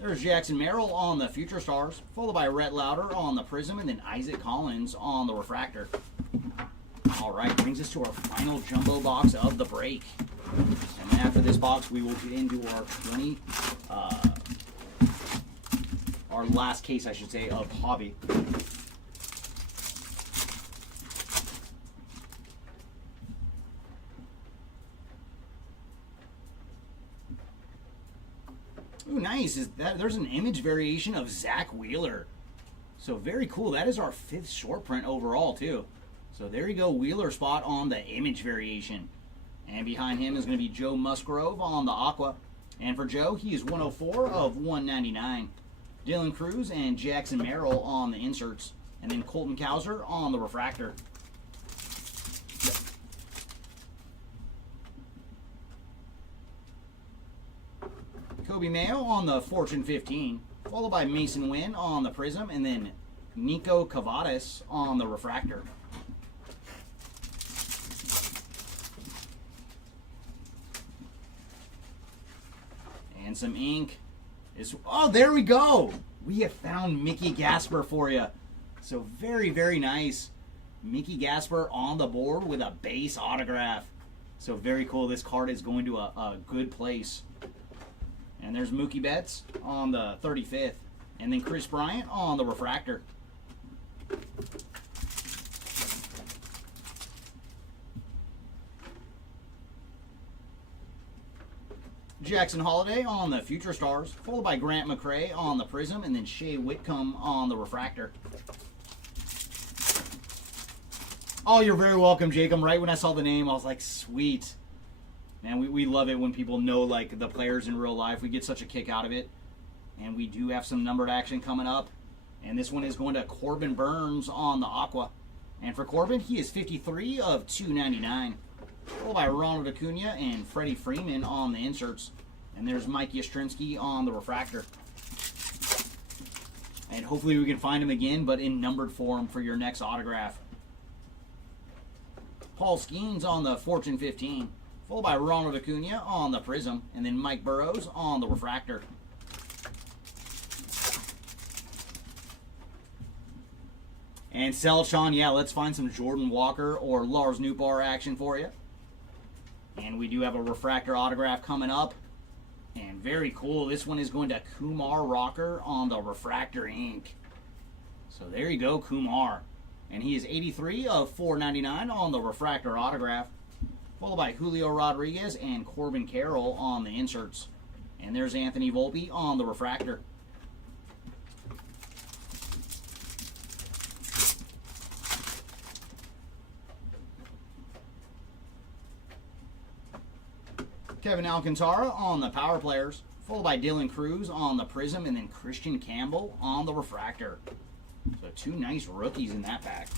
There's Jackson Merrill on the Future Stars, followed by Rhett Lauder on the Prism, and then Isaac Collins on the refractor. All right, brings us to our final Jumbo Box of the break. And then after this box, we will get into our last case, I should say, of Hobby. Ooh, nice. There's an image variation of Zach Wheeler. So very cool. That is our 5th short print overall, too. So there you go, Wheeler spot on the image variation. And behind him is going to be Joe Musgrove on the Aqua. And for Joe, he is 104 of 199. Dylan Cruz and Jackson Merrill on the inserts. And then Colton Cowser on the refractor. Kobe Mayo on the Fortune 15, followed by Mason Wynn on the Prism, and then Nico Cavadas on the refractor. And some ink. Oh, there we go! We have found Mickey Gasper for you. So very, very nice. Mickey Gasper on the board with a base autograph. So very cool. This card is going to a good place. And there's Mookie Betts on the 35th. And then Chris Bryant on the refractor. Jackson Holiday on the Future Stars, followed by Grant McCray on the Prism, and then Shea Whitcomb on the Refractor. Oh, you're very welcome, Jacob. Right when I saw the name, I was like, sweet. Man, we love it when people know, like, the players in real life. We get such a kick out of it. And we do have some numbered action coming up. And this one is going to Corbin Burns on the Aqua. And for Corbin, he is 53 of 299. Followed by Ronald Acuna and Freddie Freeman on the inserts. And there's Mike Yastrzemski on the Refractor. And hopefully we can find him again, but in numbered form for your next autograph. Paul Skeens on the Fortune 15. Followed by Ronald Acuna on the Prism. And then Mike Burrows on the Refractor. And Selchon, yeah, let's find some Jordan Walker or Lars Nootbaar action for you. And we do have a Refractor autograph coming up. And very cool. This one is going to Kumar Rocker on the Refractor Ink. So there you go, Kumar. And he is 83 of 499 on the Refractor autograph. Followed by Julio Rodriguez and Corbin Carroll on the inserts. And there's Anthony Volpe on the Refractor. Kevin Alcantara on the Power Players, followed by Dylan Cruz on the Prism, and then Christian Campbell on the Refractor. So two nice rookies in that pack.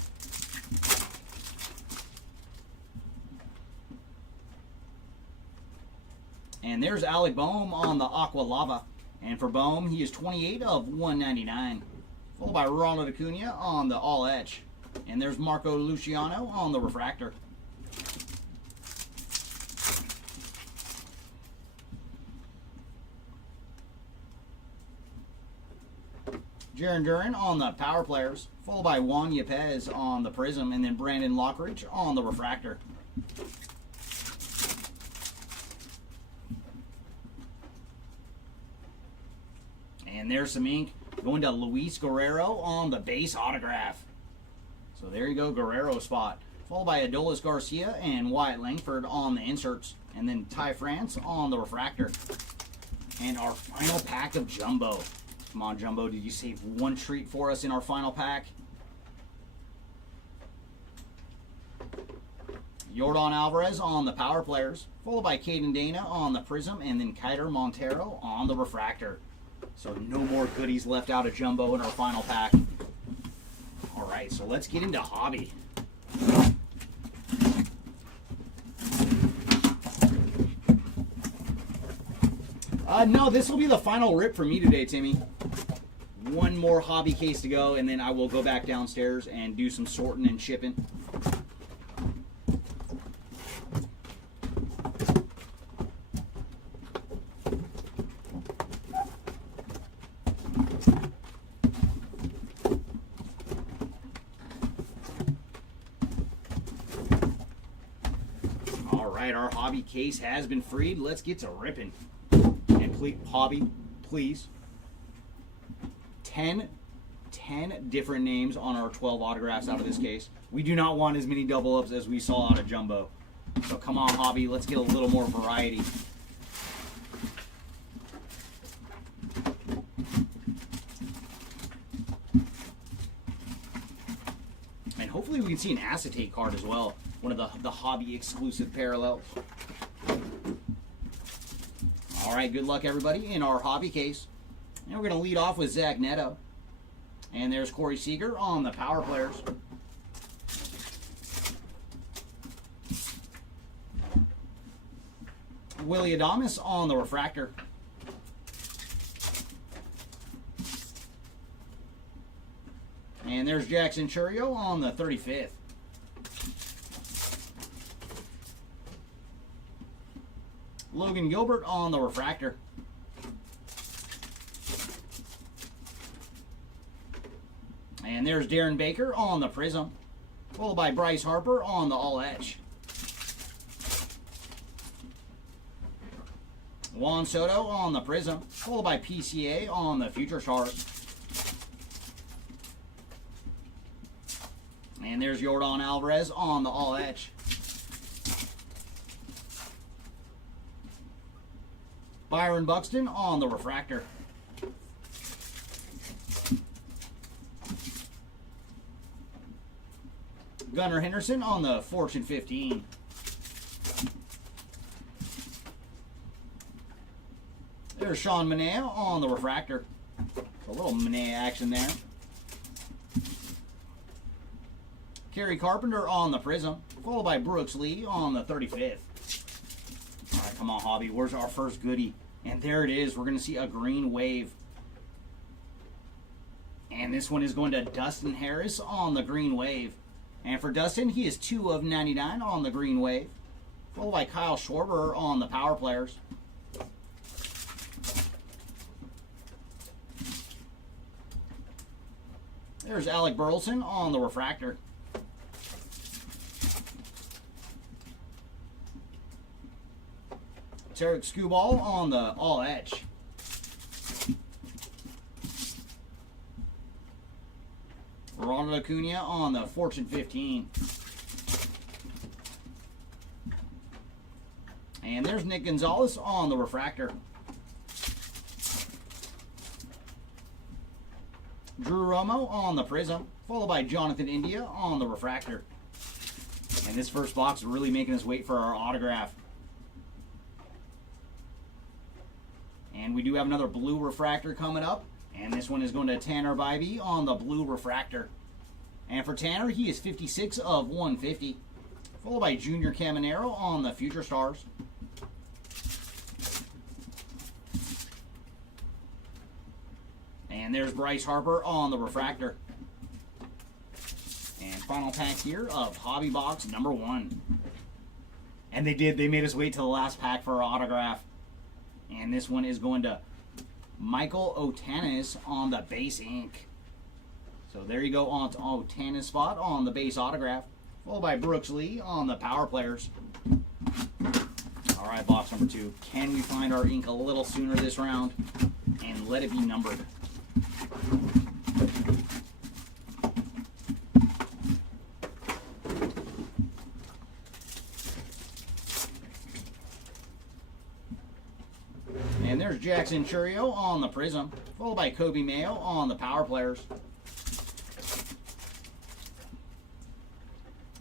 And there's Alec Boehm on the Aqua Lava. And for Boehm, he is 28 of 199. Followed by Ronald Acuna on the All Etch. And there's Marco Luciano on the Refractor. Jarren Duran on the Power Players, followed by Juan Yepez on the Prism, and then Brandon Lockridge on the Refractor. And there's some ink going to Luis Guerrero on the base autograph. So there you go, Guerrero spot. Followed by Adolis Garcia and Wyatt Langford on the inserts, and then Ty France on the Refractor. And our final pack of Jumbo. Come on, Jumbo, did you save one treat for us in our final pack? Yordan Alvarez on the Power Players, followed by Caden Dana on the Prism, and then Kiter Montero on the Refractor. So no more goodies left out of Jumbo in our final pack. All right, so let's get into Hobby. No, this will be the final rip for me today, Timmy. One more Hobby case to go, and then I will go back downstairs and do some sorting and shipping. All right, our Hobby case has been freed. Let's get to ripping. Please, Hobby, please. 10 different names on our 12 autographs out of this case. We do not want as many double ups as we saw out of Jumbo. So come on, Hobby, let's get a little more variety. And hopefully we can see an acetate card as well. One of the Hobby exclusive parallels. All right, good luck, everybody, in our Hobby case. And we're going to lead off with Zach Neto. And there's Corey Seager on the Power Players. Willie Adames on the Refractor. And there's Jackson Chourio on the 35th. Logan Gilbert on the Refractor. And there's Darren Baker on the Prism. Followed by Bryce Harper on the All Etch. Juan Soto on the Prism. Followed by PCA on the Future Stars. And there's Yordan Alvarez on the All Etch. Byron Buxton on the refractor. Gunnar Henderson on the Fortune 15. There's Sean Manaea on the refractor. A little Manaea action there. Kerry Carpenter on the Prism, followed by Brooks Lee on the 35th. All right, come on, Hobby. Where's our first goodie? And there it is. We're going to see a green wave. And this one is going to Dustin Harris on the green wave. And for Dustin, he is 2 of 99 on the green wave, followed by Kyle Schwarber on the power players. There's Alec Burleson on the refractor. Tarek Skubal on the all etch. Ronald Acuna on the Fortune 15. And there's Nick Gonzalez on the refractor. Drew Romo on the Prism, followed by Jonathan India on the refractor. And this first box is really making us wait for our autograph. And we do have another blue refractor coming up. And this one is going to Tanner Bybee on the blue refractor. And for Tanner, he is 56 of 150. Followed by Junior Caminero on the Future Stars. And there's Bryce Harper on the refractor. And final pack here of Hobby Box number 1. And they made us wait till the last pack for our autograph. And this one is going to Michael Otanis on the base ink. So there you go on to Otanis spot on the base autograph. Followed by Brooks Lee on the power players. All right, box number 2. Can we find our ink a little sooner this round? And let it be numbered. And there's Jackson Chourio on the Prism, followed by Kobe Mayo on the power players.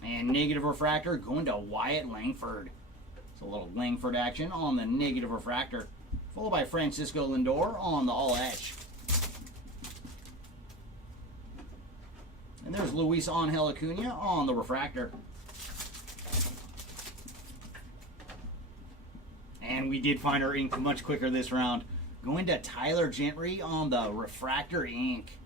And negative refractor going to Wyatt Langford. It's a little Langford action on the negative refractor, followed by Francisco Lindor on the all etch. And there's Luis Angel Acuna on the refractor. And we did find our ink much quicker this round. Going to Tyler Gentry on the refractor ink.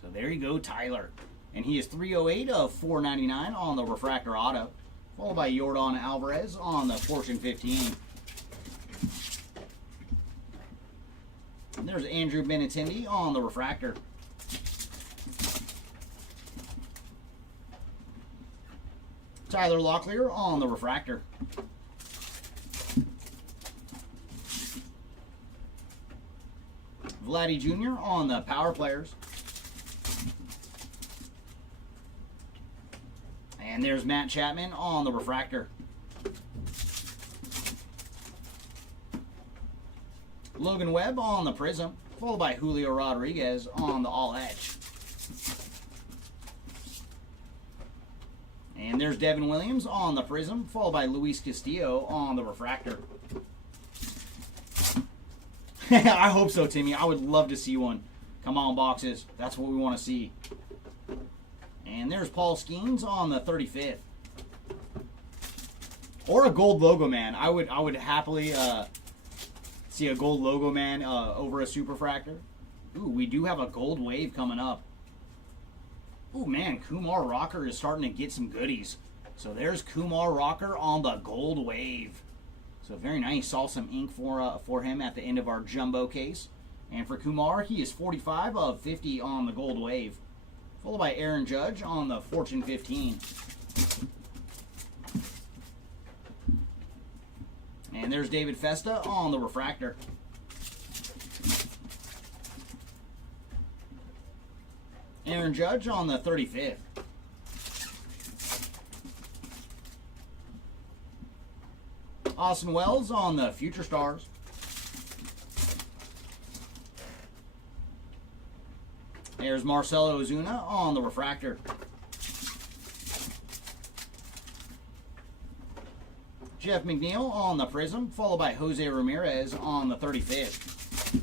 So there you go, Tyler. And he is 308 of 499 on the refractor auto. Followed by Jordan Alvarez on the Fortune 15. And there's Andrew Benintendi on the refractor. Tyler Locklear on the refractor. Vladdy Jr. on the power players. And there's Matt Chapman on the refractor. Logan Webb on the Prism, followed by Julio Rodriguez on the all etch. And there's Devin Williams on the Prism, followed by Luis Castillo on the refractor. I hope so, Timmy. I would love to see one. Come on, boxes. That's what we want to see. And there's Paul Skeens on the 35th. Or a gold logo man. I would happily see a gold logo man over a superfractor. Ooh, we do have a gold wave coming up. Ooh, man, Kumar Rocker is starting to get some goodies. So there's Kumar Rocker on the gold wave. So very nice. Saw some ink for him at the end of our jumbo case. And for Kumar, he is 45 of 50 on the gold wave. Followed by Aaron Judge on the Fortune 15. And there's David Festa on the refractor. Aaron Judge on the 35th. Austin Wells on the Future Stars. There's Marcelo Ozuna on the refractor. Jeff McNeil on the Prism, followed by Jose Ramirez on the 35th.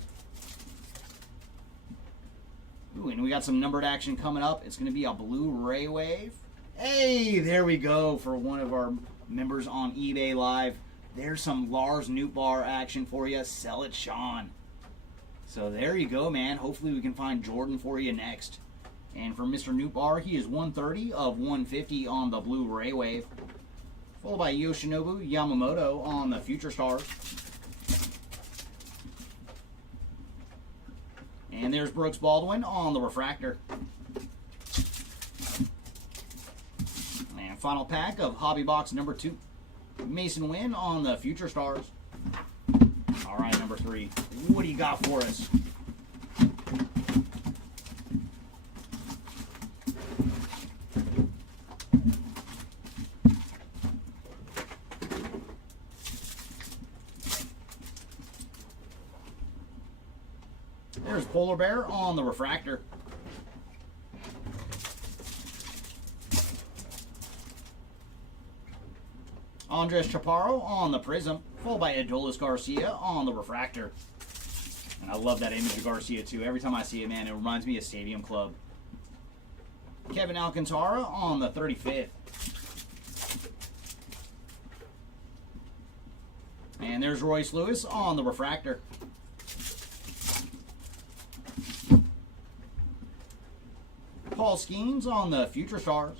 Ooh, and we got some numbered action coming up. It's going to be a Blu-ray wave. Hey, there we go for one of our members on eBay Live. There's some Lars Nootbaar action for you. Sell it, Sean. So there you go, man. Hopefully we can find Jordan for you next. And for Mr. Nootbaar, he is 130 of 150 on the Blu-ray wave. Followed by Yoshinobu Yamamoto on the Future Stars. And there's Brooks Baldwin on the refractor. And final pack of Hobby Box number 2. Mason Wynn on the Future Stars. All right, number 3. What do you got for us? There's Polar Bear on the refractor. Andres Chaparro on the Prism, followed by Adolis Garcia on the refractor. And I love that image of Garcia too. Every time I see it, man, it reminds me of Stadium Club. Kevin Alcantara on the 35th. And there's Royce Lewis on the refractor. Paul Skeens on the Future Stars.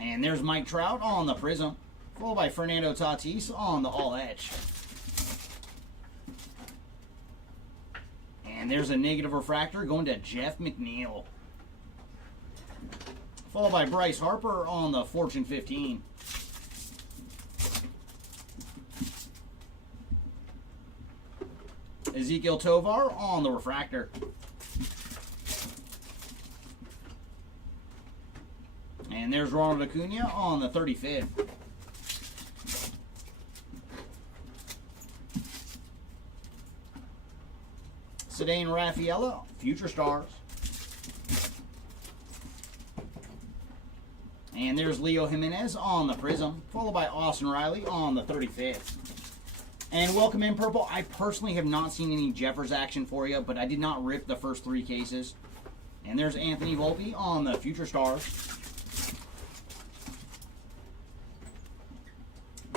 And there's Mike Trout on the Prism, followed by Fernando Tatis on the All Etch. And there's a negative refractor going to Jeff McNeil, followed by Bryce Harper on the Fortune 15. Ezekiel Tovar on the refractor. And there's Ronald Acuna on the 35th. Ceddanne Rafaela, Future Stars. And there's Leo Jimenez on the Prism, followed by Austin Riley on the 35th. And welcome in, Purple. I personally have not seen any Jeffers action for you, but I did not rip the first 3 cases. And there's Anthony Volpe on the Future Stars.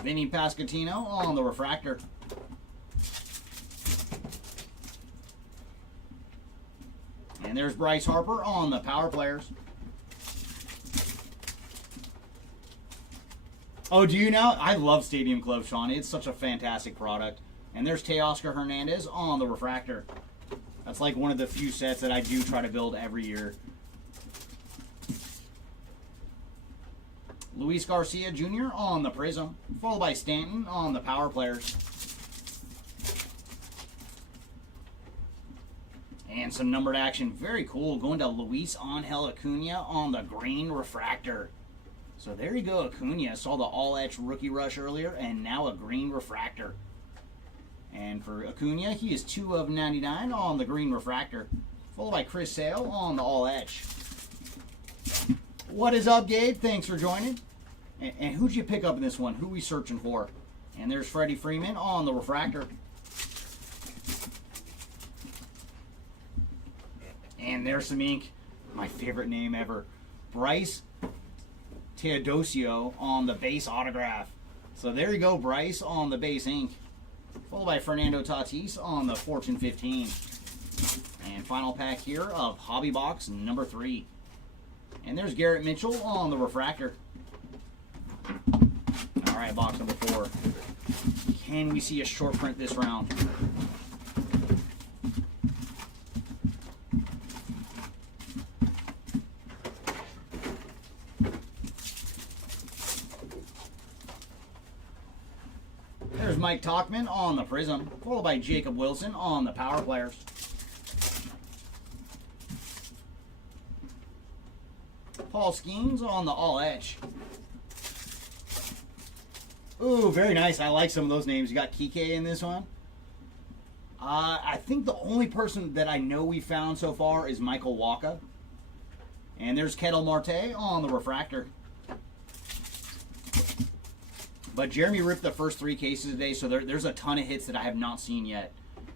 Vinny Pasquantino on the refractor. And there's Bryce Harper on the Power Players. Oh, do you now? I love Stadium Club, Sean. It's such a fantastic product. And there's Teoscar Hernandez on the refractor. That's like one of the few sets that I do try to build every year. Luis Garcia Jr. on the Prism, followed by Stanton on the Power Players. And some numbered action. Very cool. Going to Luis Angel Acuna on the green refractor. So there you go, Acuna. Saw the all-etch rookie rush earlier, and now a green refractor. And for Acuna, he is 2 of 99 on the green refractor, followed by Chris Sale on the all-etch. What is up, Gabe? Thanks for joining. And who'd you pick up in this one? Who are we searching for? And there's Freddie Freeman on the refractor. And there's some ink. My favorite name ever. Bryce Teodosio on the base autograph. So there you go, Bryce on the base ink. Followed by Fernando Tatis on the Fortune 15. And final pack here of Hobby Box number 3. And there's Garrett Mitchell on the refractor. All right, box number 4. Can we see a short print this round? There's Mike Tauchman on the Prism, followed by Jacob Wilson on the Power Players. Paul Skeens on the All Etch. Ooh, very nice. I like some of those names. You got Kike in this one. I think the only person that I know we found so far is Michael Waka. And there's Ketel Marte on the refractor. But Jeremy ripped the first 3 cases today, so there's a ton of hits that I have not seen yet.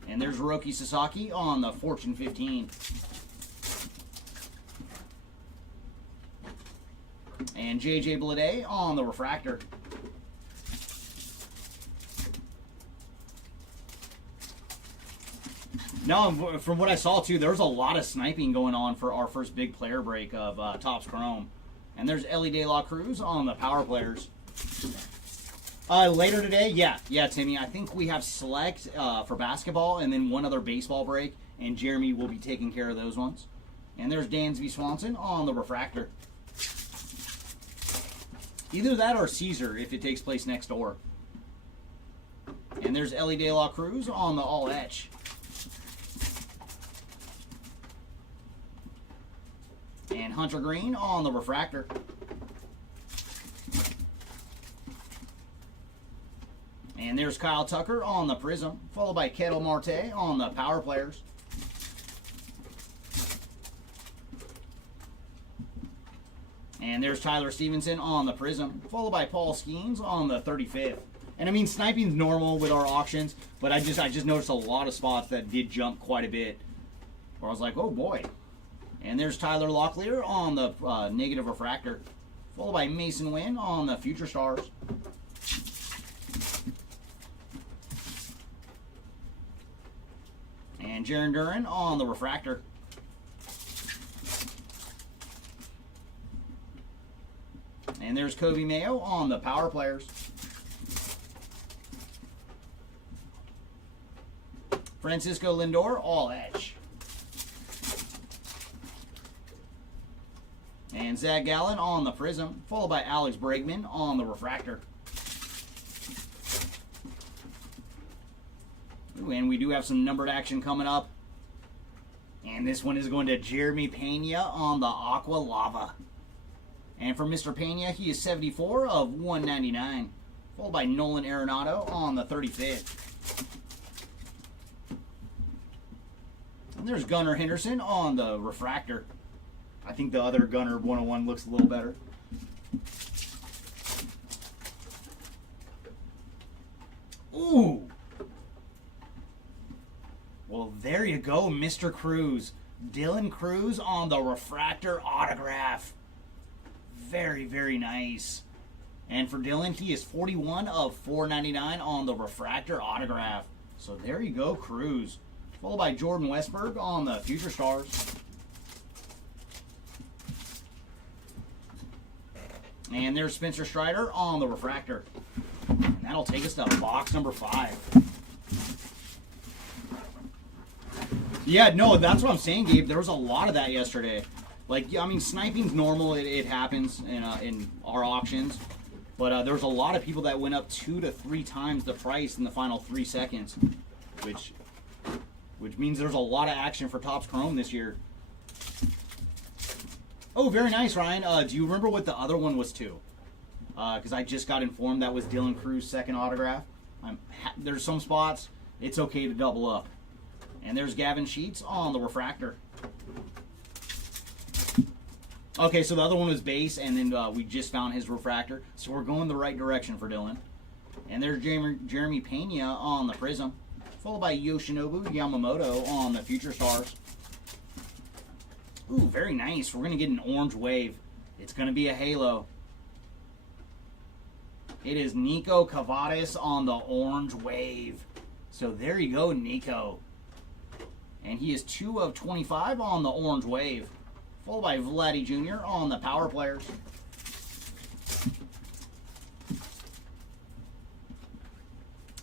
And there's Hiroki Sasaki on the Fortune 15. And JJ Bleday on the refractor. No, from what I saw too, there's a lot of sniping going on for our first big player break of Topps Chrome. And there's Ellie De La Cruz on the power players. Later today, yeah, Timmy. I think we have select for basketball and then one other baseball break, and Jeremy will be taking care of those ones. And there's Dansby Swanson on the refractor. Either that or Caesar if it takes place next door. And there's Ellie De La Cruz on the all etch. And Hunter Green on the refractor. And there's Kyle Tucker on the Prism, followed by Ketel Marte on the power players. And there's Tyler Stevenson on the Prism, followed by Paul Skeens on the 35th. And I mean, sniping's normal with our auctions, but I just noticed a lot of spots that did jump quite a bit, where I was like, oh boy. And there's Tyler Locklear on the negative refractor, followed by Mason Wynn on the Future Stars. And Jaron Duran on the refractor. And there's Kobe Mayo on the power players. Francisco Lindor, all edge. And Zach Gallen on the Prism, followed by Alex Bregman on the refractor. Ooh, and we do have some numbered action coming up. And this one is going to Jeremy Pena on the Aqua Lava. And for Mr. Pena, he is 74 of 199. Followed by Nolan Arenado on the 35th. And there's Gunnar Henderson on the refractor. I think the other Gunnar 101 looks a little better. Ooh. Well, there you go, Mr. Cruz. Dylan Cruz on the refractor autograph. Very, very nice. And for Dylan, he is 41 of 499 on the refractor autograph. So there you go, Cruz. Followed by Jordan Westberg on the Future Stars. And there's Spencer Strider on the refractor. And that'll take us to box number 5. Yeah, no, that's what I'm saying, Gabe. There was a lot of that yesterday. Like, I mean, sniping's normal. It happens in our auctions. But there was a lot of people that went up 2 to 3 times the price in the final 3 seconds. Which means there's a lot of action for Topps Chrome this year. Oh, very nice, Ryan. Do you remember what the other one was to? Because I just got informed that was Dylan Cruz's second autograph. There's some spots it's okay to double up. And there's Gavin Sheets on the refractor. Okay, so the other one was base, and then we just found his refractor. So we're going the right direction for Dylan. And there's Jeremy Pena on the Prism, followed by Yoshinobu Yamamoto on the Future Stars. Ooh, very nice. We're going to get an orange wave. It's going to be a halo. It is Nico Cavadas on the orange wave. So there you go, Nico. And he is 2 of 25 on the orange wave. Followed by Vladdy Jr. on the power players.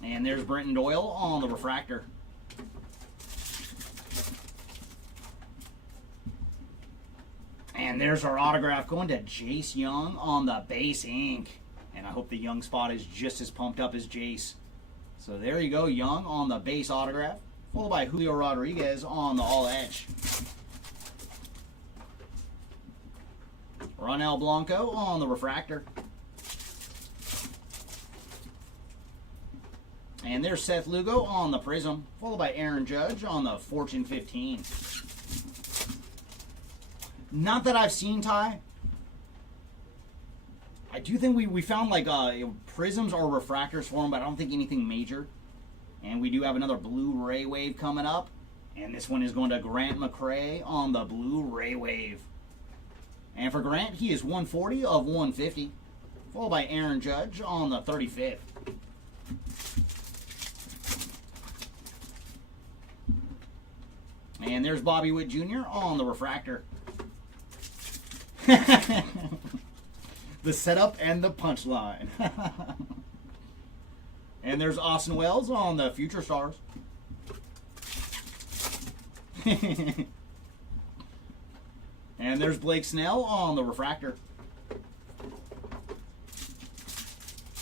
And there's Brenton Doyle on the refractor. And there's our autograph going to Jace Young on the base ink. And I hope the Young spot is just as pumped up as Jace. So there you go, Young on the base autograph. Followed by Julio Rodriguez on the all edge. Ronel Blanco on the refractor. And there's Seth Lugo on the Prism, followed by Aaron Judge on the Fortune 15. Not that I've seen, Ty. I do think we found like prisms or refractors for him, but I don't think anything major. And we do have another blue Ray Wave coming up. And this one is going to Grant McCray on the blue Ray Wave. And for Grant, he is 140 of 150. Followed by Aaron Judge on the 35th. And there's Bobby Witt Jr. on the refractor. The setup and the punchline. And there's Austin Wells on the Future Stars. And there's Blake Snell on the refractor.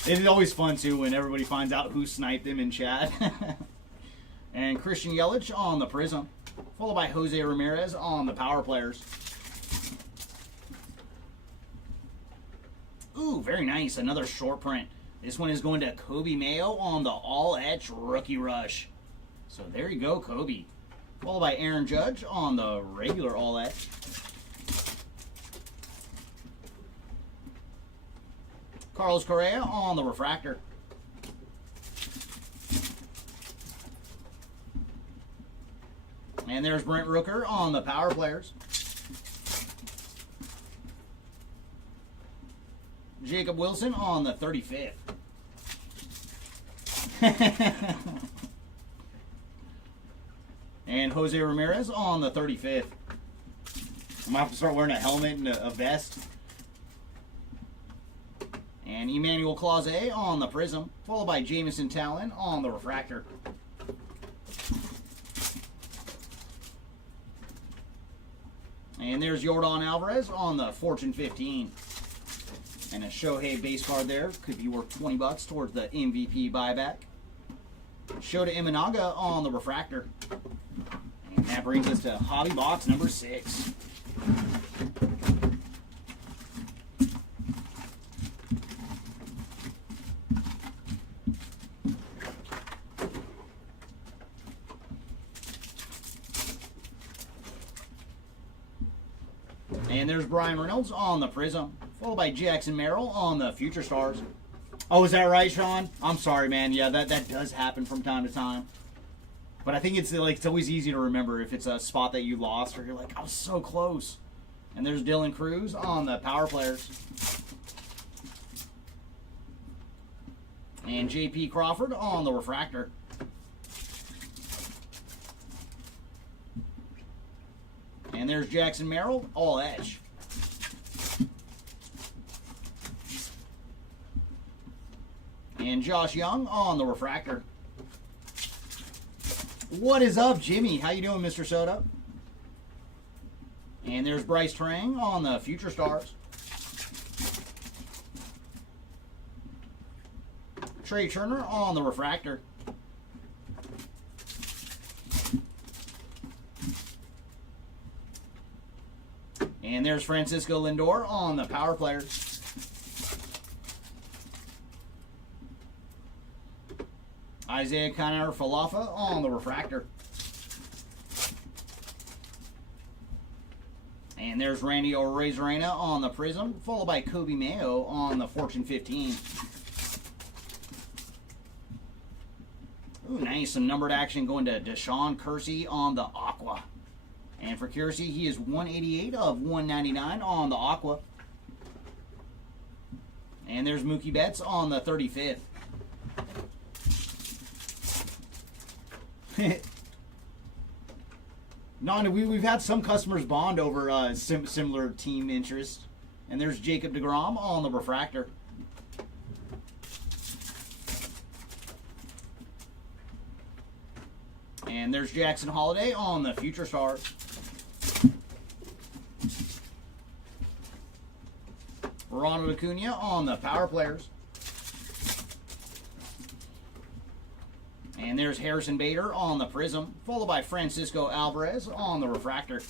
It is always fun too when everybody finds out who sniped him in chat. And Christian Yelich on the Prism, followed by Jose Ramirez on the Power Players. Ooh, very nice. Another short print. This one is going to Kobe Mayo on the All Etch Rookie Rush. So there you go, Kobe. Followed by Aaron Judge on the regular All Etch. Carlos Correa on the refractor. And there's Brent Rooker on the Power Players. Jacob Wilson on the 35th. And Jose Ramirez on the 35th. I'm going to have to start wearing a helmet and a vest. And Emmanuel Clase on the Prism, followed by Jamison Talon on the refractor. And there's Yordan Alvarez on the Fortune 15. And a Shohei base card there. Could be worth 20 bucks towards the MVP buyback. Shota Imanaga on the refractor. And that brings us to hobby box number 6. And there's Brian Reynolds on the Prism, followed by Jackson Merrill on the Future Stars. Oh, is that right, Sean? I'm sorry, man. Yeah, that does happen from time to time. But I think it's always easy to remember if it's a spot that you lost or you're like, I was so close. And there's Dylan Cruz on the Power Players. And J.P. Crawford on the refractor. And there's Jackson Merrill, all etch. And Josh Young on the refractor. What is up, Jimmy? How you doing, Mr. Soda? And there's Bryce Trang on the Future Stars. Trey Turner on the refractor. And there's Francisco Lindor on the Power Players. Isaiah Kiner Falafa on the refractor. And there's Randy Arozarena on the Prism, followed by Kobe Mayo on the Fortune 15. Ooh, nice. Some numbered action going to Deshaun Kersey on the Aqua. And for Kersey, he is 188 of 199 on the Aqua. And there's Mookie Betts on the 35th. No, we've had some customers bond over similar team interest. And there's Jacob deGrom on the refractor. And there's Jackson Holiday on the Future Stars. Ronald Acuna on the Power Players. And there's Harrison Bader on the Prism, followed by Francisco Alvarez on the refractor.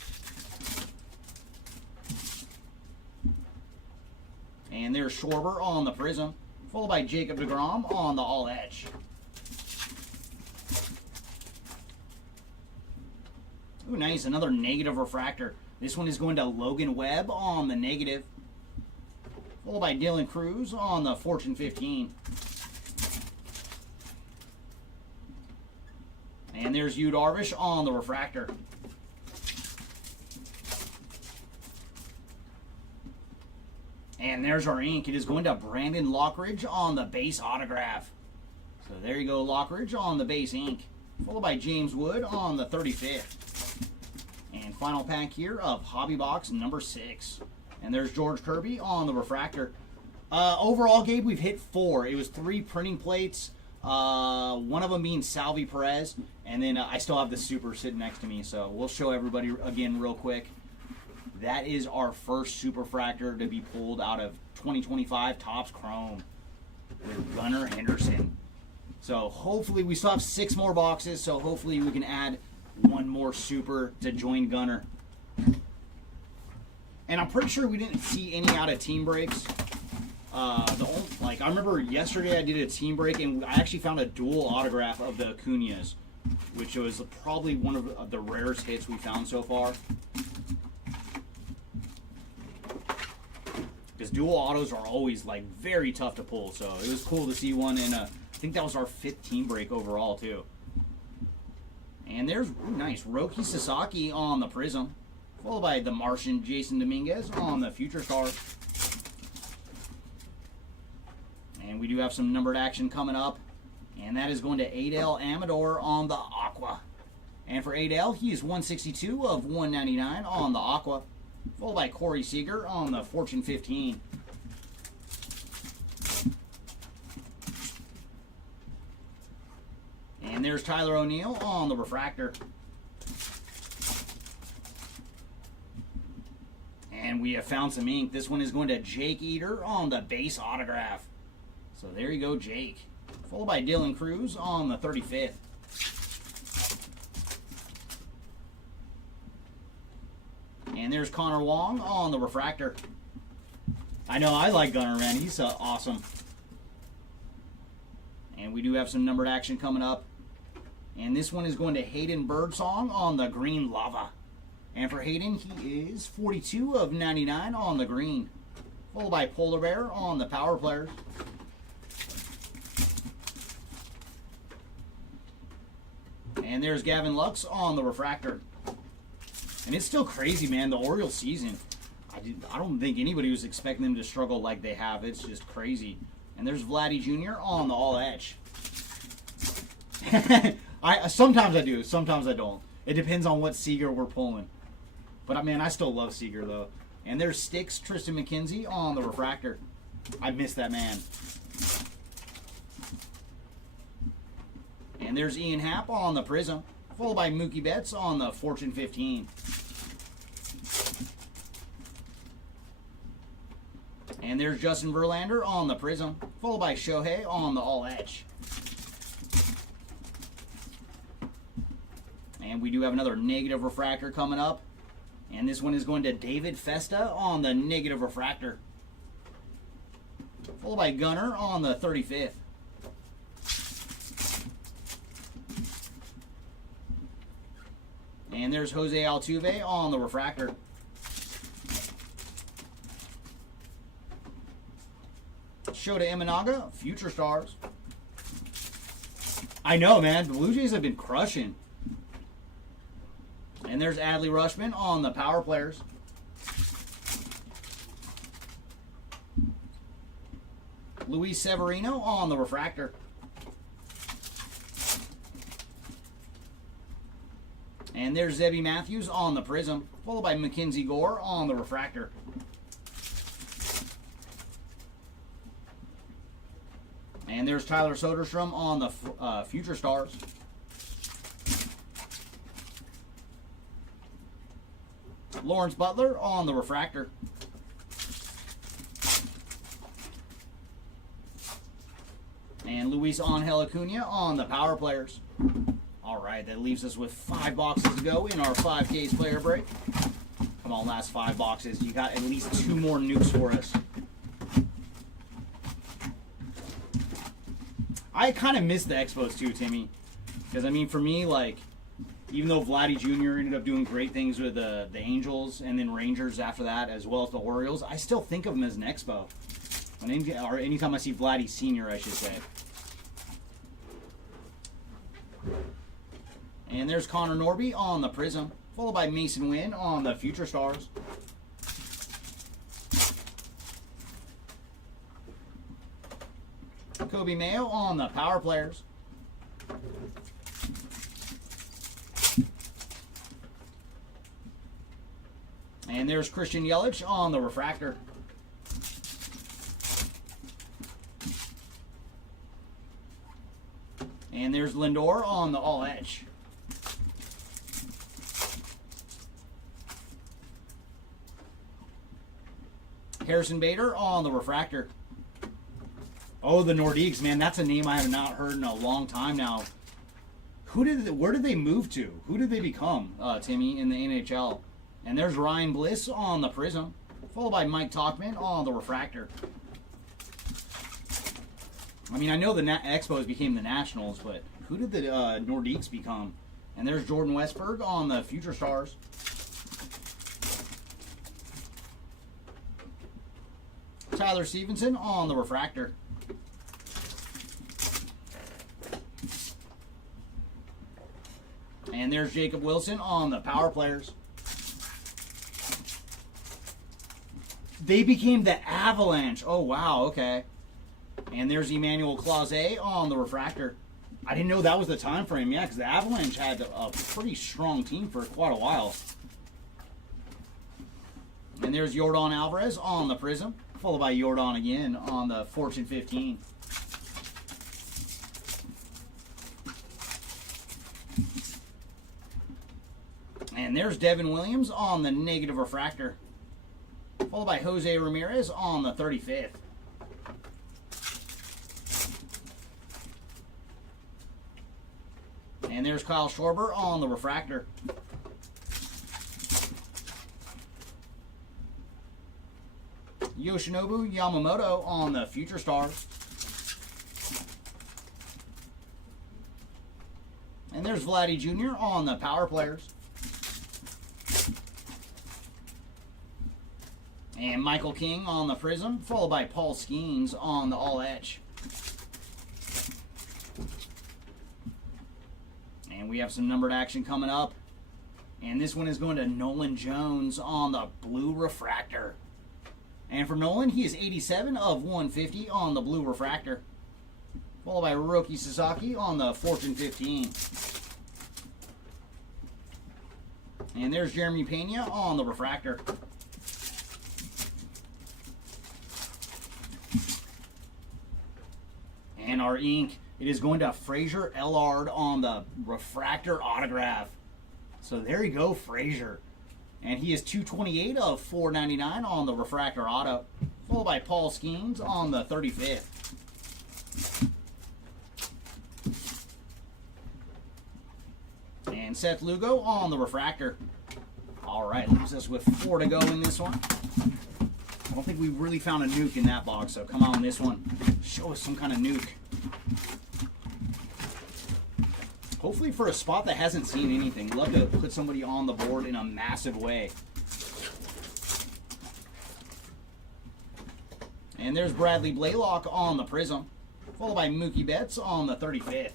And there's Schwarber on the Prism, followed by Jacob deGrom on the All Etch. Ooh, nice. Another negative refractor. This one is going to Logan Webb on the negative. Followed by Dylan Cruz on the Fortune 15. And there's Yu Darvish on the refractor. And there's our ink. It is going to Brandon Lockridge on the base autograph. So there you go, Lockridge on the base ink. Followed by James Wood on the 35th. And final pack here of Hobby Box number 6. And there's George Kirby on the refractor. Overall, Gabe, we've hit 4. It was 3 printing plates. One of them being Salvi Perez. And then I still have the Super sitting next to me. So we'll show everybody again real quick. That is our first Superfractor to be pulled out of 2025 Topps Chrome with Gunnar Henderson. So hopefully we still have 6 more boxes, so hopefully we can add 1 more Super to join Gunnar. And I'm pretty sure we didn't see any out of team breaks. I remember yesterday I did a team break and I actually found a dual autograph of the Acuñas, which was probably one of the rarest hits we found so far. Because dual autos are always like very tough to pull, so it was cool to see one, and I think that was our 5th team break overall too. And there's nice Roki Sasaki on the Prism, followed by the Martian Jason Dominguez on the Future Stars. And we do have some numbered action coming up, and that is going to Adel Amador on the Aqua. And for Adel, he is 162 of 199 on the Aqua. Followed by Corey Seager on the Fortune 15. And there's Tyler O'Neill on the refractor. And we have found some ink. This one is going to Jake Eater on the base autograph. So there you go, Jake. Followed by Dylan Cruz on the 35th. And there's Connor Wong on the refractor. I know, I like Gunnar, man. He's awesome. And we do have some numbered action coming up. And this one is going to Hayden Birdsong on the green lava. And for Hayden, he is 42 of 99 on the green. Followed by Polar Bear on the power players. And there's Gavin Lux on the refractor. And it's still crazy, man, the Orioles season. I don't think anybody was expecting them to struggle like they have. It's just crazy. And there's Vladdy Jr. on the all etch. Sometimes I do, sometimes I don't. It depends on what Seager we're pulling. But, man, I still love Seager, though. And there's Sticks Tristan McKenzie on the refractor. I miss that man. And there's Ian Happ on the Prism, followed by Mookie Betts on the Fortune 15. And there's Justin Verlander on the Prism, followed by Shohei on the All Etch. And we do have another negative refractor coming up. And this one is going to David Festa on the negative refractor, followed by Gunnar on the 35th. And there's Jose Altuve on the refractor. Shota Imanaga, Future Stars. I know, man. The Blue Jays have been crushing. And there's Adley Rutschman on the power players. Luis Severino on the refractor. And there's Zebby Matthews on the Prism, followed by Mackenzie Gore on the refractor. And there's Tyler Soderstrom on the Future Stars. Lawrence Butler on the refractor. And Luis Angel Acuna on the power players. All right, that leaves us with 5 boxes to go in our 5Ks player break. Come on, last 5 boxes. You got at least 2 more nukes for us. I kind of miss the Expos too, Timmy. Because, I mean, for me, like, Even though Vladdy Jr. ended up doing great things with the Angels and then Rangers after that, as well as the Orioles, I still think of him as an Expo. Or anytime I see Vladdy Sr., I should say. And there's Connor Norby on the Prism, followed by Mason Wynn on the Future Stars. Kobe Mayo on the Power Players. And there's Christian Yelich on the Refractor. And there's Lindor on the All Edge. Harrison Bader on the Refractor. Oh, the Nordiques, man, that's a name I have not heard in a long time now. Where did they move to? Who did they become, Timmy, in the NHL? And there's Ryan Bliss on the Prism, followed by Mike Tauchman on the Refractor. I mean, I know the Expos became the Nationals, but who did the Nordiques become? And there's Jordan Westberg on the Future Stars. Tyler Stevenson on the Refractor. And there's Jacob Wilson on the Power Players. They became the Avalanche. Oh, wow, okay. And there's Emmanuel Clase on the Refractor. I didn't know that was the time frame, yeah, because the Avalanche had a pretty strong team for quite a while. And there's Yordan Alvarez on the Prism, followed by Yordan again on the Fortune 15. And there's Devin Williams on the Negative Refractor, followed by Jose Ramirez on the 35th. And there's Kyle Schwarber on the Refractor. Yoshinobu Yamamoto on the Future Stars. And there's Vladdy Jr. on the Power Players. And Michael King on the Prism, followed by Paul Skeens on the All Edge. And we have some numbered action coming up. And this one is going to Nolan Jones on the Blue Refractor. And for Nolan, he is 87 of 150 on the Blue Refractor, followed by Roki Sasaki on the Fortune 15. And there's Jeremy Pena on the Refractor. And our ink, it is going to Fraser Ellard on the Refractor autograph. So there you go, Fraser. And he is 228 of 499 on the Refractor auto, followed by Paul Skeens on the 35th. And Seth Lugo on the Refractor. All right, leaves us with 4 to go in this one. I don't think we really found a nuke in that box, so come on this one. Show us some kind of nuke. Hopefully for a spot that hasn't seen anything. Love to put somebody on the board in a massive way. And there's Bradley Blaylock on the Prism, followed by Mookie Betts on the 35th.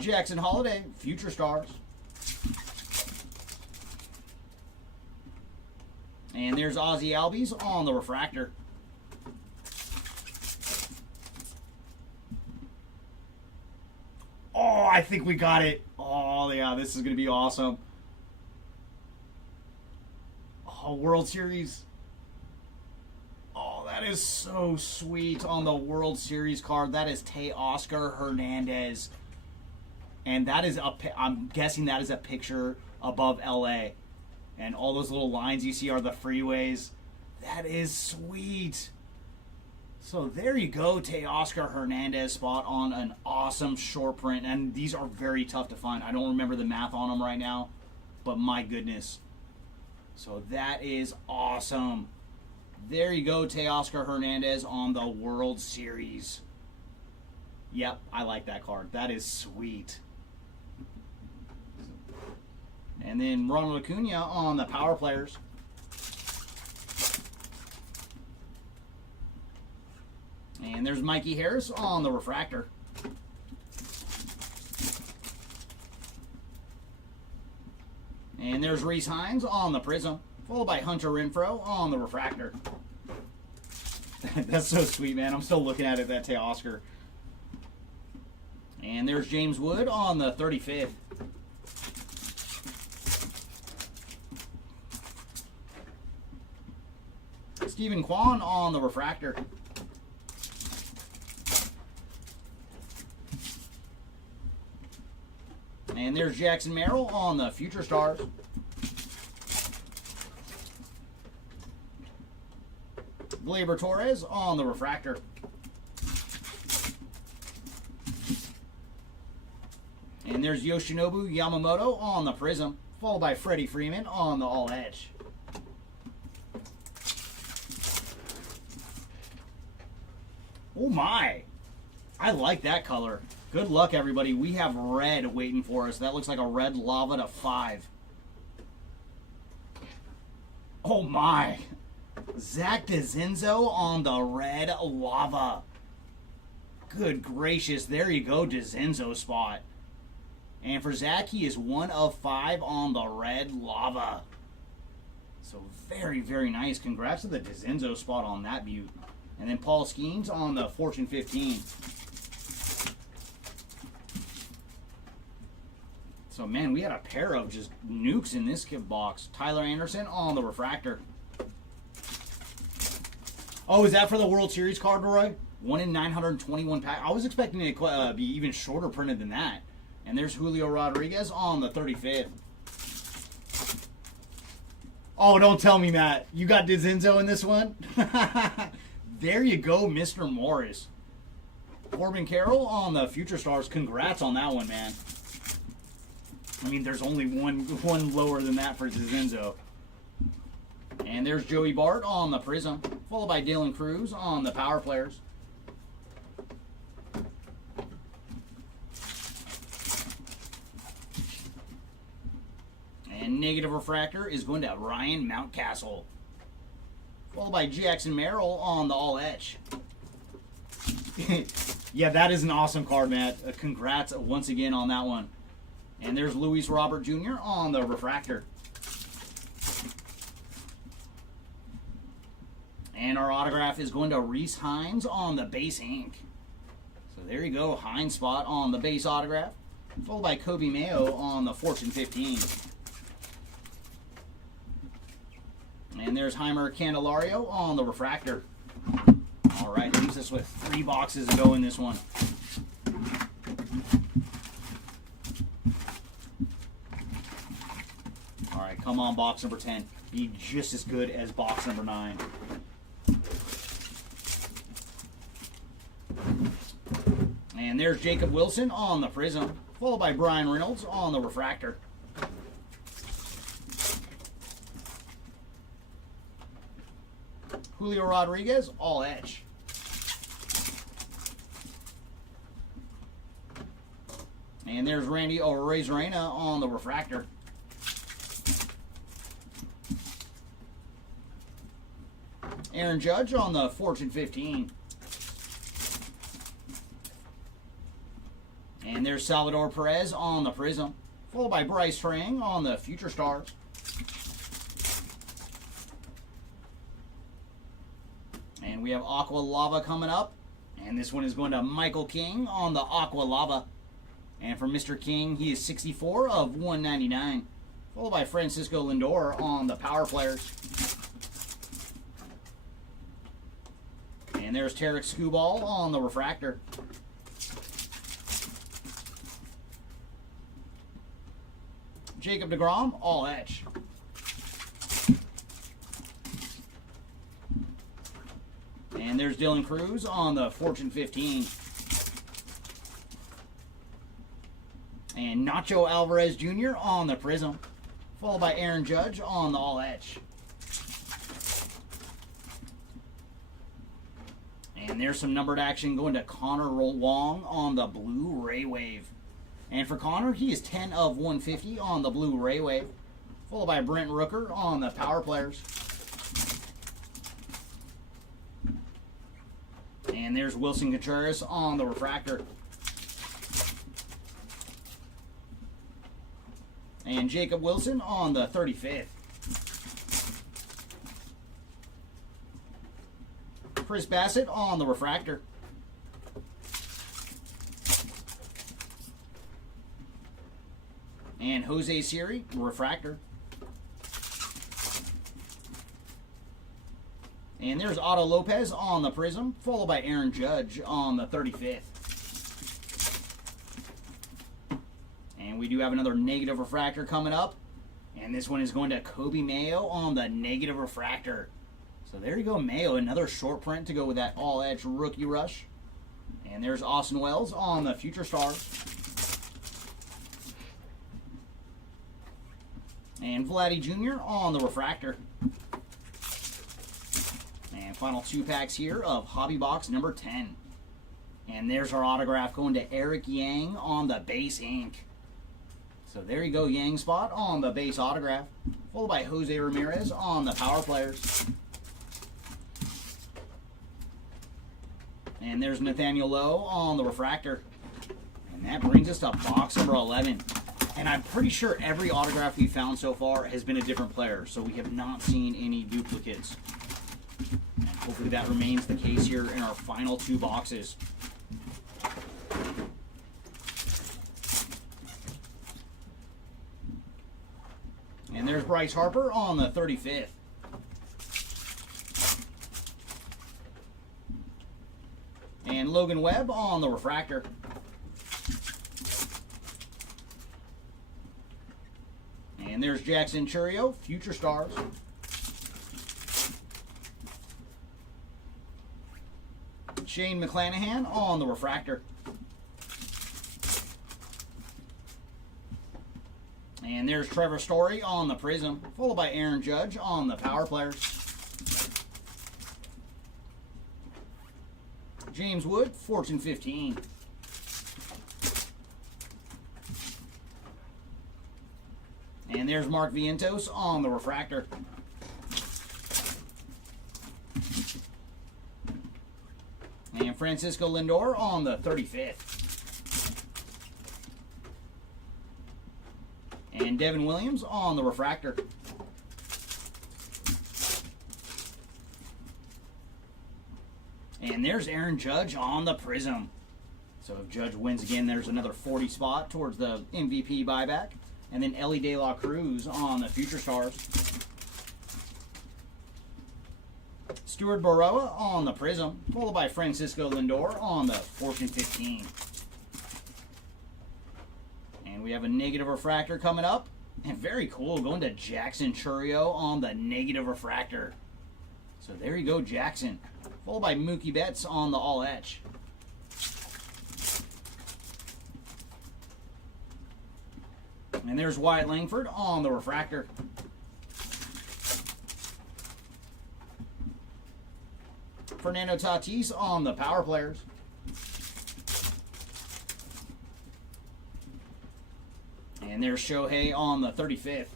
Jackson Holiday, Future Stars. And there's Ozzie Albies on the Refractor. Oh, I think we got it. Oh, yeah, this is going to be awesome. Oh, World Series. Oh, that is so sweet on the World Series card. That is Teoscar Hernandez. And that is, I'm guessing that is a picture above LA. And all those little lines you see are the freeways. That is sweet. So there you go, Teoscar Hernandez spot on an awesome short print. And these are very tough to find. I don't remember the math on them right now, but my goodness. So that is awesome. There you go, Teoscar Hernandez on the World Series. Yep, I like that card. That is sweet. And then Ronald Acuna on the power players. And there's Mikey Harris on the refractor. And there's Reese Hines on the prism, followed by Hunter Renfroe on the refractor. That's so sweet, man. I'm still looking at it, that Teoscar. And there's James Wood on the 35th. Stephen Kwan on the refractor. And there's Jackson Merrill on the Future Stars. Gleyber Torres on the refractor. And there's Yoshinobu Yamamoto on the prism, followed by Freddie Freeman on the all edge. Oh my! I like that color. Good luck, everybody. We have red waiting for us. That looks like a red lava to 5. Oh my! Zach DeZenzo on the red lava. Good gracious. There you go, DeZenzo spot. And for Zach, he is 1 of 5 on the red lava. So very, very nice. Congrats to the DeZenzo spot on that beaut. And then Paul Skeens on the Fortune 15. So, man, we had a pair of just nukes in this box. Tyler Anderson on the refractor. Oh, is that for the World Series card, Roy? 1 in 921 pack. I was expecting it to be even shorter printed than that. And there's Julio Rodriguez on the 35th. Oh, don't tell me, Matt. You got DeZenzo in this one? There you go, Mr. Morris. Corbin Carroll on the Future Stars. Congrats on that one, man. I mean, there's only one lower than that for DeZenzo. And there's Joey Bart on the prism, followed by Dylan Cruz on the power players. And negative refractor is going to Ryan Mountcastle, followed by Jackson Merrill on the all etch. Yeah, that is an awesome card, Matt. Congrats once again on that one. And there's Luis Robert Jr. on the refractor. And our autograph is going to Reese Hines on the base ink. So there you go, Hines spot on the base autograph, followed by Kobe Mayo on the Fortune 15. And there's Heimer Candelario on the refractor. All right, leaves us with 3 boxes to go in this one. All right, come on, box number 10. Be just as good as box number 9. And there's Jacob Wilson on the prism, followed by Brian Reynolds on the refractor. Julio Rodriguez, all etch. And there's Randy Arozarena on the refractor. Aaron Judge on the Fortune 15. And there's Salvador Perez on the prism, followed by Bryce Trang on the Future Stars. And we have Aqua Lava coming up. And this one is going to Michael King on the Aqua Lava. And for Mr. King, he is 64 of 199. Followed by Francisco Lindor on the power players. And there's Tarek Skubal on the refractor. Jacob deGrom, all etch. And there's Dylan Cruz on the Fortune 15. And Nacho Alvarez Jr. on the prism, followed by Aaron Judge on the all etch. And there's some numbered action going to Connor Wong on the blue Ray Wave. And for Connor, he is 10 of 150 on the blue Ray Wave. Followed by Brent Rooker on the Power Players. And there's Wilson Contreras on the Refractor. And Jacob Wilson on the 35th. Chris Bassett on the Refractor. And Jose Siri, Refractor. And there's Otto Lopez on the Prism, followed by Aaron Judge on the 35th. And we do have another negative refractor coming up. And this one is going to Kobe Mayo on the negative refractor. So there you go, Mayo, another short print to go with that all-edge rookie rush. And there's Austin Wells on the Future Stars. And Vladdy Jr. on the refractor. And final 2 packs here of Hobby Box number 10. And there's our autograph going to Eric Yang on the base ink. So there you go, Yang spot on the base autograph. Followed by Jose Ramirez on the Power Players. And there's Nathaniel Lowe on the refractor. And that brings us to box number 11. And I'm pretty sure every autograph we found so far has been a different player. So we have not seen any duplicates. And hopefully that remains the case here in our final 2 boxes. And there's Bryce Harper on the 35th. And Logan Webb on the refractor. And there's Jackson Chourio, Future Stars. Shane McClanahan on the refractor. And there's Trevor Story on the Prism, followed by Aaron Judge on the Power Players. James Wood, Fortune 15. And there's Mark Vientos on the refractor. And Francisco Lindor on the 35th. And Devin Williams on the refractor. And there's Aaron Judge on the Prism. So if Judge wins again, there's another 40 spot towards the MVP buyback. And then Ellie De La Cruz on the Future Stars. Stuart Baroa on the Prism, followed by Francisco Lindor on the Fortune 15. And we have a negative refractor coming up. And very cool, going to Jackson Chourio on the negative refractor. So there you go, Jackson. Followed by Mookie Betts on the all etch. And there's Wyatt Langford on the refractor. Fernando Tatis on the Power Players. And there's Shohei on the 35th.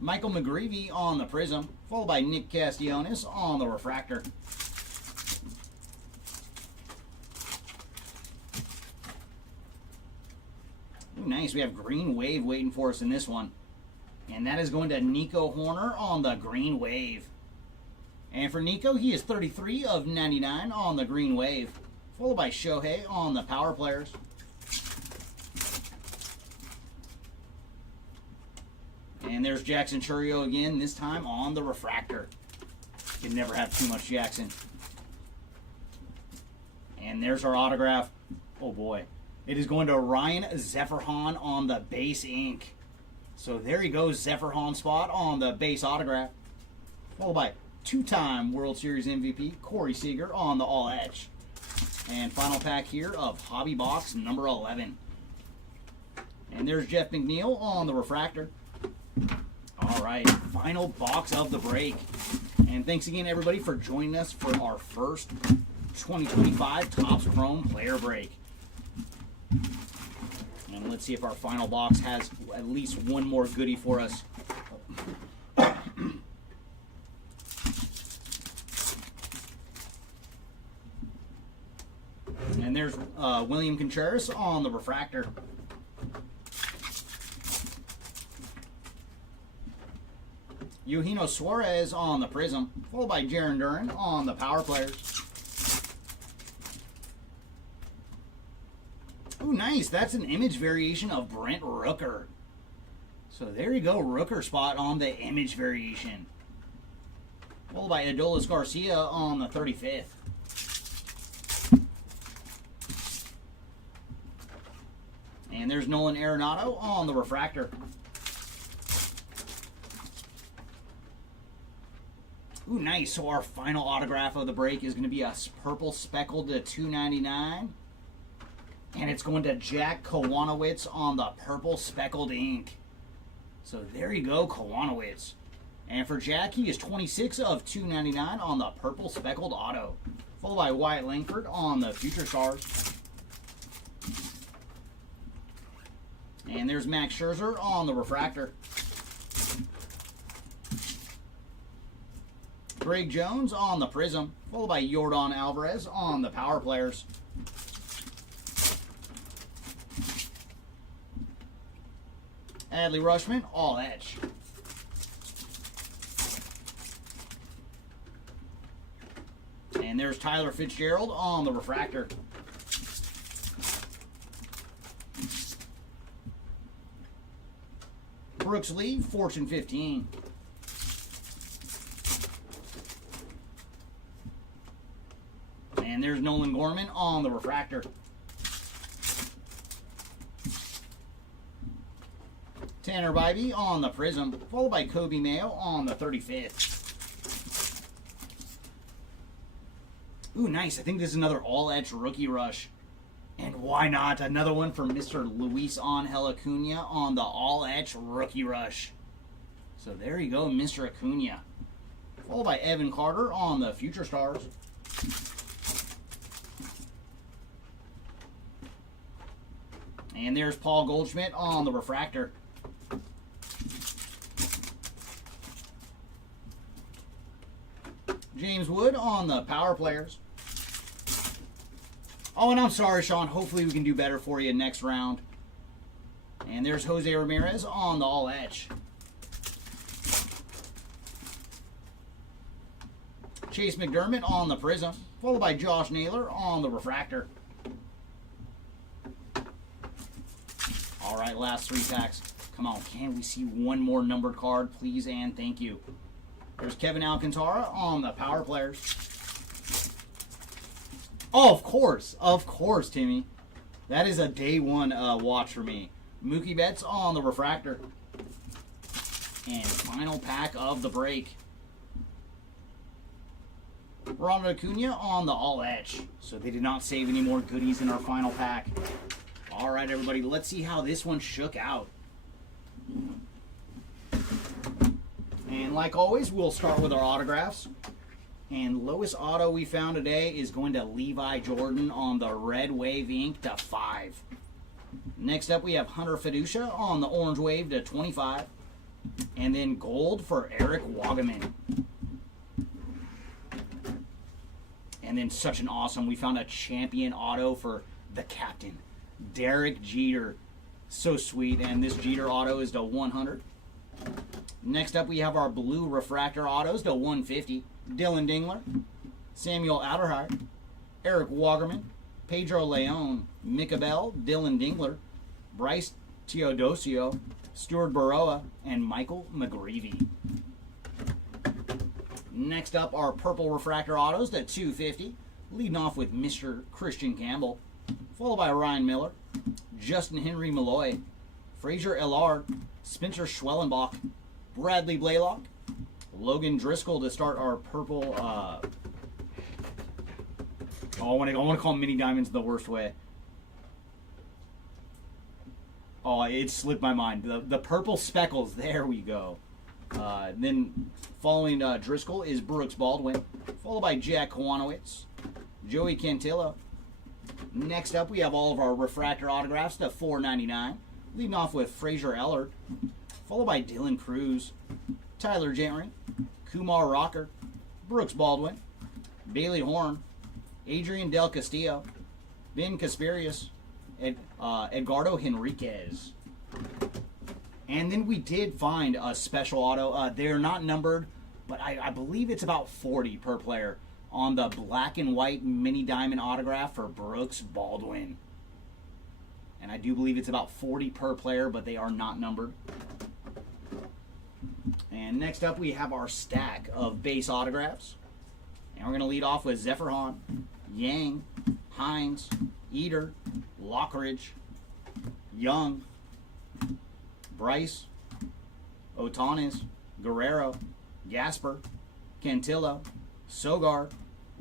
Michael McGreevy on the Prism, followed by Nick Castellanos on the refractor. Ooh, nice. We have Green Wave waiting for us in this one. And that is going to Nico Horner on the Green Wave. And for Nico, he is 33 of 99 on the Green Wave, followed by Shohei on the Power Players. And there's Jackson Chourio again, this time on the refractor. You can never have too much Jackson. And there's our autograph. Oh boy. It is going to Ryan Zephyrhan on the base ink. So there you go, Zephyrhan spot on the base autograph. Followed by 2-time World Series MVP Corey Seager on the all etch. And final pack here of Hobby Box number 11. And there's Jeff McNeil on the refractor. All right. right, final box of the break. And thanks again, everybody, for joining us for our first 2025 Topps Chrome player break. And let's see if our final box has at least one more goodie for us. And there's William Contreras on the refractor. Eugenio Suarez on the prism, followed by Jarren Duran on the power players. Ooh, nice. That's an image variation of Brent Rooker. So there you go, Rooker spot on the image variation. Followed by Adolis Garcia on the 35th. And there's Nolan Arenado on the refractor. Ooh, nice. So our final autograph of the break is going to be a purple speckled to $2.99. And it's going to Jack Kowanowitz on the purple speckled ink. So there you go, Kowanowitz. And for Jack, he is 26 of $2.99 on the purple speckled auto. Followed by Wyatt Langford on the Future Stars. And there's Max Scherzer on the refractor. Greg Jones on the prism, followed by Yordan Alvarez on the power players. Adley Rutschman, all etch. And there's Tyler Fitzgerald on the refractor. Brooks Lee, Fortune 15. And there's Nolan Gorman on the refractor. Tanner Bybee on the prism, followed by Kobe Mayo on the 35th. Ooh, nice. I think this is another all-etch rookie rush. And why not? Another one for Mr. Luis Angel Acuna on the all-etch rookie rush. So there you go, Mr. Acuna. Followed by Evan Carter on the Future Stars. And there's Paul Goldschmidt on the refractor. James Wood on the power players. Oh, and I'm sorry, Sean. Hopefully we can do better for you next round. And there's Jose Ramirez on the all etch. Chase McDermott on the prism, followed by Josh Naylor on the refractor. All right, last 3 packs. Come on, can we see one more numbered card, please and thank you. There's Kevin Alcantara on the power players. Oh, of course, Timmy. That is a day one watch for me. Mookie Betts on the refractor. And final pack of the break. Ronald Acuna on the all etch. So they did not save any more goodies in our final pack. All right, everybody, let's see how this one shook out. And like always, we'll start with our autographs. And lowest auto we found today is going to Levi Jordan on the Red Wave ink to 5. Next up, we have Hunter Fiducia on the Orange Wave to 25. And then gold for Eric Wagaman. And then such an awesome, we found a champion auto for the captain, Derek Jeter. So sweet. And this Jeter auto is to 100. Next up, we have our blue refractor autos to 150. Dylan Dingler, Samuel Alderheart, Eric Wagaman, Pedro Leon, Micah Bell, Dylan Dingler, Bryce Teodosio, Stuart Baroa, and Michael McGreevy. Next up, our purple refractor autos to 250, leading off with Mr. Christian Campbell, followed by Ryan Miller, Justin Henry Malloy, Fraser Ellard, Spencer Schwellenbach, Bradley Blaylock, Logan Driscoll to start our purple. I want to call mini diamonds the worst way. Oh, it slipped my mind. The purple speckles. There we go. Then following Driscoll is Brooks Baldwin, followed by Jack Kwanowitz, Joey Cantillo. Next up, we have all of our refractor autographs to $4.99, leading off with Fraser Ellard, followed by Dylan Cruz, Tyler Gentry, Kumar Rocker, Brooks Baldwin, Bailey Horn, Adrian Del Castillo, Ben Casparius, Edgardo Henriquez. And then we did find a special auto. They're not numbered, but I believe it's about 40 per player on the black and white mini diamond autograph for Brooks Baldwin. And I do believe it's about 40 per player, but they are not numbered. And next up, we have our stack of base autographs. And we're going to lead off with Zephyr Hahn, Yang, Hines, Eater, Lockridge, Young, Bryce, Otanes, Guerrero, Gasper, Cantillo, Sogard,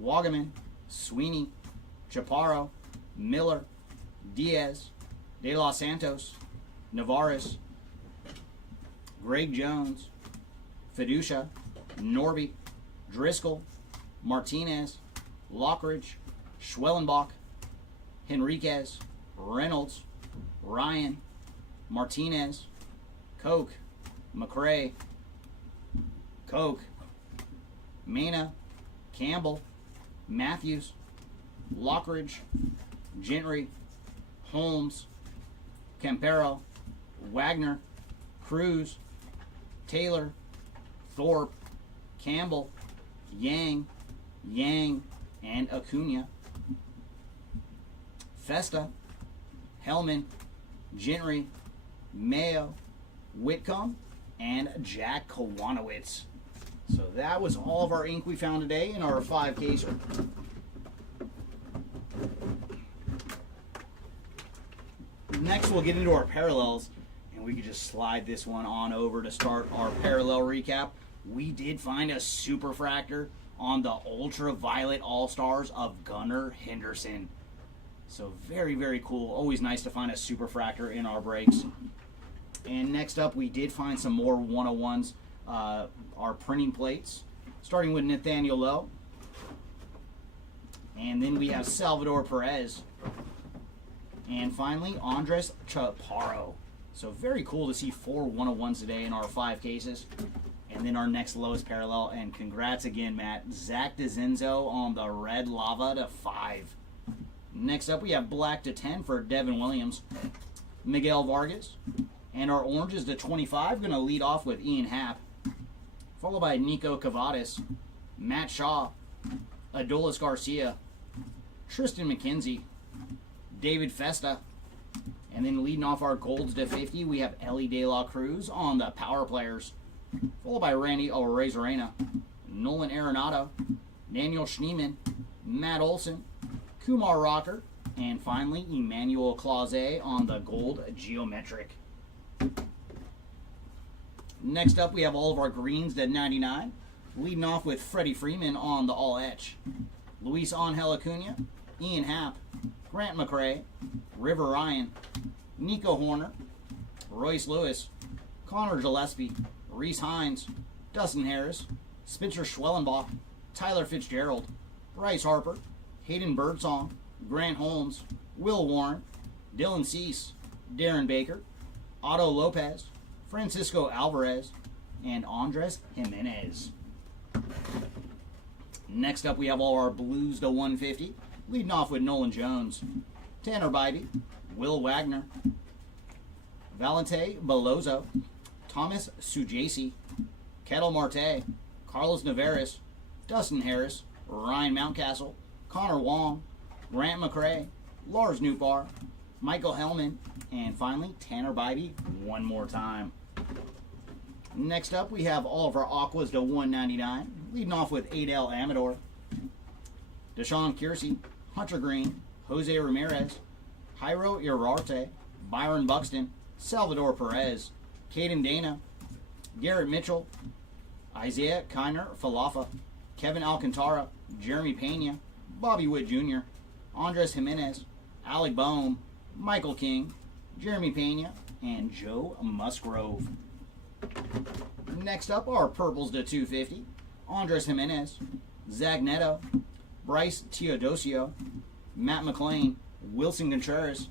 Wagaman, Sweeney, Chaparro, Miller, Diaz, De Los Santos, Navarez, Greg Jones, Fiducia, Norby, Driscoll, Martinez, Lockridge, Schwellenbach, Henriquez, Reynolds, Ryan, Martinez, Koch, McRae, Koch, Mena, Campbell, Matthews, Lockridge, Gentry, Holmes, Campero, Wagner, Cruz, Taylor, Thorpe, Campbell, Yang, and Acuna. Festa, Hellman, Gentry, Mayo, Whitcomb, and Jack Kwanowitz. So that was all of our ink we found today in our 5-caser. Next, we'll get into our parallels, and we can just slide this one on over to start our parallel recap. We did find a superfractor on the Ultraviolet All-Stars of Gunnar Henderson. So very, very cool. Always nice to find a superfractor in our breaks. And next up, we did find some more 101s, our printing plates, starting with Nathaniel Lowe. And then we have Salvador Perez. And finally, Andres Chaparro. So very cool to see 4 101s today in our 5 cases. And then our next lowest parallel. And congrats again, Matt. Zach DeZenzo on the red lava to 5. Next up, we have black to 10 for Devin Williams, Miguel Vargas. And our oranges to 25, going to lead off with Ian Happ, followed by Nico Cavadas, Matt Shaw, Adolis Garcia, Tristan McKenzie, David Festa, and then leading off our golds to 50, we have Ellie De La Cruz on the power players, followed by Randy Arozarena, Nolan Arenado, Daniel Schneeman, Matt Olson, Kumar Rocker, and finally Emmanuel Clause on the gold geometric. Next up, we have all of our greens to 99, leading off with Freddie Freeman on the all etch, Luis Angel Acuna, Ian Happ, Grant McRae, River Ryan, Nico Horner, Royce Lewis, Connor Gillespie, Reese Hines, Dustin Harris, Spencer Schwellenbach, Tyler Fitzgerald, Bryce Harper, Hayden Birdsong, Grant Holmes, Will Warren, Dylan Cease, Darren Baker, Otto Lopez, Francisco Alvarez, and Andres Jimenez. Next up, we have all our blues to 150, leading off with Nolan Jones, Tanner Bybee, Will Wagner, Valente Belozo, Thomas Sujasi, Kettle Marte, Carlos Navarez, Dustin Harris, Ryan Mountcastle, Connor Wong, Grant McRae, Lars Nootbaar, Michael Hellman, and finally Tanner Bybee one more time. Next up, we have all of our aquas to 199, leading off with Adel Amador, Deshaun Kiersey, Hunter Green, Jose Ramirez, Jairo Irarte, Byron Buxton, Salvador Perez, Caden Dana, Garrett Mitchell, Isaiah Kiner Falafa, Kevin Alcantara, Jeremy Pena, Bobby Witt Jr., Andres Jimenez, Alec Boehm, Michael King, Jeremy Pena, and Joe Musgrove. Next up are purples to 250. Andres Jimenez, Zach Neto, Bryce Teodosio, Matt McClain, Wilson Contreras,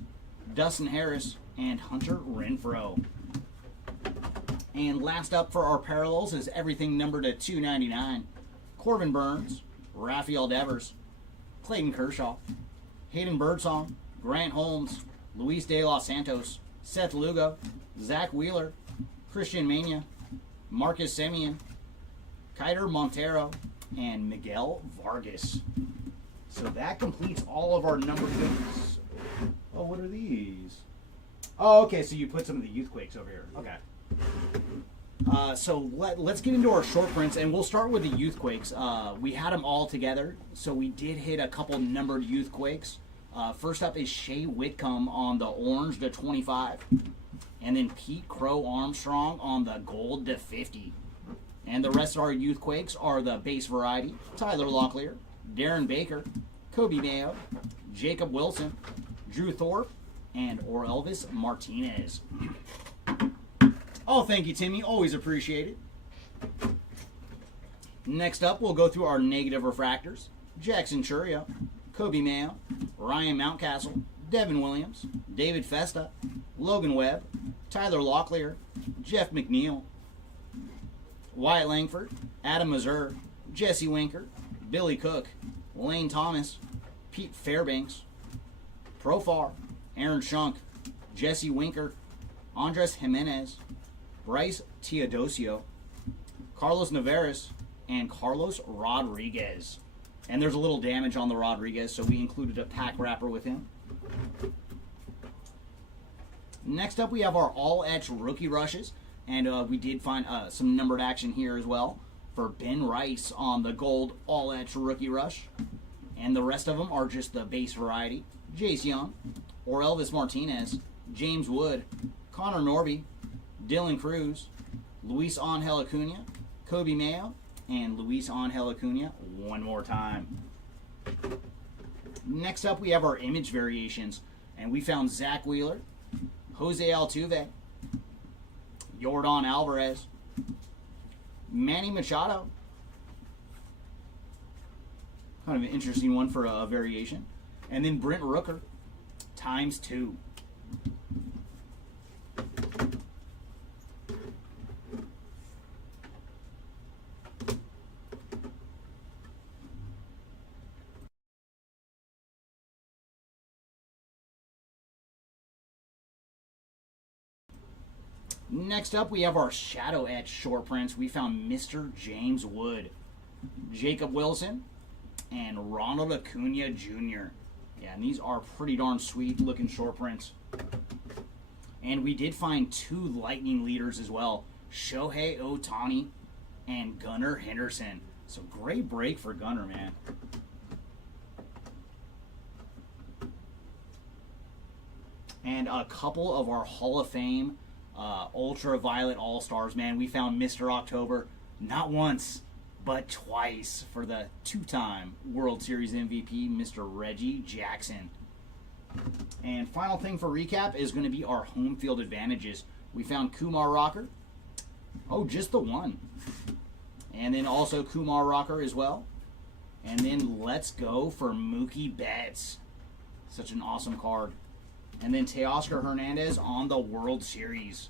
Dustin Harris, and Hunter Renfroe. And last up for our parallels is everything numbered to 299. Corbin Burns, Rafael Devers, Clayton Kershaw, Hayden Birdsong, Grant Holmes, Luis De Los Santos, Seth Lugo, Zach Wheeler, Christian Mania, Marcus Semien, Kiter Montero, and Miguel Vargas. So that completes all of our number goods. Oh, what are these? Oh, okay, so you put some of the Youthquakes over here. Okay. So let's get into our short prints, and we'll start with the Youthquakes. We had them all together, so we did hit a couple numbered Youthquakes. First up is Shea Whitcomb on the orange to 25, and then Pete Crow Armstrong on the gold to 50. And the rest of our Youthquakes are the base variety: Tyler Locklear, Darren Baker, Kobe Mayo, Jacob Wilson, Drew Thorpe, and Orelvis Martinez. Oh, thank you, Timmy. Always appreciated. Next up, we'll go through our negative refractors: Jackson Churio, Kobe Mayo, Ryan Mountcastle, Devin Williams, David Festa, Logan Webb, Tyler Locklear, Jeff McNeil, Wyatt Langford, Adam Mazur, Jesse Winker, Billy Cook, Lane Thomas, Pete Fairbanks, Profar, Aaron Shunk, Jesse Winker, Andres Jimenez, Bryce Teodosio, Carlos Navarez, and Carlos Rodriguez. And there's a little damage on the Rodriguez, so we included a pack wrapper with him. Next up, we have our all-etch rookie rushes, and we did find some numbered action here as well for Ben Rice on the gold all-etch rookie rush. And the rest of them are just the base variety: Jace Young, Orelvis Martinez, James Wood, Connor Norby, Dylan Cruz, Luis Angel Acuna, Kobe Mayo, and Luis Angel Acuna one more time. Next up, we have our image variations, and we found Zach Wheeler, Jose Altuve, Yordan Alvarez, Manny Machado. Kind of an interesting one for a variation. And then Brent Rooker ×2. Next up, we have our shadow etch short prints. We found Mr. James Wood, Jacob Wilson, and Ronald Acuna Jr. Yeah, and these are pretty darn sweet looking short prints. And we did find two lightning leaders as well: Shohei Ohtani and Gunnar Henderson. So great break for Gunnar, man. And a couple of our Hall of Fame Ultraviolet All-Stars, man. We found Mr. October not once, but twice for the two-time World Series MVP, Mr. Reggie Jackson. And final thing for recap is going to be our home field advantages. We found Kumar Rocker. Oh, just the one. And then also Kumar Rocker as well. And then let's go for Mookie Betts. Such an awesome card. And then Teoscar Hernandez on the World Series.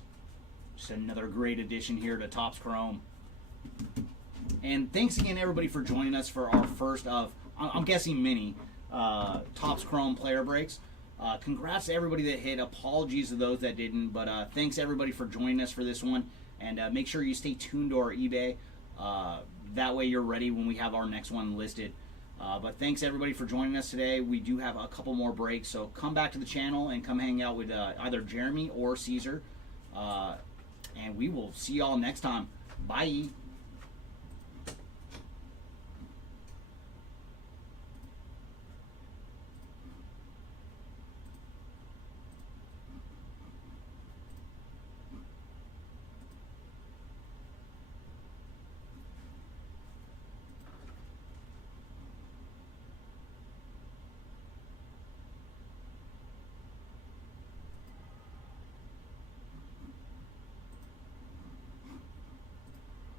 Just another great addition here to Topps Chrome. And thanks again, everybody, for joining us for our first of, I'm guessing, many Topps Chrome player breaks. Congrats to everybody that hit. Apologies to those that didn't. But thanks, everybody, for joining us for this one. And make sure you stay tuned to our eBay. That way you're ready when we have our next one listed. But thanks, everybody, for joining us today. We do have a couple more breaks, so come back to the channel and come hang out with either Jeremy or Caesar. And we will see y'all next time. Bye.